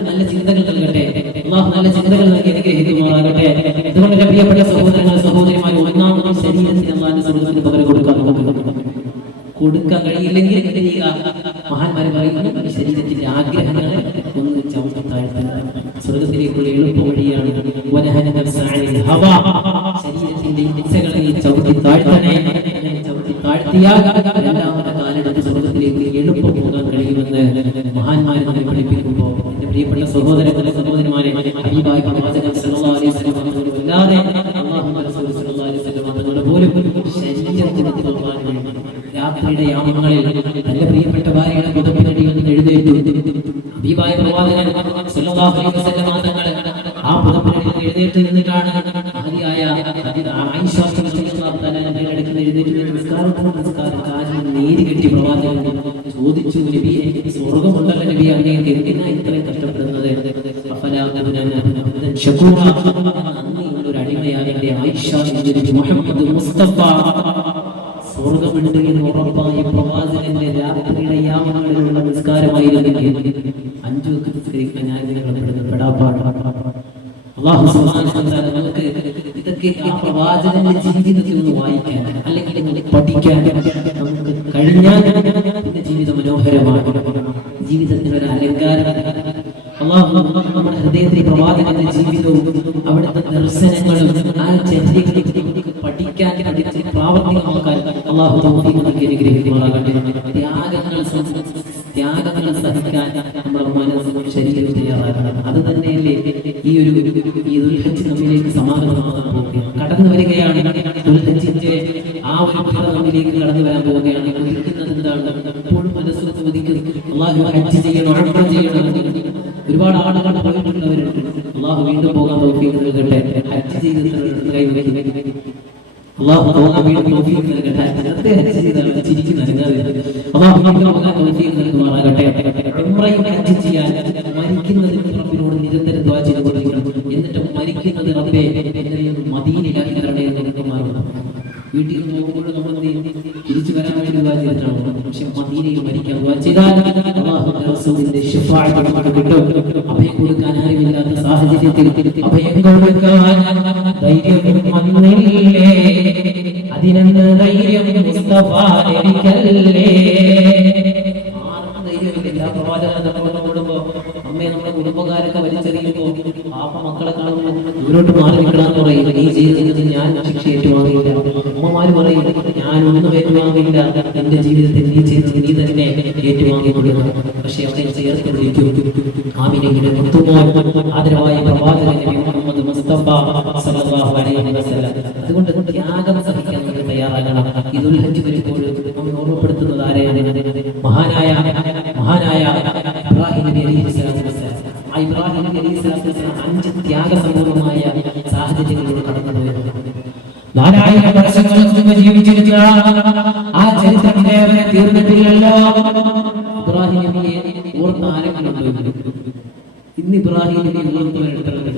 നല്ല ചിന്തകൾ നൽകട്ടെ. അല്ലാഹു നല്ല ചിന്തകൾ നൽകി അനുഗ്രഹിക്കുമാറാകട്ടെ. അതുകൊണ്ട് എൻ്റെ പ്രിയപ്പെട്ട സഹോദരങ്ങൾ സഹോദരിമാർ, ഒന്നാമതും ശരീരത്തിന് അല്ലാഹുവിന്റെ സ്വർഗ്ഗത്തിന് പകരം കൊടുക്കാൻ കഴിയില്ലെങ്കിൽ എന്ത് ചെയ്യുക? മഹാന്മാര് പറയുന്നത് ശരീരത്തിന്റെ ആഗ്രഹങ്ങളെ ഒന്ന് ചവിട്ടി താഴ്ത്തുക. സ്വർഗത്തിലേക്കുള്ള എളുപ്പ വഴിയാണ് ശരീരത്തിന്റെ ഇച്ഛകളെ ചവിട്ടി താഴ്ത്തണേ. ചവിട്ടി താഴ്ത്തിയാൽ രണ്ടാമത്തെ കാലത്ത് സ്വർഗത്തിലേക്ക് എളുപ്പം പോകാൻ കഴിയുമെന്ന് മഹാന്മാരെ നമ്മെ പഠിപ്പിക്കുമ്പോൾ എന്റെ പ്രിയപ്പെട്ട സഹോദരങ്ങളെ സഹോദരന്മാരെ, ഹബീബായ പ്രവാചകൻ സല്ലല്ലാഹു അലൈഹി വസല്ലം അല്ലാതെ അല്ലാഹുവിന്റെ റസൂൽ സല്ലല്ലാഹു അലൈഹി വസല്ലം തങ്ങളുടെ പോലും ശരീരത്തിന് തോന്നാൻ രാത്രിയുടെ യാമങ്ങളിൽ തന്റെ പ്രിയപ്പെട്ട ഭാര്യയുടെ പുതപ്പിനടിയിൽ നിന്ന് എഴുന്നേറ്റു. ഹബീബായ പ്രവാചകൻ സല്ലല്ലാഹു അലൈഹി വസല്ലം തങ്ങൾ ആ പുതപ്പിനടിയിൽ എഴുന്നേറ്റ് നിന്നിട്ടാണ് ഭാര്യയായ ആയിഷ റളിയല്ലാഹു തആലയുടെ അടുക്കൽ എഴുന്നേറ്റ് നിസ്കാരം കാലിൽ നീര് കെട്ടി പ്രവാചകൻ ചോദിച്ചു, നബിയെ സ്വർഗ്ഗമുണ്ടല്ലോ നബി, അങ്ങേക്ക് എന്തിനാ ഇത്രയും കഷ്ടപ്പെടുന്നത്? ഒരു അടിമയാകട്ടെ ആയിഷ മുഹമ്മദ് മുസ്തഫ സ്വർഗമുണ്ട് എന്ന് ഉറപ്പായ പ്രവാചകന്റെ രാത്രിയുടെ യാമങ്ങളിലുള്ള നിസ്കാരമായിരുന്നെങ്കിൽ 5 വക്ത് നിസ്കരിക്കാൻ ഞാൻ ഇതിനെ പെടാപ്പാട്. അല്ലാഹു സുബ്ഹാനഹു വ തആല നമുക്ക് ഇതൊക്കെ ആ പ്രവാചകന്റെ ജീവിതത്തിൽ നിന്ന് വായിക്കാൻ അല്ലെങ്കിൽ പഠിക്കാൻ നമുക്ക് കഴിഞ്ഞാൽ പിന്നെ ജീവിതം മനോഹരമാണ്. ജീവിതത്തിന് ഒരു അലങ്കാരം. അല്ലാഹു നമ്മുടെ ഹൃദയത്തിൽ പ്രവാചകന്റെ ജീവിതവും അവിടുത്തെ ദർശനങ്ങളും ആ ചര്യകളും പഠിക്കാൻ പഠിച്ച് പ്രാവർത്തികമാക്കാൻ അല്ലാഹു തൗഫീഖ് നൽകി അനുഗ്രഹിക്കുമാറാകട്ടെ. ത്യാഗങ്ങൾ സഹിക്കാൻ നമ്മുടെ മനസ്സും ശരീരവും തയ്യാറാക്കണം. അത് തന്നെയല്ലേ ഈ ഒരു ദുൽഹജ്ജ് നമ്മിലേക്ക് സമാഗതമാകാൻ പോവുകയാണ്, കടന്നു വരികയാണ്. ദുൽഹജ്ജിന്റെ ആ ഒരു നമ്മിലേക്ക് കടന്നു വരാൻ പോവുകയാണ്. കൊതിക്കുന്നത് എന്താണ്? എപ്പോഴും മനസ്സ് ചോദിക്കുന്നത് അല്ലാഹു ഹജ്ജ് ചെയ്യണം, ഉംറ ചെയ്യണം. ഒരുപാട് ആളുകൾ പോയിട്ടുള്ളവരുണ്ട്. അല്ലാഹു വീണ്ടും പോകാൻ തൗഫീഖ് നൽകട്ടെ. ഹജ്ജ് ചെയ്തിട്ട് അല്ലാഹു വീണ്ടും തൗഫീഖ് നൽകട്ടെ. ഹജ്ജ് ചെയ്താണ് ചിരിക്കുന്നത്. അല്ലാഹു വീണ്ടും പോകാൻ തൗഫീഖ് നൽകുമാറാകട്ടെ. ഉംറയും ഹജ്ജ് ചെയ്യാൻ മരിക്കുന്നതിന് റബ്ബിനോട് നിരന്തരം ദുആ ചെയ്തുകൊണ്ടിരിക്കണം. എന്നിട്ട് മരിക്കുന്നത് റബ്ബേ എന്നെ മദീനയിലാക്കി തരണേ എന്ന് മാറണം. വീട്ടിൽ പോകുമ്പോൾ നമ്മൾ തിരിച്ചു വരാൻ വേണ്ടി ദുആ ചെയ്തിട്ടാണ്. പക്ഷെ മദീനയിൽ മരിക്കാൻ ദുആ ചെയ്താൽ അല്ലാഹുവിന്റെ റസൂലിന്റെ ശഫാഅത്ത് നമുക്ക് കിട്ടും. അഭയം കൊടുക്കാൻ ആരുമില്ലാത്ത സാഹചര്യത്തിൽ അഭയം കൊടുക്കാൻ ധൈര്യം വന്നില്ലേ? അതിനെന്ത് ധൈര്യം മുസ്തഫ എനിക്കല്ലേ? ആർക്കും ധൈര്യമില്ല. പ്രവാചകൻ നമ്മുടെ കുടുംബം അമ്മയെ നമ്മുടെ കുടുംബക്കാരൊക്കെ വലിച്ചെറിയുമ്പോൾ പാപ്പ മക്കളെ കാണുമ്പോൾ ദൂരോട്ട് മാറി നിൽക്കണമെന്ന് പറയും. നീ ചെയ്തതിന് ഞാൻ ശിക്ഷ ഏറ്റുവാങ്ങില്ല. ഉമ്മമാര് പറയും, ഞാൻ ഒന്നും ഏറ്റുവാങ്ങില്ല, എന്റെ ജീവിതത്തിൽ നീ ചെയ്തത് നീ തന്നെ ഏറ്റുവാങ്ങിക്കൊള്ളുക. പക്ഷെ അവിടെ ചേർത്ത് വിളിക്കും ആമിനെങ്കിലും ആദരവായ പ്രവാചകൻ നബി മുഹമ്മദ് മുസ്തഫ സല്ലല്ലാഹു അലൈഹി വസല്ലം. അതുകൊണ്ട് ത്യാഗം സഹിക്കാൻ നമ്മൾ തയ്യാറാകണം. ഈദുൽ ഹജ്ജ് വരുമ്പോൾ നമ്മെ ഓർമ്മപ്പെടുത്തുന്നത് ആരെയാണ്? മഹാനായ ഇബ്രാഹിം നബി അലൈഹിസ്സലാത്തു വസ്സലാം. ആ ഇബ്രാഹിം നബി അലൈഹിസ്സലാത്തു വസ്സലാം 5 ത്യാഗസമ്പൂർണമായ സാഹചര്യങ്ങളിലൂടെ കടന്നുപോയത്. 4000 വർഷങ്ങൾക്ക് മുമ്പ് ജീവിച്ചിരുന്ന ആ ചരിത്രം ഇതേവരെ തീർന്നിട്ടില്ലല്ലോ. ഇബ്രാഹിം നബിയെ ഓർത്ത് ആരെങ്കിലും ഇന്ന് ഇബ്രാഹിം നബി ഓർത്തവരെടുത്തുള്ളത്?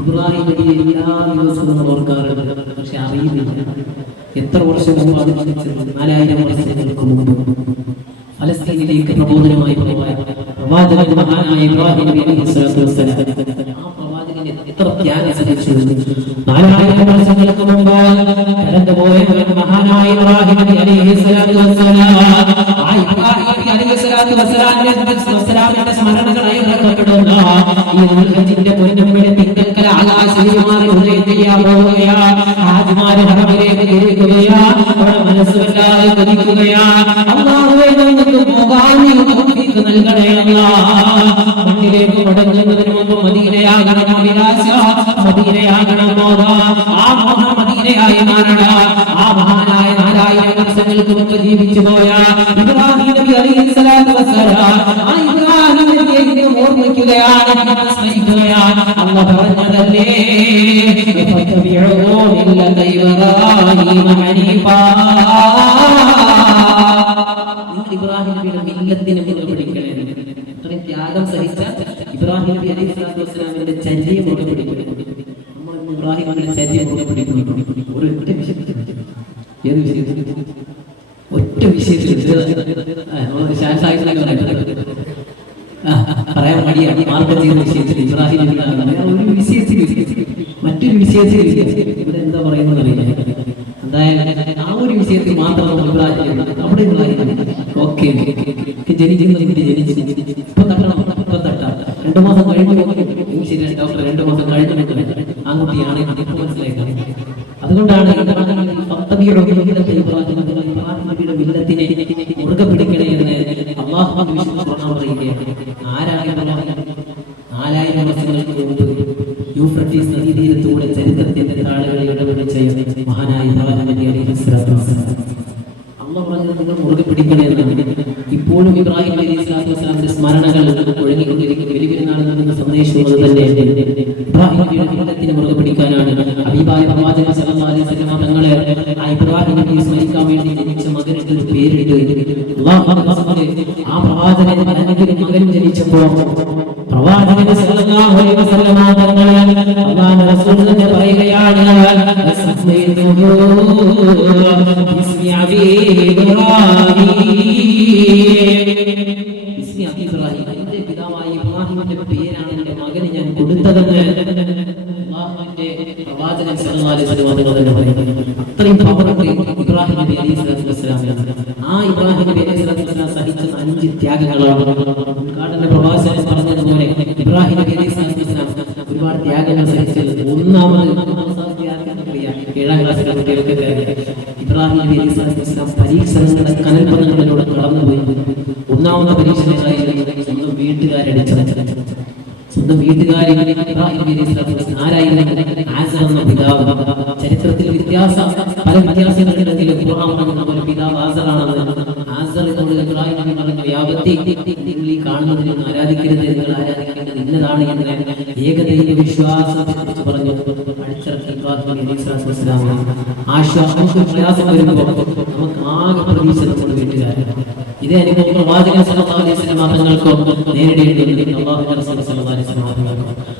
ഇബ്രാഹിം നബിയെ എല്ലാ ദിവസവും നമ്മൾ ഓർക്കാറുണ്ട്, പക്ഷെ അറിയില്ല എത്ര വർഷം മുമ്പ് അത് വന്നിച്ചത്. 4000 വർഷങ്ങൾക്ക് മുമ്പ് ഫലസ്തീനിലേക്ക് പ്രബോധനമായി പോയ പ്രവാചകൻ മഹാനായ ഇബ്രാഹിം നബി അലൈഹിസ്സലാത്തു വസ്സലാം. ആ പ്രവാചകൻ എത്ര ത്യാഗം സഹിച്ചു. 4000 വർഷങ്ങൾക്ക് മുമ്പ് കടന്നുപോയ മഹാനായ ഇബ്രാഹിം നബി അലൈഹിസ്സലാത്തു വസ്സലാം. ആ ഇബ്രാഹിം നബി അലൈഹിസ്സലാത്തു വസ്സലാമിന്റെ സ്മരണകളായി ഉണർത്തപ്പെടുന്ന ഈ ഈദുൽ ഹജ്ജിന്റെ പൊന്നമ്പഴ തിങ്കൽക്കൽ ആകാശീമാരെ ഉദയം ചെയ്യാൻ പോവുകയാണ്. ഹാജിമാരെ ഹറമിലേക്ക് തിരിക്കുകയാണ്. അവിടെ മനസ്സുവല്ലാതെ കൊതിക്കുകയാണ്, അല്ലാഹുവേ ഞങ്ങൾക്ക് പോകാൻ നീ തൗഫീഖ് നൽകണേ അല്ലാഹ്. മണ്ണിലേക്ക് മടങ്ങുന്നതിന് മുമ്പ് മദീനയാകണം അഭിലാഷ, മദീനയാകണം മോഹം. ആ മോഹം മദീനയായി മാറണം. ആ മഹാനായ 4000 വർഷങ്ങൾക്ക് മുമ്പ് ജീവിച്ചു പോയ ഇബ്രാഹിം നബി അലൈഹിസ്സലാത്തു വസ്സലാം. ആ ഇബ്രാഹിം നബിയെ ഇന്ന് ഓർമ്മിക്കുകയാണ്, സ്മരിക്കുകയാണ്. അല്ലാഹു പറഞ്ഞതല്ലേ, ഫതബിഉ മില്ലത ഇബ്രാഹിം ഹനീഫാ. ഇബ്രാഹിം നബിയുടെ മില്ലത്തിനെ മുറുകെ പിടിക്കണേ. അത്രയും ത്യാഗം സഹിച്ച ഇബ്രാഹിം നബി അലൈഹിസ്സലാത്തു വസ്സലാമിന്റെ ചര്യയെ മുറുകെ പിടിക്കണം. നമ്മൾ ഇബ്രാഹിം നബിയുടെ ചര്യയെ മുറുകെ പിടിക്കണം. ഒരൊറ്റ വിഷയത്തിൽ, ഏത് വിഷയത്തിൽ? ഒറ്റ വിഷയത്തിൽ പറയാൻ മടിയാണ്. മാർക്കം ചെയ്ത വിഷയത്തിൽ ഇബ്രാഹിം നബി ഒരു വിഷയത്തിൽ, മറ്റൊരു വിഷയത്തിൽ ഇവിടെ എന്താ പറയുന്നത് അറിയില്ല. എന്തായാലും ആ ഒരു വിഷയത്തിൽ മാത്രം അവിടെ ഓക്കെ ഇപ്പൊ തട്ടണം, ഇപ്പൊ തട്ടാം. 2 മാസം കഴിഞ്ഞു ശരി ഡോക്ടർ, 2 മാസം കഴിഞ്ഞു ആൺകുട്ടിയാണ് ഇപ്പൊ മനസ്സിലാക്കാം. അതുകൊണ്ടാണ് നബിയുടെ മില്ലത്തിനെ മുറുകെ പിടിക്കണേ എന്ന് അല്ലാഹു പറയുകയാണ്. ആരാണ് 4000 വർഷങ്ങൾക്ക് മുമ്പ് യൂഫ്രട്ടീസ് നദീതീരത്തൂടെ ചരിത്രത്തിന്റെ താളുകളിൽ ഇടപിടിച്ച മഹാനായ ഇബ്രാഹിം നബി അലൈഹിസ്സലാത്തു വസ്സലാം. അല്ലാഹു പറഞ്ഞത് നിങ്ങൾ മുറുകെ പിടിക്കണേ എന്നാണ്. ഇപ്പോഴും ഇബ്രാഹിം നബി അലൈഹിസ്സലാത്തു വസ്സലാമിന്റെ സ്മരണകൾ ഒഴുകിക്കൊണ്ടിരിക്കുന്ന വലിയ നൽകുന്ന സന്ദേശം അത് തന്നെ. ഇബ്രാഹിം നബിയുടെ മില്ലത്തിനെ മുറുകെ പിടിക്കാനാണ് ഹബീബായ പ്രവാചകൻ സല്ലല്ലാഹു അലൈഹി വസല്ലം തങ്ങളെ ആ ഇബ്രാഹിം നബിയെ സ്മരിക്കാൻ വേണ്ടി ജനിച്ച മകനിട്ട് ഒരു പേരിട്ട് ആ പ്രവാചകൻ മകൻ ജനിച്ചപ്പോൾ പ്രവാചകൻ സല്ലല്ലാഹു അലൈഹി വസല്ലം തങ്ങളെ അല്ലാഹുവിന്റെ റസൂൽ തന്നെ പറയുകയാണ്, ബിസ്മി അബീ ഇബ്രാഹിം. ബിസ്മി അബീ ഇബ്രാഹിം, എന്റെ പിതാവായ ഇബ്രാഹിമിന്റെ പേരാണ് എന്റെ മകന് ഞാൻ കൊടുത്തതെന്ന് അല്ലാഹുവിന്റെ പ്രവാചകൻ സല്ലല്ലാഹു അലൈഹി വസല്ലം തന്നെ പറയുന്നു. അത്രയും പവറുണ്ട് ഇബ്രാഹിം നബി അലൈഹിസ്സലാത്തു വസ്സലാമിന്. ആ ഇബ്രാഹിം നബി അലൈഹിസ്സലാത്തു വസ്സലാം സഹിച്ച 5 ത്യാഗങ്ങളാണ്. ഉദ്ഘാടന പ്രവാചകൻ പറഞ്ഞതുപോലെ ഇബ്രാഹിം നബി അലൈഹിസ്സലാത്തു വസ്സലാം ഒരുപാട് ത്യാഗങ്ങൾ സഹിച്ചത്. ഒന്നാമത് 7ാം ക്ലാസ്സിലെ കുട്ടികൾക്ക് ഇബ്രാഹിം നബി അലൈഹിസ്സലാത്തു വസ്സലാം പരീക്ഷണങ്ങളുടെ കനൽപ്പന്തങ്ങളിലൂടെ കടന്നുപോയി. ഒന്നാമത്തെ പരീക്ഷണമായിരുന്നു സ്വന്തം വീട്ടുകാരടിച്ചത്. സ്വന്തം വീട്ടുകാരെ ഇബ്രാഹിം നബി അലൈഹിസ്സലാത്തു വസ്സലാം ആരായിരുന്നു? ആസർ എന്ന പിതാവ്. ചരിത്രത്തിൽ പല വ്യത്യാസങ്ങളുണ്ടെങ്കിലും ഖുർആൻ പറഞ്ഞ പിതാവ് ആസറാണെന്ന്. ആസർ എന്നോട് ഇബ്രാഹിം നബി പറഞ്ഞ വ്യാപത്തി, നിങ്ങൾ ഈ കാണുന്നതിനൊന്നും ആരാധിക്കരുത്, നിങ്ങൾ ആരാധിക്കേണ്ടത് ഇന്നതാണ് എന്ന് ഏകദൈവ വിശ്വാസത്തെ കുറിച്ച് പറഞ്ഞു. അടിച്ചിറക്കി ഇബ്രാഹിം നബി അലൈഹിസ്സലാത്തു വസ്സലാം ആശ്വാസം പ്രയാസം വരുമ്പോൾ നമുക്ക് ആകെ പ്രതീക്ഷ നമ്മുടെ വീട്ടുകാരൻ. ഇതേ അനുഭവം പ്രവാചകൻ സല്ലല്ലാഹു അലൈഹി വസല്ലം തങ്ങൾക്കും നേരിടേണ്ടിയിരിക്കുന്നു. അല്ലാഹുവിന്റെ റസൂൽ സല്ലല്ലാഹു അലൈഹി വസല്ലം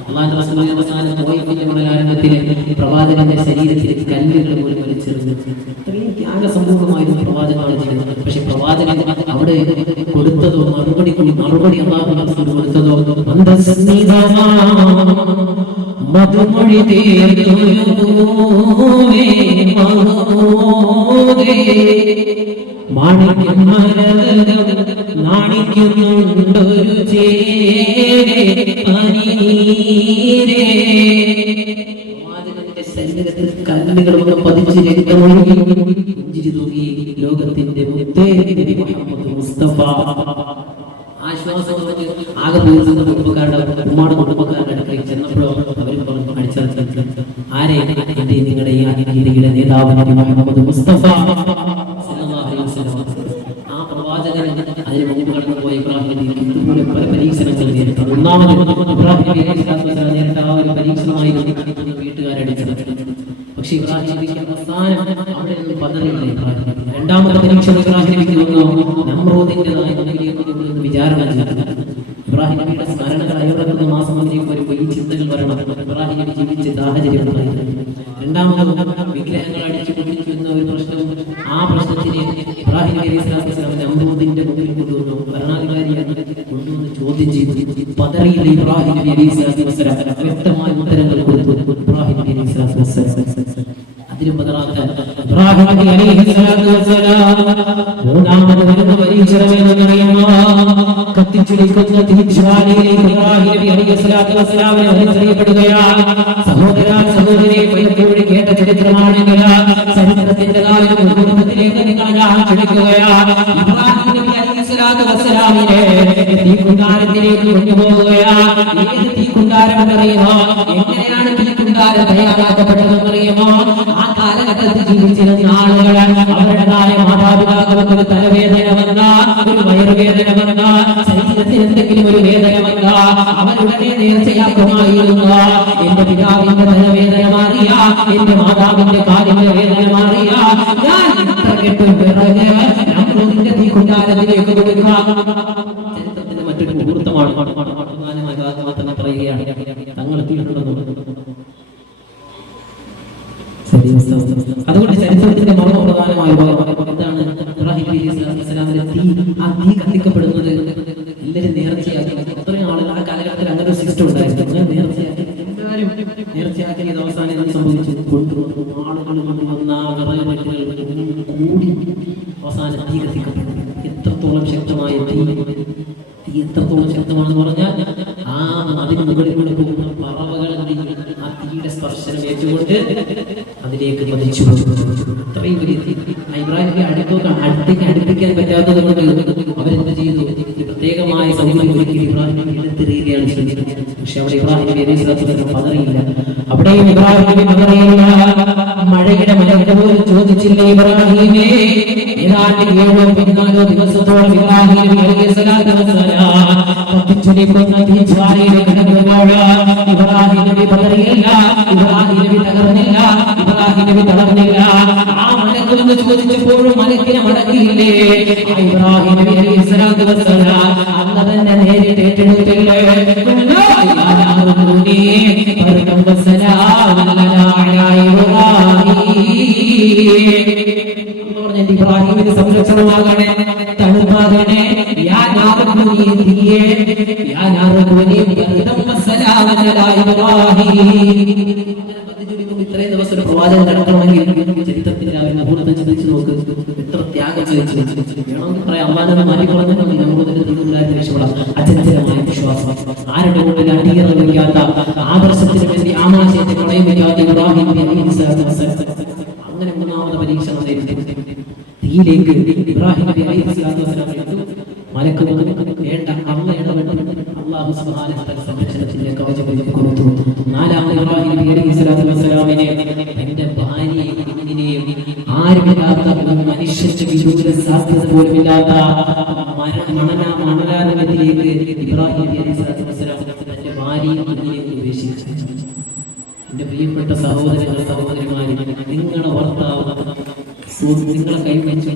അല്ലാഹുവിന്റെ റസൂലിന്റെ അവസാനത്തെ പോയിന്റെ ആരംഭത്തിൽ പ്രവാചകന്റെ ശരീരത്തിൽ കല്ലുകൾ പോലും വലിച്ചെറിഞ്ഞു. ഇത്രയും ത്യാഗസമ്പൂർണ്ണമായിരുന്നു പ്രവാചകനാണ് ചെയ്തത്. പക്ഷെ പ്രവാചകൻ അവിടെ കൊടുത്തതോ മറുപടി അല്ലാഹുവിന്റെ റസൂൽ കൊടുത്തതോ മധുമൊഴി മാണിക്യം നാണിക്കുന്നുണ്ടൊരു ചേരെ പനീരേ. പ്രവാചകന്റെ ശരീരത്തിൽ കല്ലുകളൊക്കെ പതിച്ച് രക്തമൊഴുകി പുഞ്ചിരി തൂകി ലോകത്തിന്റെ മുത്തേ നബി മുഹമ്മദ് മുസ്തഫ. ആശ്വാസം ആകെ തീർന്ന കുടുംബക്കാരുടെ ഉമ്മാടെ കുടുംബക്കാരുടെ അടുക്കൽ ചെന്നപ്പോഴോ അവർ പറഞ്ഞു അടിച്ചാൽ ആരെ എന്റെ നിങ്ങളുടെ ഈ അനിയുടെ നേതാവ് നബി മുഹമ്മദ് മുസ്തഫ സല്ലല്ലാഹു അലൈഹി വസല്ലം. ആ പ്രവാചകൻ അതിന് മുമ്പ് കടന്നു പോയ ഇബ്രാഹിം നബിക്ക് ഇതുപോലെ പല പരീക്ഷണങ്ങൾ നേരിട്ടു. ഒന്നാമത് ഇബ്രാഹിം നബി നേരിട്ട ആ ഒരു പരീക്ഷണമായിരുന്നു വീട്ടുകാരടിച്ചത്. പക്ഷെ ഇബ്രാഹിം നബിക്ക് അവസാനം അവിടെ നിന്ന് പതറിയില്ല ഇബ്രാഹിം നബി. രണ്ടാമത്തെ പരീക്ഷണം ഇബ്രാഹിം നബിക്ക് വന്നു നമ്രൂദിന്റേതായ വിചാരണ ചെയ്തു. ഇബ്രാഹിം നബിയുടെ സ്മരണകൾ അയവിറക്കുന്ന മാസം വരുമ്പോൾ ഈ ചിന്തകൾ വരണം. ഇബ്രാഹിം നബി ജീവിച്ച സാഹചര്യം രണ്ടാമത് വിഗ്രഹങ്ങൾ അടിച്ചു പൊട്ടിച്ചു എന്ന ഒരു പ്രശ്നം. ആ പ്രശ്നത്തിനെ ഇബ്രാഹിം നബി സ്വല്ലല്ലാഹു അലൈഹി വസല്ലം നമ്രൂദിന്റെ മുമ്പിൽ കൊണ്ടുവന്നു. ഭരണാധികാരിയാണ് കൊണ്ടുവന്ന് ചോദ്യം ചെയ്തു. പതറിയില്ല ഇബ്രാഹിം നബി സ്വല്ലല്ലാഹു അലൈഹി വസല്ലം. വ്യക്തമായ ഉത്തരങ്ങൾ കൊടുത്തു ഇബ്രാഹിം നബി സ്വല്ലല്ലാഹു അലൈഹി വസല്ലം. അതിലും പതറാത്ത ഇബ്രാഹിം നബി സ്വല്ലല്ലാഹു അലൈഹി വസല്ലം മൂന്നാമത് വരുന്ന പരീക്ഷണമെന്നറിയുമോ? കത്തിച്ചുടിക്കുന്ന തീജ്വാലയിലേക്ക് ഇബ്രാഹിം നബി സ്വല്ലല്ലാഹു അലൈഹി വസല്ലമിനെ വലിച്ചെറിയപ്പെടുകയാണ്. സഹോദരി പലപ്പോഴും കേട്ട ചരിത്രമാണെങ്കിൽ ചരിത്രത്തിന്റെ കുടുംബത്തിലേക്ക് നിങ്ങൾ ഞാൻ ക്ഷണിക്കുകയാണ്. ഇബ്രാഹിം നബി സ്വല്ലല്ലാഹു അലൈഹി വസല്ലമിനെ തീക്കുണ്ടാരത്തിലേക്ക് കൊണ്ടുപോവുകയാണ്. ഏത് തീക്കുണ്ടാരം എന്നറിയുമോ? എങ്ങനെയാണ് തീക്കുണ്ടാരം തയ്യാറാക്കപ്പെട്ടതെന്നറിയുമോ? ആ കാലഘട്ടത്തിൽ ജീവിച്ചിരുന്ന ആളുകൾ അവരുടേതായ മാതാപിതാക്കൾക്ക് ഒരു തലവേദന വന്ന, ഒരു വയറുവേദന വന്ന, ശരീരത്തിന് എന്തെങ്കിലും ഒരു വേദന വന്ന അവരുടനെ നേർച്ചയാക്കുമായിരുന്നു. എന്റെ പിതാവിന്റെ തലവേദന മാറിയ, എന്റെ മാതാവിന്റെ കാലിന്റെ വേദന മാറിയ ഞാൻ ഇത്ര കെട്ടും പിറകെ നമ്രൂദിന്റെ തീക്കുണ്ടാരത്തിലേക്ക് കൊടുക്കാം. ചരിത്രത്തിന്റെ മറ്റൊരു മുഹൂർത്തമാണ്. മാത്രം പറയുകയാണ് തങ്ങൾ എത്തിയിട്ടുണ്ടെന്ന്. അതുകൊണ്ട് ചരിത്രത്തിന്റെ മർമ്മപ്രധാനമായ എന്താണ്? ഇബ്രാഹിം നബി സ്വല്ലല്ലാഹു അലൈഹി വസല്ലമിന്റെ ആ തീ കത്തിക്കപ്പെടുന്നത് എല്ലാവരും നേർച്ചയാക്കി. അത്രയും ആളുകൾ ആ കാലഘട്ടത്തിൽ അങ്ങനെ ഒരു സിസ്റ്റം ഉണ്ടായിരുന്നു. അങ്ങനെ നേർച്ചയാക്കി എല്ലാവരും നേർച്ചയാക്കിയത് അവസാനം എന്ത് സംഭവിച്ചു? കൊണ്ടുവന്നു ആളുകൾ കൊണ്ടുവന്ന കൂടി അവസാനം തീ കത്തിക്കപ്പെട്ടു. എത്രത്തോളം ശക്തമായ തീ! എത്രത്തോളം ശക്തമാണെന്ന് പറഞ്ഞാൽ ആ അതിന് മുകളിലൂടെ പോകുന്ന പറവകൾ ആ തീയുടെ സ്പർശനം ഏറ്റുകൊണ്ട് അതിലേക്ക് പതിച്ചു. അത്രയും വലിയ തീ. ഇബ്രാഹിം നബി അടുത്തേക്ക് അടുപ്പിക്കാൻ പറ്റാത്തത് കൊണ്ട് അവരെന്ത് ചെയ്തു? പ്രത്യേകമായ സൗകര്യം ഒരുക്കി ഇബ്രാഹിം നബി എടുത്തെറിയുകയാണ് ശ്രമിച്ചത്. പക്ഷെ അവിടെ ഇബ്രാഹിം നബി അലൈഹി സ്വലാത്തു വസ്സലാം പതറിയില്ല. അവിടെയും ഇബ്രാഹിം നബി പതറിയില്ല. മഴയുടെ മലയുടെ പോലും ചോദിച്ചില്ല ഇബ്രാഹിമേ. ഏതാണ്ട് 7-14 ദിവസത്തോളം ഇബ്രാഹിം നബി അലൈഹി സ്വലാത്തു വസ്സലാം കത്തിച്ചൊലിക്കുന്ന തീജ്വാലയിൽ കിടക്കുമ്പോൾ ഇബ്രാഹിം നബി പതറിയില്ല. ഇബ്രാഹിം നബി തകർന്നില്ല. ഇബ്രാഹിം നബി തളർന്നില്ല. ആ മലക്കെന്ന് ചോദിച്ചപ്പോഴും മലക്കിനെ മടക്കിയില്ലേ? ഇബ്രാഹിം നബി അലൈഹി സ്വലാത്തു വസ്സലാം അന്ന് തന്നെ നേരിട്ട് ഏറ്റെടുത്തില്ലേ? ഇബ്രാഹിമിന് സംരക്ഷണമാകണേ, തണുപ്പാകണേ. ഇത്രയും ദിവസം ഒരു പ്രവാചകൻ നടക്കണമെങ്കിൽ ചരിത്രത്തിന്റെ ആ മുഹൂർത്തം ചിന്തിച്ചു നോക്ക്. എത്ര ത്യാഗം ചെയ്തു വേണമെങ്കിൽ പറയാം. അള്ളാഹുവിനെ മാറ്റി പറഞ്ഞാൽ നമുക്ക് രക്ഷപ്പെടാം. അചഞ്ചലമായ വിശ്വാസം, ആരുടെ മുന്നിൽ അടിയറവിക്കാത്ത, ആദർശത്തിന് വേണ്ടി ആമാശയത്തെ കളയം വയ്ക്കാത്ത ഇബ്രാഹിം നബി അലൈഹി സ്വലാത്തു വസ്സലാം അങ്ങനെ മൂന്നാമത്തെ പരീക്ഷണം നേരിട്ടു. തീയിലേക്ക് ഇബ്രാഹിം നബി അലൈഹി സ്വലാത്തു വസ്സലാം മലക്ക് വേണ്ട അല്ലാഹു സുബ്ഹാനഹു വ തആല സംരക്ഷണത്തിന്റെ കവചം കൊടുത്തു. നാലാമത് ഇബ്രാഹിം നബി അലൈഹി സ്വലാത്തു വസ്സലാമിനെ തന്റെ ഭാര്യയെയും കുഞ്ഞിനെയും ആരുമില്ലാത്ത മനുഷ്യന്റെ വിദൂര സാധ്യത പോലുമില്ലാത്ത മണലാരണ്യത്തിലേക്ക് ഇബ്രാഹിം നബി അലൈഹി സ്വലാത്തു വസ്സലാം തന്റെ ഭാര്യയും കുഞ്ഞിനെയും ഉപേക്ഷിച്ചു. എന്റെ പ്രിയപ്പെട്ട സഹോദരങ്ങളെ, സഹോദരിമാരെ, നിങ്ങളുടെ ഭർത്താവ് നിങ്ങളെ കൈവച്ചു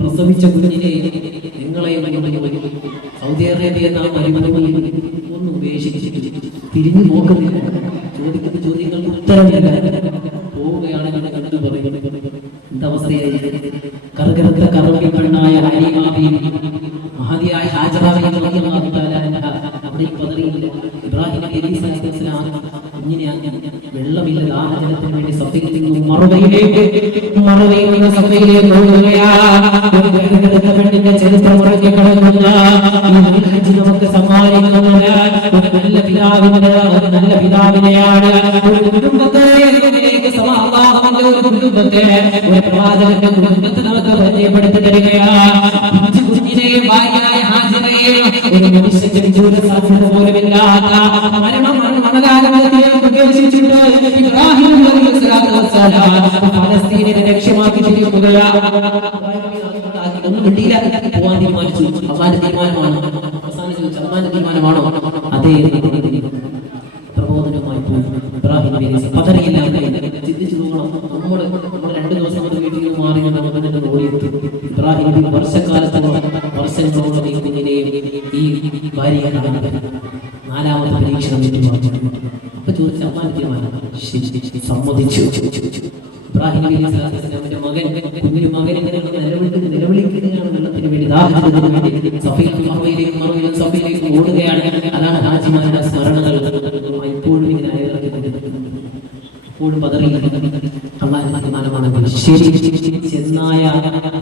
പ്രസവിച്ച കുഞ്ഞിനെ നിങ്ങളെയും സൗദി അറേബ്യ എന്ന മരുഭൂമിയിൽ ഒന്നും ഉപേക്ഷിച്ചിട്ട് തിരിഞ്ഞു നോക്കുന്നില്ല. ചോദിക്കുന്ന ചോദ്യങ്ങൾക്ക് ഉത്തരമില്ല. പോവുകയാണെങ്കിൽ കണ്ടു പറയുന്നത് എന്തവസ്ഥയായി? കറുകറുത്ത കറുകിൽ പെണ്ണായ ഹലീമ ബീവി, മഹതിയായ ഹാജറ റളിയല്ലാഹു തആല അൻഹ അവിടെയും പതറിയില്ല. ഇബ്രാഹിം നബി അലൈഹി സ്വലാത്തു വസ്സലാം കുഞ്ഞിനെ വെള്ളമില്ല ദാഹജലത്തിന് വേണ്ടി സഫയിലേക്ക് മറുവയിൽ നിന്ന് സഫയിലേക്ക് പെണ്ണിന്റെ ചരിത്രം ഉറങ്ങി കിടക്കുന്ന നമുക്ക് സമ്മാനിക്കുന്നത് ഒരു നല്ല പിതാവിനെയാണ്. ഒരു കുടുംബത്തെ ഒരു പ്രവാചകന്റെ കുടുംബത്തെ നമുക്ക് പരിചയപ്പെടുത്തി തരികയാണ്. കുഞ്ഞിനെയും ഭാര്യയായ ഹാജിറയെയും ഒരു മനുഷ്യ ജനിച്ചൂര സാധ്യത പോലുമില്ലാത്ത മണലാകത്തിലേക്ക് ഉപേക്ഷിച്ചിട്ട് ഇബ്രാഹിം അലൈഹിസ്സലാത്തു വസ്സലാം ഫലസ്തീനിനെ ലക്ഷ്യമാക്കി തിരിക്കുകയാണ്. ഒന്നും കിട്ടിയില്ല, പോവാൻ തീരുമാനിച്ചു. അള്ളാന്റെ തീരുമാനമാണ്. അവസാനം ചോദിച്ചു, അള്ളാന്റെ തീരുമാനമാണോ? അതേ പ്രബോധനവുമായി പോയി. ഇബ്രാഹിം നബി പതറിയില്ല. ചിന്തിച്ചു നോക്കണം, നമ്മൾ 2 ദിവസം വീട്ടിൽ മാറി നമുക്ക് ഓടിയെത്തി. ഇബ്രാഹിം നബി വർഷങ്ങളോളം ഈ കുഞ്ഞിനെയും ഈ ഭാര്യയെ 4ാമത്തെ പരീക്ഷണം ചുറ്റുമാറി. അപ്പൊ ചോദിച്ചു, അള്ളാന്റെ തീരുമാനം സമ്മതിച്ചു. ഇബ്രാഹിം നബി അലൈഹിസ്സലാമിന്റെ മകൻ കുഞ്ഞിന് മകൻ ഇങ്ങനെ നിലവിളിക്കുകയാണ് വെള്ളത്തിന് വേണ്ടി, ദാഹത്തിന് വേണ്ടി. സഫയിലേക്ക് സഫയിലേക്ക് ഓടുകയാണ്. അതാണ് ഹാജിമാരുടെ സ്മരണകൾ. ഇപ്പോഴും ഇങ്ങനെ എപ്പോഴും അള്ളാഹുവിന്റെ തീരുമാനമാണെങ്കിൽ ശരി. ചെന്നായ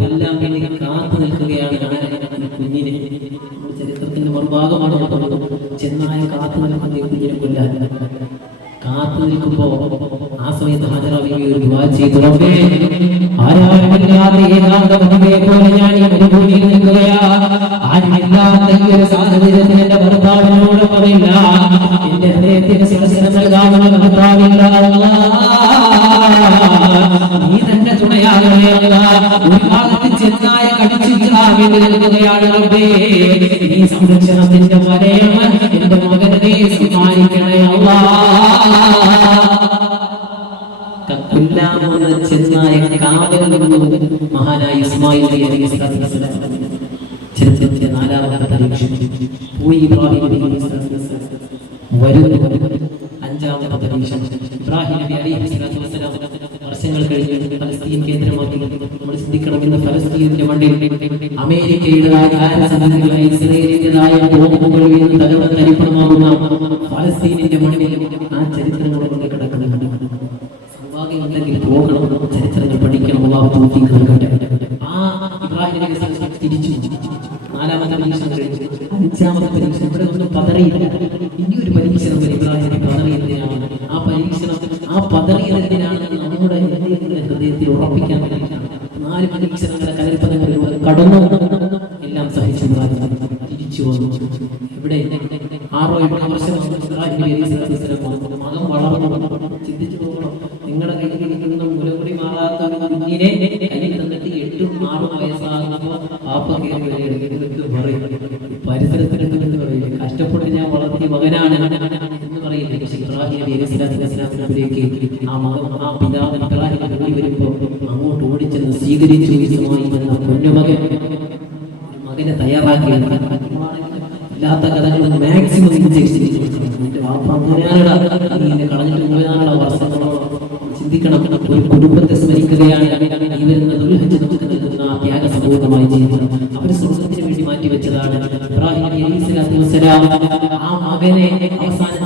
എല്ലാം വേണ്ടി കാത്തു നിൽക്കുകയാണ് കുഞ്ഞിനെ. ചരിത്രത്തിന്റെ മറുഭാഗമാണ്. ചെന്നായ കാത്തു നിൽക്കുന്ന കുഞ്ഞിനെ കൊല്ലാൻ കാത്തു നിൽക്കുമ്പോ ആ സമയത്ത് ഹാജറ ബീവി ഒരു ദുആ ചെയ്തു, റബ്ബേ ആരാരുമില്ലാത്ത ഏകാന്തമതിയെ പോലെ ഞാൻ ഈ മരുഭൂമിയിൽ നിൽക്കുകയാ. ആരുമില്ലാത്ത ഈ ഒരു സാഹചര്യത്തിൽ എന്റെ ഭർത്താവിനോട് പറയില്ല, എന്റെ ഹൃദയത്തിന് സ്പർശനം നൽകാനുള്ള ഭർത്താവില്ല. നീ തന്നെ തുണയാകണേ. ഒരു ഭാഗത്ത് ചെന്നായ കടിച്ചു കീറാൻ വേണ്ടി നിൽക്കുകയാണ്. റബ്ബേ നീ സംരക്ഷണത്തിന്റെ വലയം എന്റെ മകനെ നീ സമ്മാനിക്കണേ അല്ലാഹ്. ചെന്നായ മഹാനായ ഇസ്മായിൽ ചരിത്രത്തിന്റെ 4ാമത്തെ പരീക്ഷ പോയി. ഇബ്രാഹിം നബി വരുന്നു. 5ാമത്തെ പരീക്ഷ. ഇബ്രാഹിം നബി അലൈഹിസ്സലാത്തു വസ്സലാം വർഷങ്ങൾ കഴിഞ്ഞ് ഫലസ്തീൻ കേന്ദ്രമാക്കി നമ്മൾ ചിന്തിക്കണം. ഇന്ന് ഫലസ്തീനിന്റെ മണ്ണിൽ അമേരിക്കയുടേതായ ഇസ്രയേലിന്റേതായ ബോംബുകൾ വീണ് തകർന്ന് തരിപ്പണമാകുന്ന ഫലസ്തീനിന്റെ മണ്ണിൽ ആ ചരിത്രങ്ങൾ കിടക്കുന്നുണ്ട്. സൗഭാഗ്യമുണ്ടെങ്കിൽ പോകണം, ചരിത്രങ്ങൾ പഠിക്കണം. അല്ലാഹു തൗഫീഖ് നൽകട്ടെ. ആ ഇബ്രാഹിം നബി തിരിച്ചു 4ാമത്തെ പരീക്ഷണം കഴിഞ്ഞു. 5ാമത്തെ പരീക്ഷണം. ഇവിടെ ഒന്നും പതറിയില്ല. ഇനിയൊരു പരീക്ഷണം ഇബ്രാഹിം നബി പതറിയതിനാണ്. ആ പതറിയതിനാണ് നമ്മുടെ ഹൃദയത്തിൽ ഉറപ്പിക്കാൻ വേണ്ടിയിട്ടാണ്. 4 പരീക്ഷണങ്ങളെ കലൽപ്പതങ്ങളിലൂടെ കടന്നു എല്ലാം സഹിച്ചു തിരിച്ചു വന്നു. ഇവിടെ 6-7 വർഷം മകം വളർന്നു. ചിന്തിച്ചു നോക്കണം, നിങ്ങളുടെ കയ്യിൽ നിൽക്കുന്ന മുലകുടി മാറാത്ത കുഞ്ഞിനെ കയ്യിൽ തന്നിട്ട് 8-6 വയസ്സാകുമ്പോൾ പാപ്പ കയറി പറയും, പരിസരത്തിനെടുത്ത് പറയില്ല, കഷ്ടപ്പെട്ട് ഞാൻ വളർത്തിയ മകനാണ് എന്ന് പറയില്ല. പക്ഷെ ഇബ്രാഹിം നബി അലൈഹിസ്സലാമിലേക്ക് ആ പിതാവ് ഇബ്രാഹിം നബി വരുമ്പോൾ അങ്ങോട്ട് ഓടിച്ചെന്ന് സ്വീകരിച്ചു. ഇസ്മായിൽ എന്ന പൊന്നുമകൻ മകനെ തയ്യാറാക്കി. ഇല്ലാത്ത കഥകൾ മാക്സിമം ചിന്തിക്കണം. ഒരു കുടുംബത്തെ സ്മരിക്കുകയാണ് ഈ വരുന്ന ദുൽഹജ്ജ് നമുക്ക് നൽകുന്ന ത്യാഗ സമൂഹമായി ജീവിതം. അവർ സ്വർഗത്തിന് വേണ്ടി മാറ്റിവെച്ചതാണ്. ഇബ്രാഹിം നബി അലൈഹിസ്സലാത്തു വസ്സലാം ആ മകനെ അവസാനം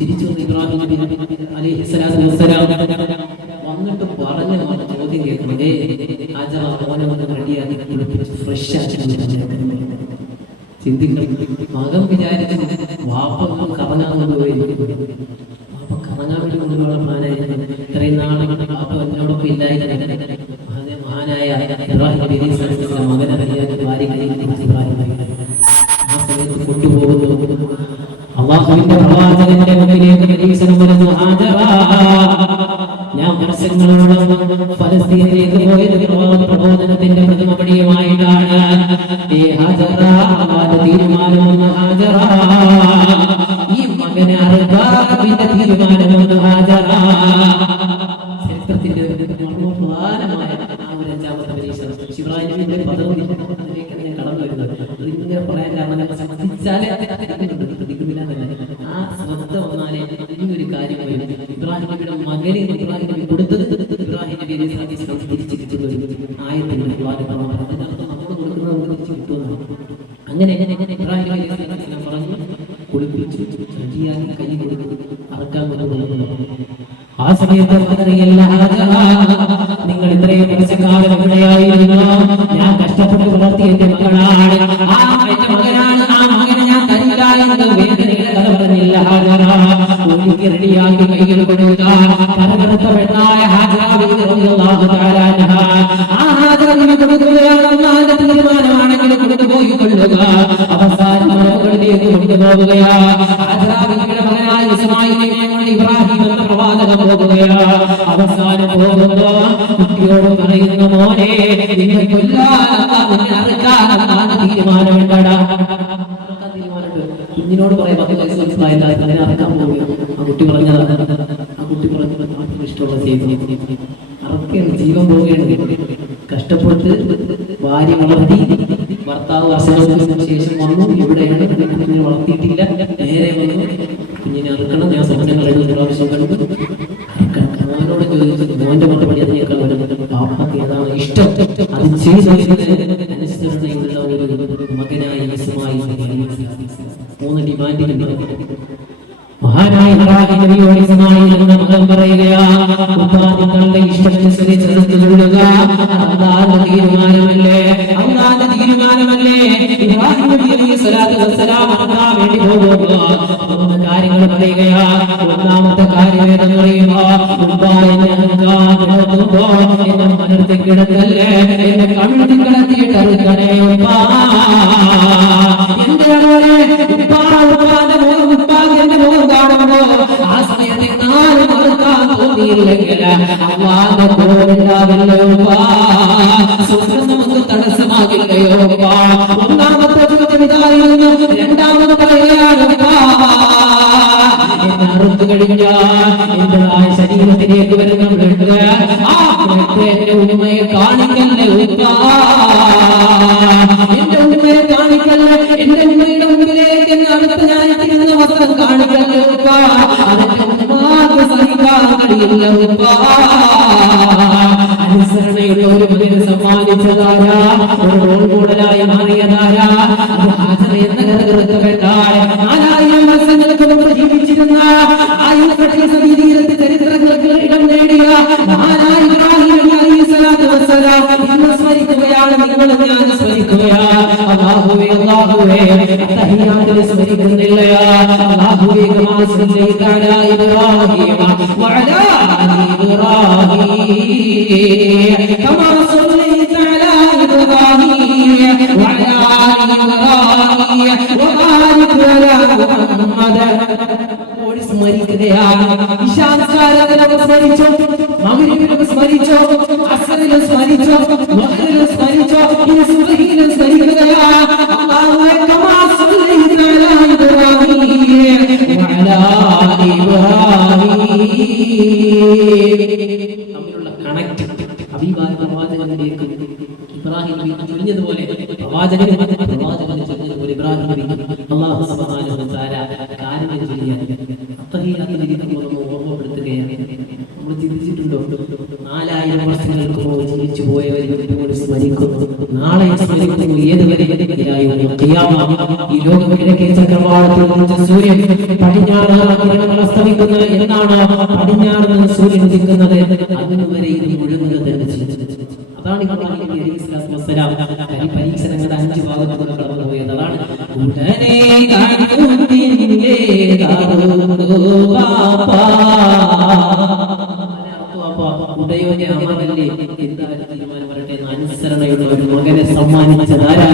തിരിച്ചു വന്ന് ഇബ്രാഹിം നബി അലൈഹിസ്സലാത്തു വസ്സലാം വന്നിട്ട് പറഞ്ഞ ചോദ്യം കേൾക്കുന്നത്, ഹാജറ മോനെ വന്ന് റെഡിയാക്കി കുളിപ്പിച്ച് ഫ്രഷ് ആക്കി ചിന്തിക്കണം. മകൻ വിചാരിച്ചു വാപ്പൊന്നും കറങ്ങാമെന്ന് പോയി. വാപ്പ കറങ്ങാൻ വേണ്ടി കൊണ്ടുള്ള പ്ലാനായിരുന്നു. ഇത്രയും നാളെ വാപ്പ എന്നോടൊപ്പം ഇല്ലായിരുന്നു. മഹാനായ ഇബ്രാഹിം നബി അലൈഹിസ്സലാമിന്റെ മകനെ റെഡിയാക്കി ഭാര്യ ഇബ്രാഹിം ആ സമയത്ത് കൊണ്ടുപോകുന്നു. അല്ലാഹുവിന്റെ പ്രവാചകന്റെ മുന്നിലേക്ക് പരീക്ഷണം വരുന്നു. ഹാജറ, ഞാൻ വർഷങ്ങളോളം ഫലസ്തീനിലേക്ക് പോയത് പ്രബോധനത്തിന്റെ പ്രഥമപടിയുമായിട്ടാണ്. തീരുമാനമൊന്ന് ഹാജറ, ഈ മകനെ അറുബാബിന്റെ തീരുമാനമൊന്ന് ഹാജറ. ചരിത്രത്തിന്റെ പ്രധാനമായ ആ ഒരു 5ാമത്തെ പരീക്ഷണം ഇബ്രാഹിമിന്റെ പദവിയിലേക്ക് ഞാൻ കടന്നു വരുന്നത്. അതിങ്ങനെ പറയാൻ കാരണം ശ്രദ്ധിച്ചാലേ ആ ശ്രദ്ധ വന്നാലേ ഇനിയൊരു കാര്യം വരും. ഇബ്രാഹിം നബിയുടെ മകനെ ഇബ്രാഹിം നബി കൊടുത്തത് ഇബ്രാഹിം നബി തിരിച്ചു കിട്ടുന്ന ഒരു ആയത്തിന്റെ നമ്മൾ കൊടുക്കുന്നത് നമുക്ക് തിരിച്ചു കിട്ടുമെന്നാണ്. അങ്ങനെ ഇബ്രാഹിം നബി പറഞ്ഞു, കുളിപ്പിച്ചു റെഡിയാക്കി കൈ കൊടുത്തു അറക്കാൻ കൊണ്ടുപോകുന്നു. ആ സമയത്ത് നിങ്ങൾ ഇത്രയും വർഷക്കാലം എവിടെയായിരുന്നു? ഞാൻ കഷ്ടപ്പെട്ട് വളർത്തിയ എന്റെ മകളാണ്, എന്റെ മകനാണ്. ആ മകനെ ഞാൻ തരില്ല എന്ന് വേദനയുടെ കഥ പറഞ്ഞില്ല. ഹാജറ റെഡിയാക്കി കൈകൾ കൊടുക്കാൻ പരമടുത്ത പെണ്ണായ ഹാജറ അല്ലാഹുവിന്റെ തീരുമാനമാണെങ്കിൽ കൊണ്ടുപോയി കൊള്ളുക. അവസാനം മലമുകളിലേക്ക് കൊണ്ടുപോവുകയാ. ഹാജറാബിയുടെ മകനായ ഇസ്മാഈലിനെ കൊണ്ട് ഇബ്രാഹിം എന്ന പ്രവാചകൻ പോകുകയാ. അവസാനം പോകുമ്പോ കുട്ടിയോട് പറയുന്ന, മോനെ നിന്നെ കൊല്ലാൻ നിന്നെ അറുക്കാൻ തീരുമാനമുണ്ടടാ. കുഞ്ഞിനോട് പറയാം 10 വയസ്സ് മനസ്സിലായില്ല അതിനെ അറക്കാൻ പോവുകയാണ്. ആ കുട്ടി പറഞ്ഞതാണ്, ഇഷ്ടമുള്ള ചെയ്തി അറക്കുകയാണ്, ജീവൻ പോവുകയാണ്. കഷ്ടപ്പെട്ട് ഭാര്യ വളർത്തി, ഭർത്താവ് അസുഖത്തിന് ശേഷം വന്നു. ഇവിടെയാണ് കുഞ്ഞിനെ വളർത്തിയിട്ടില്ല. നേരെ വന്നു കുഞ്ഞിനെ അറുക്കണം. ഞാൻ സ്വപ്നങ്ങൾ 7 പ്രാവശ്യം കണ്ടു. മോനോട് ചോദിച്ചു, മോന്റെ മക്കൾ പഠിച്ചതിനേക്കാൾ പാപ്പക്ക് ഏതാണ് ഇഷ്ടം അത് ചെയ്തതിന് അനുസരണയുള്ള ഒരു മകനായി ഇസ്മാഈൽ 3 ഡിമാൻഡിലുണ്ട്. മഹാനായ ഇബ്രാഹിം നബിയോട് ഇസ്മാഈൽ എന്ന മകൻ പറയുകയാ, ഉപ്പാദികളുടെ ഇഷ്ടമനുസരിച്ച് എടുത്തുകൊള്ളുക. അല്ലാഹുവിന്റെ തീരുമാനമല്ലേ, അല്ലാഹുവിന്റെ തീരുമാനമല്ലേ. ഇബ്രാഹിം നബി അലൈഹി സ്വലാത്തു വസ്സലാം അല്ലാഹു വേണ്ടി പോകുമ്പോൾ 3 കാര്യങ്ങൾ പറയുകയാ. ഒന്നാമത്തെ കാര്യം ഏതെന്ന് പറയുമ്പോ, ഉപ്പാ എന്നെ അറുക്കാനുമ്പോ എന്നെ മലർത്തി കിടക്കല്ലേ, എന്നെ കണ്ണി കിടത്തിയിട്ട് അറുക്കണേ ഉപ്പാ. എന്റെ ഉപ്പാന്റെ മുഖം, ഉപ്പാന്റെ മുഖം കാണുമ്പോ ആ സമയത്ത് 4 മറുക്കാൻ തോന്നിയില്ലെങ്കിൽ അല്ലാഹുവിന്റെ കോപമുണ്ടാവില്ലയോ ഉപ്പാ, സുഖം നമുക്ക് തടസ്സമാകില്ലയോ ഉപ്പാ. ഒന്നാമത്തെ ചോദ്യം ഇതായിരുന്നു. രണ്ടാമത് പറയുകയാണ്, ഉപ്പാ എന്നെ അറുത്തു കഴിഞ്ഞാൽ എന്റേതായ ശരീരത്തിലേക്ക് വരുന്ന ബ്ലഡ്, ആ ബ്ലഡ് എന്റെ ഉമ്മയെ കാണിക്കല്ലേ ഉപ്പാ, എന്റെ ഉമ്മയെ കാണിക്കല്ലേ, എന്റെ ഉമ്മയുടെ മുമ്പിലേക്ക് എന്നെ അടുത്ത് ഞാൻ ഇട്ടിരുന്ന വസ്ത്രം കാണിക്കല്ലേ ഉപ്പാ, അതെന്റെ ഉമ്മാക്ക് സഹിക്കാൻ കഴിയില്ല ഉപ്പാ. അനുസരണയുള്ള ഒരു മകന് സമ്മാനിച്ചതാരാ, ഒരു റോൾ മോഡലായി മാറിയതാരാ, അത് ഹാജറ എന്ന കഥകൃത്തപ്പെട്ടാൽ 4000 വർഷങ്ങൾക്ക് മുമ്പ് ജീവിച്ചിരുന്ന ചരിത്രങ്ങൾക്ക് ഇടം നേടിയ മഹാനായ ഇബ്രാഹിം അലൈഹിസ്സലാത്തു വസ്സലാം ഇന്ന് സ്മരിക്കുകയാണ്. നിങ്ങൾ ഞാൻ സ്മരിക്കുകയാണ്. അല്ലാഹുവേ അല്ലാഹുവേ തഹിയ്യാത്തിൽ സ്മരിക്കുന്നില്ലയാ. അല്ലാഹുവേ കമാ സല്ലൈത അലാ ഇബ്രാഹിം വഅലാ ആലി ഇബ്രാഹിം കമാ സല്ലൈത അലാ ഇബ്രാഹിം വഅലാ ആലി ഇബ്രാഹിം വബാരിക് അലാ മുഹമ്മദ്. സ്മരിക്കുകയാണ്. ഇശാനക്കാരനെ സ്മരിച്ചോ, മഗ്രിബിനെ സ്മരിച്ചോ, അസ്റിനെ സ്മരിച്ചോ, മഗ്രിബിനെ സ്മരിച്ചോ, ഈ സുബ്ഹിനെ സ്മരിക്കുകയാണ്. അല്ലാഹുവേ കമാ സല്ലൈത അലാ ഇബ്രാഹിം വഅലാ ആലി ഇബ്രാഹിം. തമ്മിലുള്ള കണക്ട് ഹബീബായ പ്രവാചകനിലേക്ക് ഇബ്രാഹിം നബി ചൊല്ലിയതുപോലെ പ്രവാചകൻ ചൊല്ലിയതുപോലെ ഇബ്രാഹിം നബി അല്ലാഹു സുബ്ഹാനഹു വ തആല കാര്യം ചൊല്ലിയ ഓർമ്മപ്പെടുത്തുകയാണ്. നമ്മൾ ചിന്തിച്ചിട്ടുണ്ടോ, 4000 വർഷങ്ങൾക്ക് മുമ്പ് ജീവിച്ചു പോയവരെ സ്മരിക്കുന്നു, നാളെ സ്മരിക്കുന്നു. ഏതുവരെ? ഈ ലോകം കിഴക്കേ ചക്രവാളത്തിൽ സൂര്യൻ പടിഞ്ഞാറ് കിരണങ്ങൾ അസ്തമിക്കുന്നത് എന്നാണ്, പടിഞ്ഞാറ് നിന്ന് സൂര്യൻ ഉദിക്കുന്നത്, അതിനുവരെ ഇത് മുഴുകുക തന്നെ ചെയ്തു. അതാണ് പരീക്ഷണങ്ങളുടെ 5 ഭാഗത്തുകൾ കടന്നുപോയത്. അതാണ് ഉടനെ ഉടയോനെ അമരല്ലേ എന്തായാലും തീരുമാനം വരട്ടെ എന്ന് അനുസരണയുള്ള ഒരു മകനെ സമ്മാനിച്ചതാരാ?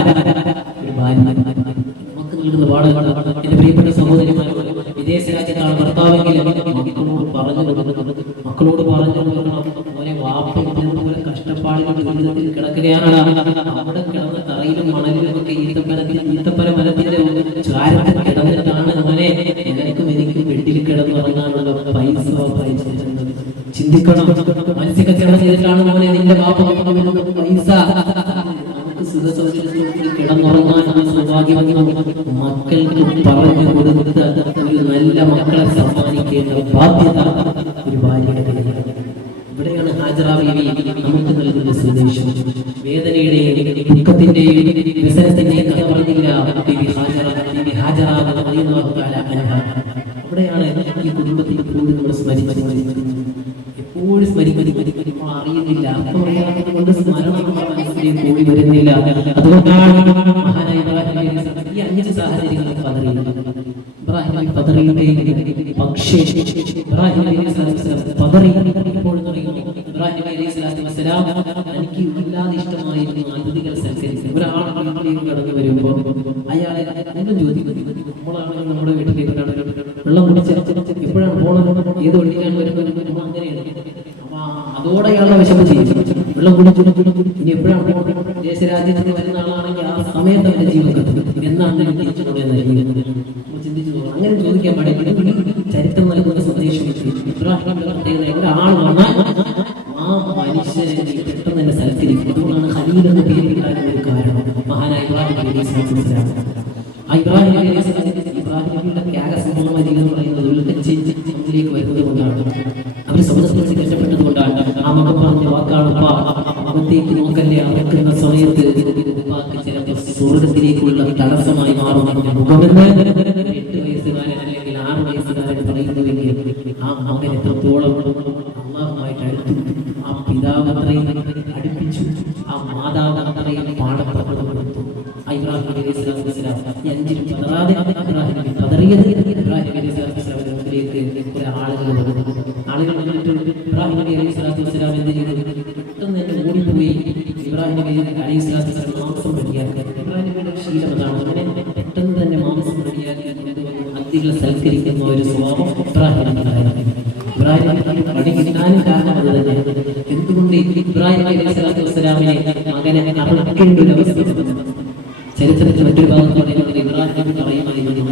ഒരു ഭാര്യ. നമുക്ക് നൽകുന്ന പാഠമാണ്. എന്റെ പ്രിയപ്പെട്ട സഹോദരിമാരോട്, വിദേശ രാജ്യത്താണ് ഭർത്താവെങ്കിൽ മക്കളോട് പറഞ്ഞു മോനെ വാപ്പ ഇതുപോലെ കഷ്ടപ്പാടിലും ദുരിതത്തിൽ കിടക്കുകയാണ്. അവിടെ കിടന്ന തറയിലും മണലിലും ഒക്കെ ഈത്തപ്പന മരത്തിന്റെ ചാരത്തിൽ കിടന്നിട്ടാണ് അവനെ എനിക്കും വെട്ടിൽ കിടന്നുറങ്ങാനുള്ള പൈസ ചിന്തിക്കണം. മത്സ്യക്കച്ചവടം ചെയ്തിട്ടാണ് മോനെ നിന്റെ വാപ്പ പൈസ നമുക്ക് സുഖസൗകര്യത്തിൽ കിടന്നുറങ്ങാനുള്ള സൗഭാഗ്യം മക്കൾക്ക് പറഞ്ഞു കൊടുത്ത ഒരു നല്ല മക്കളെ സമ്മാനിക്കേണ്ട ബാധ്യത ഒരു ഭാര്യയുടെ കയ്യിലാണ്. ഇവിടെയാണ് ഹാജറ ബീവി നമുക്ക് നൽകുന്ന സന്ദേശം. വേദനയുടെയും ദുഃഖത്തിന്റെയും വ്യസനത്തിന്റെയും കഥ പറഞ്ഞില്ല ഹാജറ റളിയല്ലാഹു തആല അൻഹ. അവിടെയാണ് ഈ കുടുംബത്തിൽ എപ്പോഴും നമ്മൾ സ്മരിക്കുന്നത്, എപ്പോഴും സ്മരിക്കുന്നു. അറിയുന്നില്ല, അർത്ഥം അറിയാത്തത് കൊണ്ട് സ്മരണം മനസ്സിലേക്ക് കൂടി വരുന്നില്ല. അതുകൊണ്ടാണ് മഹാനായ ഇബ്രാഹിം ഈ 5 സാഹചര്യങ്ങളിൽ പക്ഷേ ഇബ്രാഹിം പതറി. ഇപ്പോൾ ഇബ്രാഹിം അലൈഹി സ്വലാത്തു വസ്സലാം എനിക്ക് ഇല്ലാതെ ഇഷ്ടമായിരുന്നു അതിഥികൾ നിസ്കരിക്കുന്നത്. ഒരാൾ വീട്ടിലേക്ക് കടന്നു വരുമ്പോൾ അയാളെ ഒന്നും ചോദിക്കും. നമ്മളാണെങ്കിൽ നമ്മുടെ വീട്ടിലേക്ക് കടന്നു വെള്ളം കുടിച്ച് എപ്പോഴാണ് പോകണം, ഏത് വണ്ടിക്കാണ് വരുന്നത്, അങ്ങനെയാണ്. അപ്പൊ അതോടെ അയാളെ വിഷമം ചെയ്യും. വെള്ളം കുടിച്ചു ഇനി എപ്പോഴാണ് പോകണം, ദേശരാജ്യത്തിന് വരുന്ന ആളാണെങ്കിൽ ആ സമയത്ത് അവന്റെ ജീവൻ കത്തും, എന്നാണ് തിരിച്ചു കൊണ്ടുവരുന്നത്. ചിന്തിച്ചു നോക്കണം. അങ്ങനെ ചോദിക്കാൻ പാടില്ല. ചരിത്രം നൽകുന്ന സന്ദേശം ഇബ്രാഹിം ഒരാൾ വന്നാൽ ആ മനുഷ്യനെ പെട്ടെന്ന് തന്നെ സൽക്കരിക്കും. അതുകൊണ്ടാണ് ഖലീൽ എന്ന പേര് കിട്ടാനുള്ള ഒരു കാരണം. മഹാനായ ഇബ്രാഹിം നബി സ്വല്ലല്ലാഹു അലൈഹി വസല്ലം. ആ ഇബ്രാഹിം നബിയുടെ ത്യാഗസമ്പൂർണ്ണമായ ജീവിതം പറയുന്നത് ഇതിലേക്ക് വരുന്നത് കൊണ്ടാണ്. അവർ സ്വന്തത്തിന് വേണ്ടി കഷ്ടപ്പെട്ടത് കൊണ്ടാണ്. ആ മകൻ പറഞ്ഞ വാക്കാണ്, മുഖത്തേക്ക് നോക്കല്ലേ, അറക്കുന്ന സമയത്ത് ചിലപ്പോൾ സ്വർഗത്തിലേക്കുള്ള തടസ്സമായി മാറും മുഖമെന്ന് 8 വയസ്സുകാരൻ അല്ലെങ്കിൽ 6 വയസ്സുകാരൻ പറയുന്നുവെങ്കിൽ ആ മകൻ എത്രത്തോളം അല്ലാഹുമായിട്ട് അടുത്തു, ആ പിതാവ് അത്രയും അടുപ്പിച്ചു, ആ മാതാവ് അത്രയും പാഠപ്പെട്ടത് കൊടുത്തു. ഇബ്രാഹിം നബി സ്വല്ലല്ലാഹു അലൈഹി വസല്ലം 5 പതറാതെ ഇബ്രാഹിം നബി പതറിയത് ഇബ്രാഹിം നബി സ്വല്ലല്ലാഹു അലൈഹി വസല്ലം മുമ്പിലേക്ക് കുറെ ആളുകൾ വന്നിട്ടുണ്ട്. ഇബ്രാഹിം നബി സ്വല്ലല്ലാഹു അലൈഹി വസല്ലം എന്ത് ചെയ്തു? പെട്ടെന്ന് തന്നെ ഓടിപ്പോയി ഇബ്രാഹിം നബി സ്വല്ലല്ലാഹു അലൈഹി വസല്ലം മാംസം റെഡിയാക്കി. ഇബ്രാഹിം നബിയുടെ ശീലം അതാണ്. അങ്ങനെ പെട്ടെന്ന് തന്നെ മാംസം റെഡിയാക്കി അതിഥികളെ സൽക്കരിക്കുന്ന ഒരു സ്വഭാവം ഇബ്രാഹിം നബിയുണ്ടായിരുന്നു. ഇബ്രാഹിം നബി പണി കിട്ടാനും കാരണം അത് തന്നെ. എന്തുകൊണ്ട് ഇബ്രാഹിം നബി സ്വല്ലല്ലാഹു അലൈഹി വസല്ലമിനെ മകനെ അറുക്കേണ്ട ഒരു അവസ്ഥ ചരിത്രത്തിൽ മറ്റൊരു ഭാഗത്തോടെ ഇബ്രാഹിം നബി പറയുമായിരുന്നു,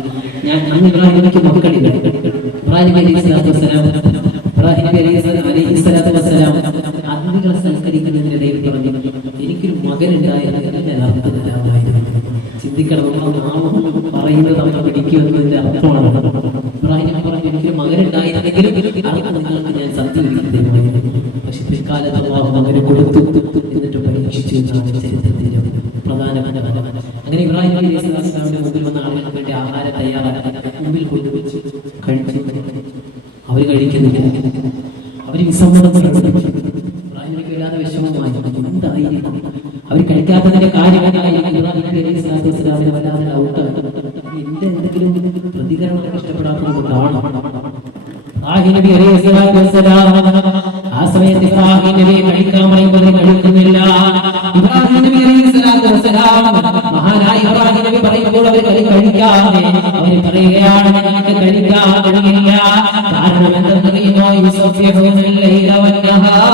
ഞാൻ അന്ന് ഇബ്രാഹിം നബിക്ക് മക്കളില്ല. ഇബ്രാഹിം നബി സ്വല്ലല്ലാഹു അലൈഹി വസല്ലം അതിഥികളെ സൽക്കരിക്കുന്നതിനിടയിൽ പറഞ്ഞു, എനിക്കൊരു മകനുണ്ടായിരുന്നു, ഞാൻ അർത്ഥമില്ലാതായിരുന്നു. ചിന്തിക്കണം, പറയുന്നത് നമ്മൾ പിടിക്കുമെന്നതിന്റെ അർത്ഥമാണ്. ഇബ്രാഹിം നബി പറഞ്ഞു, എനിക്കൊരു മകനുണ്ടായിരുന്നെങ്കിലും നിങ്ങൾക്ക് ഞാൻ സത്യം തരുമായിരുന്നു. പക്ഷെ പിൽക്കാലത്ത് അല്ലാഹു മകനെ കൊടുത്തു, എന്നിട്ട് പരീക്ഷിച്ചു എന്നാണ് ചരിത്രത്തിലെ പ്രധാനപ്പെട്ട. അങ്ങനെ ഇബ്രാഹിം നബി സ്വല്ലല്ലാഹു അലൈഹി വസല്ലമിന്റെ മുമ്പിൽ വന്ന ആളുകൾക്ക് വേണ്ടി ആഹാരം തയ്യാറാക്കി മുമ്പിൽ കൊണ്ടുവച്ചു കഴിച്ചു. അവർ കഴിക്കുന്നില്ല, അവർ വിസമ്മതം പ്രകടിപ്പിച്ചു. ഇബ്രാഹിം നബിക്ക് വല്ലാതെ വിഷമമായി. എന്തായിരിക്കും അവർ കഴിക്കാത്തതിന്റെ കാര്യം? ഇബ്രാഹിം നബി സ്വല്ലല്ലാഹു അലൈഹി വസല്ലമിന് വല്ലാതെ ഡൗട്ട്, എന്റെ എന്തെങ്കിലും പ്രതികരണം ഇഷ്ടപ്പെടാത്തത് കൊണ്ടാണ്. ഇബ്രാഹിം നബി അലൈഹി സ്വലാത്തു വസ്സലാം ആ സമയത്ത് ഇബ്രാഹിം നബി കഴിക്കാൻ പറയുമ്പോൾ കഴിക്കുന്നില്ല. ഇബ്രാഹിം നബി അലൈഹി സ്വലാത്തു വസ്സലാം മഹാനായ ഇബ്രാഹിം നബി പറയുമ്പോൾ അവർ കഴിക്കാതെ അവർ പറയുകയാണ്, ഞങ്ങൾക്ക് കഴിക്കാൻ കഴിയില്ല. കാരണം എന്തെന്നറിയുമോ? യുസബ്ബിഹുൽ ലൈല വന്നഹാർ,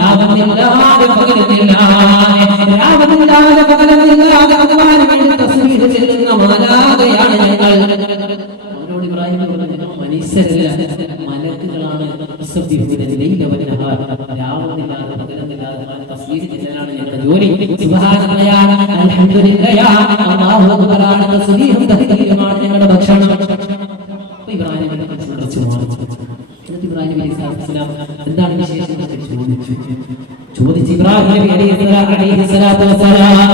രാവതില്ലാതെ പകലത്തില്ലാതെ അതുപോലെ വേണ്ടി തസ്ബീഹ് ചെല്ലുന്ന മാലാഖയാണ് ഞങ്ങൾ. അവരോട് ഇബ്രാഹിം പറഞ്ഞു, മനുഷ്യരല്ല, മലക്കുകളാണ്. രാവുന്നില്ലാതെ പകലത്തില്ലാതെ തസ്ബീഹ് ചെല്ലലാണ് ഞങ്ങളുടെ ജോലി. സുബ്ഹാനല്ലാഹ്, അൽഹംദുലില്ലാഹ്, അല്ലാഹു അക്ബറാണ്, തസ്ബീഹും തഹ്ലീലുമാണ് ഞങ്ങളുടെ ഭക്ഷണം. ഇബ്രാഹിം നബി എന്നിട്ട് ഇബ്രാഹിം നബി അലൈഹി സ്വലാം എന്താണ് വിശേഷം ചോദിച്ചു. ഇബ്രാഹിം നബി അലൈഹി സ്വലാത്തു വസ്സലാം,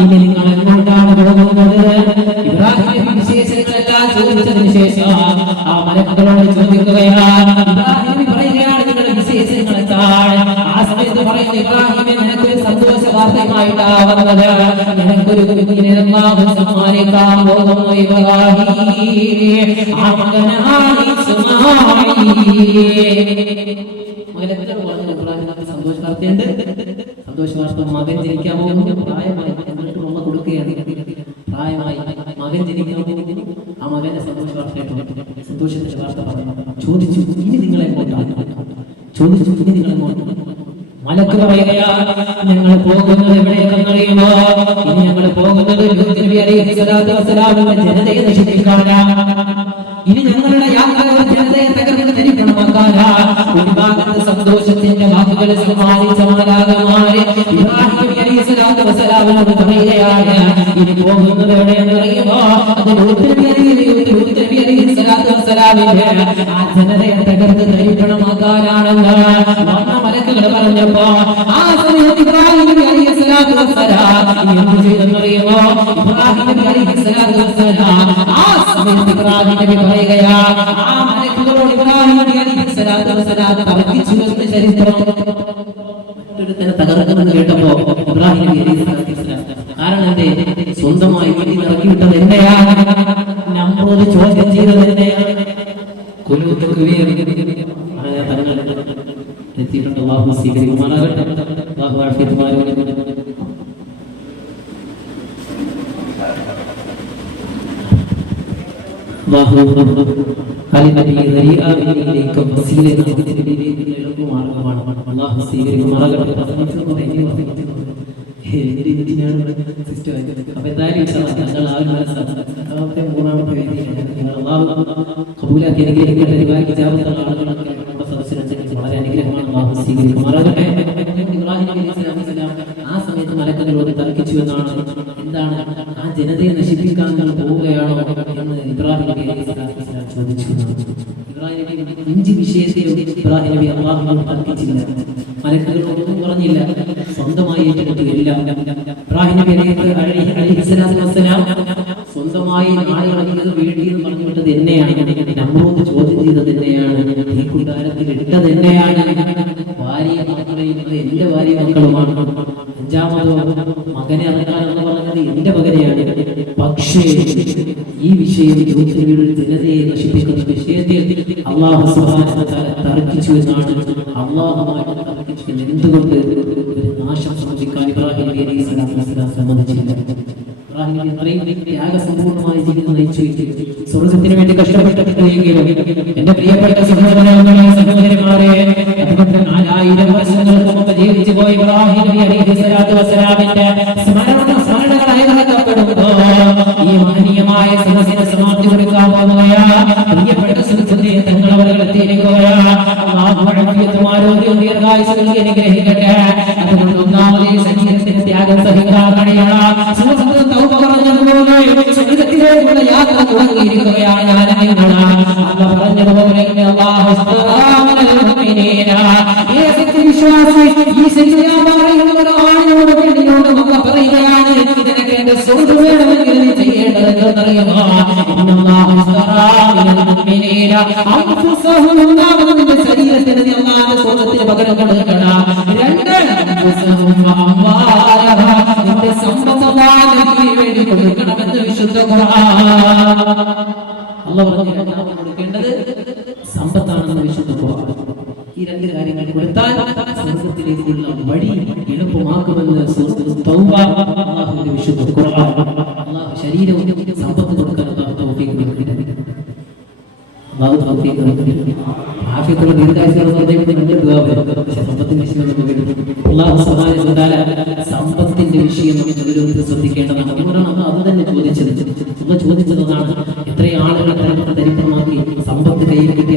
ഇനി നിങ്ങൾ എങ്ങോട്ടാണ് പോകുന്നത്? ഇബ്രാഹിം നബി വിശേഷങ്ങളെല്ലാം ചോദിച്ചതിന് ശേഷം ആ മലക്കുകളോട് ചോദിക്കുകയാണ്. ഇബ്രാഹിം നബി പറയുകയാണ്, നിങ്ങളുടെ വിശേഷങ്ങളെത്താൻ. ആ സമയത്ത് പറയുന്നത്, ഇബ്രാഹിമേ, നിനക്കൊരു സന്തോഷ വാർത്തയുമായിട്ടാണ് വന്നത്. നിനക്കൊരു കുഞ്ഞിനെ അല്ലാഹു സമ്മാനിക്കാൻ പോകുന്നു ഇബ്രാഹിം. ആ മകനാണ് സന്തോഷ വാർത്തയുണ്ട്. സന്തോഷ വാർത്ത, മകൻ ജനിക്കാൻ പോകുന്നു. പ്രായമായി അമ്മ കൊടുക്കുകയാണ്. പ്രായമായി മകൻ ജനിക്കാൻ പോകുന്നു. ആ മകന്റെ സന്തോഷ വാർത്തയായിട്ട് സന്തോഷത്തിന്റെ വാർത്ത പറഞ്ഞു. ചോദിച്ചു, ഇനി നിങ്ങൾ എങ്ങോട്ടാണ്? ചോദിച്ചു, ഇനി നിങ്ങൾ എങ്ങോട്ടാണ്? മലക്ക് പറയുകയാണ്, ഞങ്ങൾ പോകുന്നത് എവിടേക്കെന്നറിയുമോ? ഇനി ഞങ്ങൾ പോകുന്നത് ലൂത്ത് നബി അലൈഹി സ്വലാത്തു വസ്സലാമിന്റെ ജനതയെ നശിപ്പിക്കാനാണ്. ഇനി ഞങ്ങളുടെ യാത്ര ഒരു ജനതയെ തകർന്ന് ധരിക്കണമാക്കാനാണ്. ഒരു ഭാഗത്ത് സന്തോഷത്തിന്റെ വാക്കുകൾ സമ്മാനിച്ച മാലാഖമാര് ഇബ്രാഹിം നബി അലൈഹി സ്വലാത്തു വസ്സലാമിനോട് പറയുകയാണ്, ഇനി പോകുന്നത് എവിടെയെന്നറിയുമോ? അത് ലൂത്ത് നബി അലൈഹി സ്വലാത്തു വസ്സലാമിന്റെ ആ ജനതയെ തകർന്ന് ധരിക്കണമാക്കാനാണെന്ന് മലക്കുകൾ പറഞ്ഞപ്പോ ആ സമയത്ത് ഇബ്രാഹിം നബി അലൈഹി സ്വലാത്തു വസ്സലാം എന്ത് ചെയ്തെന്നറിയുമോ? ഇബ്രാഹിം നബി അലൈഹി സ്വലാത്തു വസ്സലാം ആ സമയത്ത് ഇബ്രാഹിം നബി പറയുകയാണ്, ആ മലക്കുകളോട് ഇബ്രാഹിം നബി അലൈഹി സ്വലാത്തു വസ്സലാം തർക്കിച്ചു എന്ന് ചരിത്രം. മറ്റൊരുത്തനെ തകർക്കുമെന്ന് കേട്ടപ്പോ ഇബ്രാഹിം നബി അലൈഹി സ്വലാത്തു വസ്സലാം, കാരണം എന്റെ സ്വന്തമായി വീട്ടിൽ ഇറക്കി വിട്ടത് എന്നെയാണ്, നമ്മോട് ചോദ്യം ചെയ്തത് എന്നെയാണ്. എത്തിയിട്ടുണ്ട്. അല്ലാഹു സ്വീകരിക്കുമാറാകട്ടെ. അല്ലാഹു ആഫിയത്തുമാറാകട്ടെ. വളരെ അനുഗ്രഹമാണ് സ്വീകരിക്കുമാറാകട്ടെ. ആ സമയത്ത് മലക്കുകളോട് തർക്കിച്ചു എന്നാണ്. എന്താണ് ആ ജനതയെ നശിപ്പിക്കാൻ പോവുകയാണോ എന്ന് ഇബ്രാഹിം നബി ചോദിച്ചു. ഇബ്രാഹിം നബി 5 വിഷയത്തിൽ ഇബ്രാഹിം നബി അല്ലാഹുവിനോട് തർക്കിച്ചില്ല, മലക്കുകളോടൊന്നും പറഞ്ഞില്ല, സ്വന്തമായി ഏറ്റെടുത്തു എല്ലാം. ഇബ്രാഹിം നബി അലൈഹിസ്സലാത്തു വസ്സലാം സ്വന്തമായി നാളെ ഇറങ്ങിയത് വേണ്ടി എന്ന് പറഞ്ഞുവിട്ടത് എന്നെയാണ്, നമ്മളോട് ചോദ്യം ചെയ്തത് എന്നെയാണ്, ഈ കുണ്ടാരത്തിൽ ഇട്ടത് എന്നെയാണ്, ഭാര്യ മക്കളെയും എന്റെ ഭാര്യ മക്കളുമാണ്, 5ാമതോ മകനെ ഇറക്കാനെന്ന് പറഞ്ഞത് എന്റെ മകനെയാണ്. പക്ഷേ ഈ വിഷയം ജനതയെ നശിപ്പിക്കുന്ന വിഷയത്തിൽ അല്ലാഹു സുബ്ഹാനഹു വ തആല തർക്കിച്ചു എന്നാണ്. അല്ലാഹുവായിട്ട് തർക്കിച്ചു. എന്തുകൊണ്ട് ഒരു നാശം സംഭവിക്കാൻ ഇബ്രാഹിം നബി അലൈഹിസ്സലാത്തു വസ്സലാം സമ്മതിച്ചില്ല? ഇബ്രാഹിം നബി അത്രയും ത്യാഗസമ്പൂർണ്ണമായ ജീവിതം നയിച്ചു. സ്വർഗ്ഗത്തിന് വേണ്ടി കഷ്ടപ്പെട്ടെങ്കിലും എന്റെ പ്രിയപ്പെട്ട സഹോദരന്മാരെ, അതുകൊണ്ട് 4000 വർഷങ്ങൾക്ക് മുമ്പ് ജീവിച്ചു പോയ ഇബ്രാഹിം നബി അലൈഹിസ്സലാത്തു വസ്സലാമിന്റെ സ്മരണകൾ അയക്കപ്പെടുമ്പോ ഈ മഹനീയമായ സദസ്സിന് സമാപ്തി കൊടുക്കാൻ പോകുകയാണ്. പ്രിയപ്പെട്ട സുഹൃത്തുക്കളെ, തങ്ങൾ അവர்கள் എത്തിയിരിക്കുകയാണ്. അല്ലാഹു ആഫിയത്തും ആരോഗ്യവും ദീർഘായുസ്സും അനുഗ്രഹിക്കട്ടെ. അതുകൊണ്ട് ഒന്നാമതേ ശരീരത്തിന് ത്യാഗം സഹിക്കാൻ കഴിയണം. സുഹൃത്തുക്കൾ തൗബ പറഞ്ഞതുപോലെ സ്വർഗ്ഗത്തിലേക്കുള്ള യാത്ര തുടങ്ങിയിരിക്കുകയാണ്. അല്ലാഹു പറഞ്ഞതുപോലെ അല്ലാഹു ഇസ്തറാമിനൽ മുഅ്മിനീന, ഈ സത്യവിശ്വാസി ഈ സത്യയാമറിയുന്നവരാണ് വേണ്ടിയോട് നമ്മൾ പറയുകയാണ്. ഇതിനൊക്കെ എന്റെ സ്വർഗ്ഗം വേണമെങ്കിൽ നീ ചെയ്യേണ്ടത് എന്നറിയുമോ? അല്ലാഹു ഇസ്തറാമിനൽ മുഅ്മിനീന അൻഫുസഹും, ഒന്നാമതിന്റെ ശരീരത്തിന് നീ അല്ലാഹുവിന്റെ സ്വർഗ്ഗത്തിന് പകരം കൊടുക്കണം. 2 അൻഫുസഹും അംവാലഹ, നിന്റെ സമ്പത്ത് വേണ്ടി കൊടുക്കണമെന്ന് വിശുദ്ധ ഖുർആൻ. അല്ലാഹു കൊടുക്കേണ്ടത് സമ്പത്താണെന്ന് വിശുദ്ധ ഖുർആൻ. ഈ 2 കാര്യങ്ങൾ കൊടുത്താൽ സ്വർഗ്ഗത്തിലേക്കുള്ള വഴി എളുപ്പമാക്കുമെന്ന് സൂറത്തുൽ തൗബ അല്ലാഹുവിന്റെ വിശുദ്ധ ഖുർആൻ. അല്ലാഹു ശരീരവും സമ്പത്ത് കൊടുക്കാൻ തൗഫീഖ് നൽകട്ടെ. അല്ലാഹു തൗഫീഖ് നൽകട്ടെ. ആഫിയത്തുള്ള ദീർഘായുസ്സുള്ള ദൈവത്തിന്റെ ദുആ വരും. സമ്പത്തിന്റെ വിഷയം നമുക്ക് കേട്ടു. അല്ലാഹു സുബ്ഹാനഹു വ തആല സമ്പത്തിന്റെ വിഷയം നമ്മൾ ഗൗരവത്തിൽ ശ്രദ്ധിക്കേണ്ടതാണ്. അതുകൊണ്ടാണ് അത് തന്നെ ചോദിച്ചതാണ്. എത്ര ആളുകൾ ദരിദ്രമാക്കി സമ്പത്ത് കയ്യിൽ കിട്ടി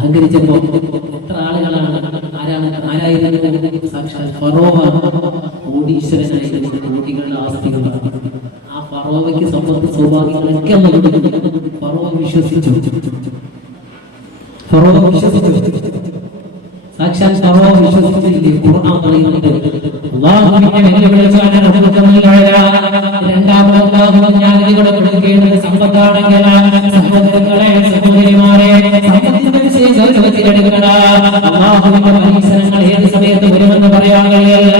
അഹങ്കരിച്ചപ്പോ എത്ര ആളുകളാണ് ആരായിരുന്നു? സാക്ഷാൽ ഫറോവ കോടീശ്വരനായിരുന്നു, കോടികളുടെ ആസ്തികളാണ്. ആ ഫറോവയ്ക്ക് സമ്പത്ത് സൗഭാഗ്യങ്ങളൊക്കെ ഫറോവ വിശ്വസിച്ചു. സാക്ഷാൽ ഫറോവ വിശ്വസിച്ചില്ലേ? ഖുർആൻ പറയുന്നുണ്ട് അല്ലാഹുവിനെ വെല്ലുവിളിച്ചാണ് രണ്ടാമത് ഞാൻ നിങ്ങളെ കൊടുക്കേണ്ടത് സമ്പത്താണെങ്കിൽ സഹോദരങ്ങളെ സഹോദരിമാരെ സമ്പത്തിന്റെ വിഷയം ഗൗരവത്തിലെടുക്കണം. അല്ലാഹുവിന്റെ പരീക്ഷണങ്ങൾ ഏത് സമയത്ത് വരുമെന്ന് പറയാൻ കഴിയില്ല.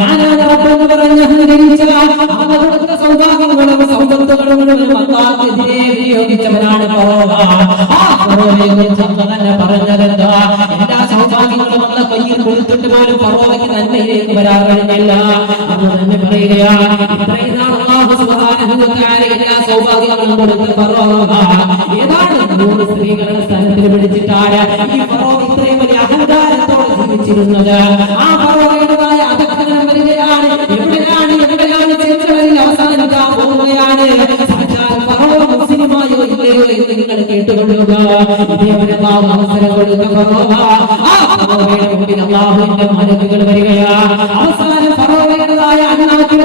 ഞാനെന്ന് പറഞ്ഞ സൗഭാഗ്യങ്ങളും സമ്പത്തുകളും അല്ലാഹുവിനെതിരെ വിനിയോഗിച്ചവനാണ് ഫറോവ. ആ ഫറോവയെ കുറിച്ച് തന്നെ പറഞ്ഞതെന്താ? എല്ലാ സൗഭാഗ്യങ്ങളും നമ്മളെ കയ്യിൽ കൊടുത്തിട്ട് പോലും ഫറോവയ്ക്ക് നന്മയിലേക്ക് വരാൻ കഴിഞ്ഞില്ല. അത് തന്നെ പറയുകയാണ്. ഇത്രയും നാൾ അല്ലാഹു സുബ്ഹാനഹു വ തആല എല്ലാ സൗഭാഗ്യങ്ങളും കൊടുത്ത ഫറോവ ഏതാണ് 3 സ്ത്രീകളുടെ സ്ഥാനത്തിൽ പിടിച്ചിട്ടാണ് ഈ ഫറോവ ഇത്രയും വലിയ അഹങ്കാരത്തോടെ ജീവിച്ചിരുന്നത്. ആ ഫറോവയുടേതായ അധഃപതനം വരികയാണ്. എവിടെയാണ് ചെറുകളിൽ അവസാനിക്കാൻ പോവുകയാണ്. ഫറോവ മുസ്ലിമായോ ഇല്ലയോ എന്ന് നിങ്ങൾ കേട്ടുകൊള്ളുക. ഇതേപോലെ അവസരം കൊടുത്ത ഫറോവ, ആ ഫറോവയുടെ മുമ്പിൽ അല്ലാഹുവിന്റെ മലക്കുകൾ വരികയാണ്. അവസാനം ഫറോവയുടേതായ അണ്ണാക്കിൽ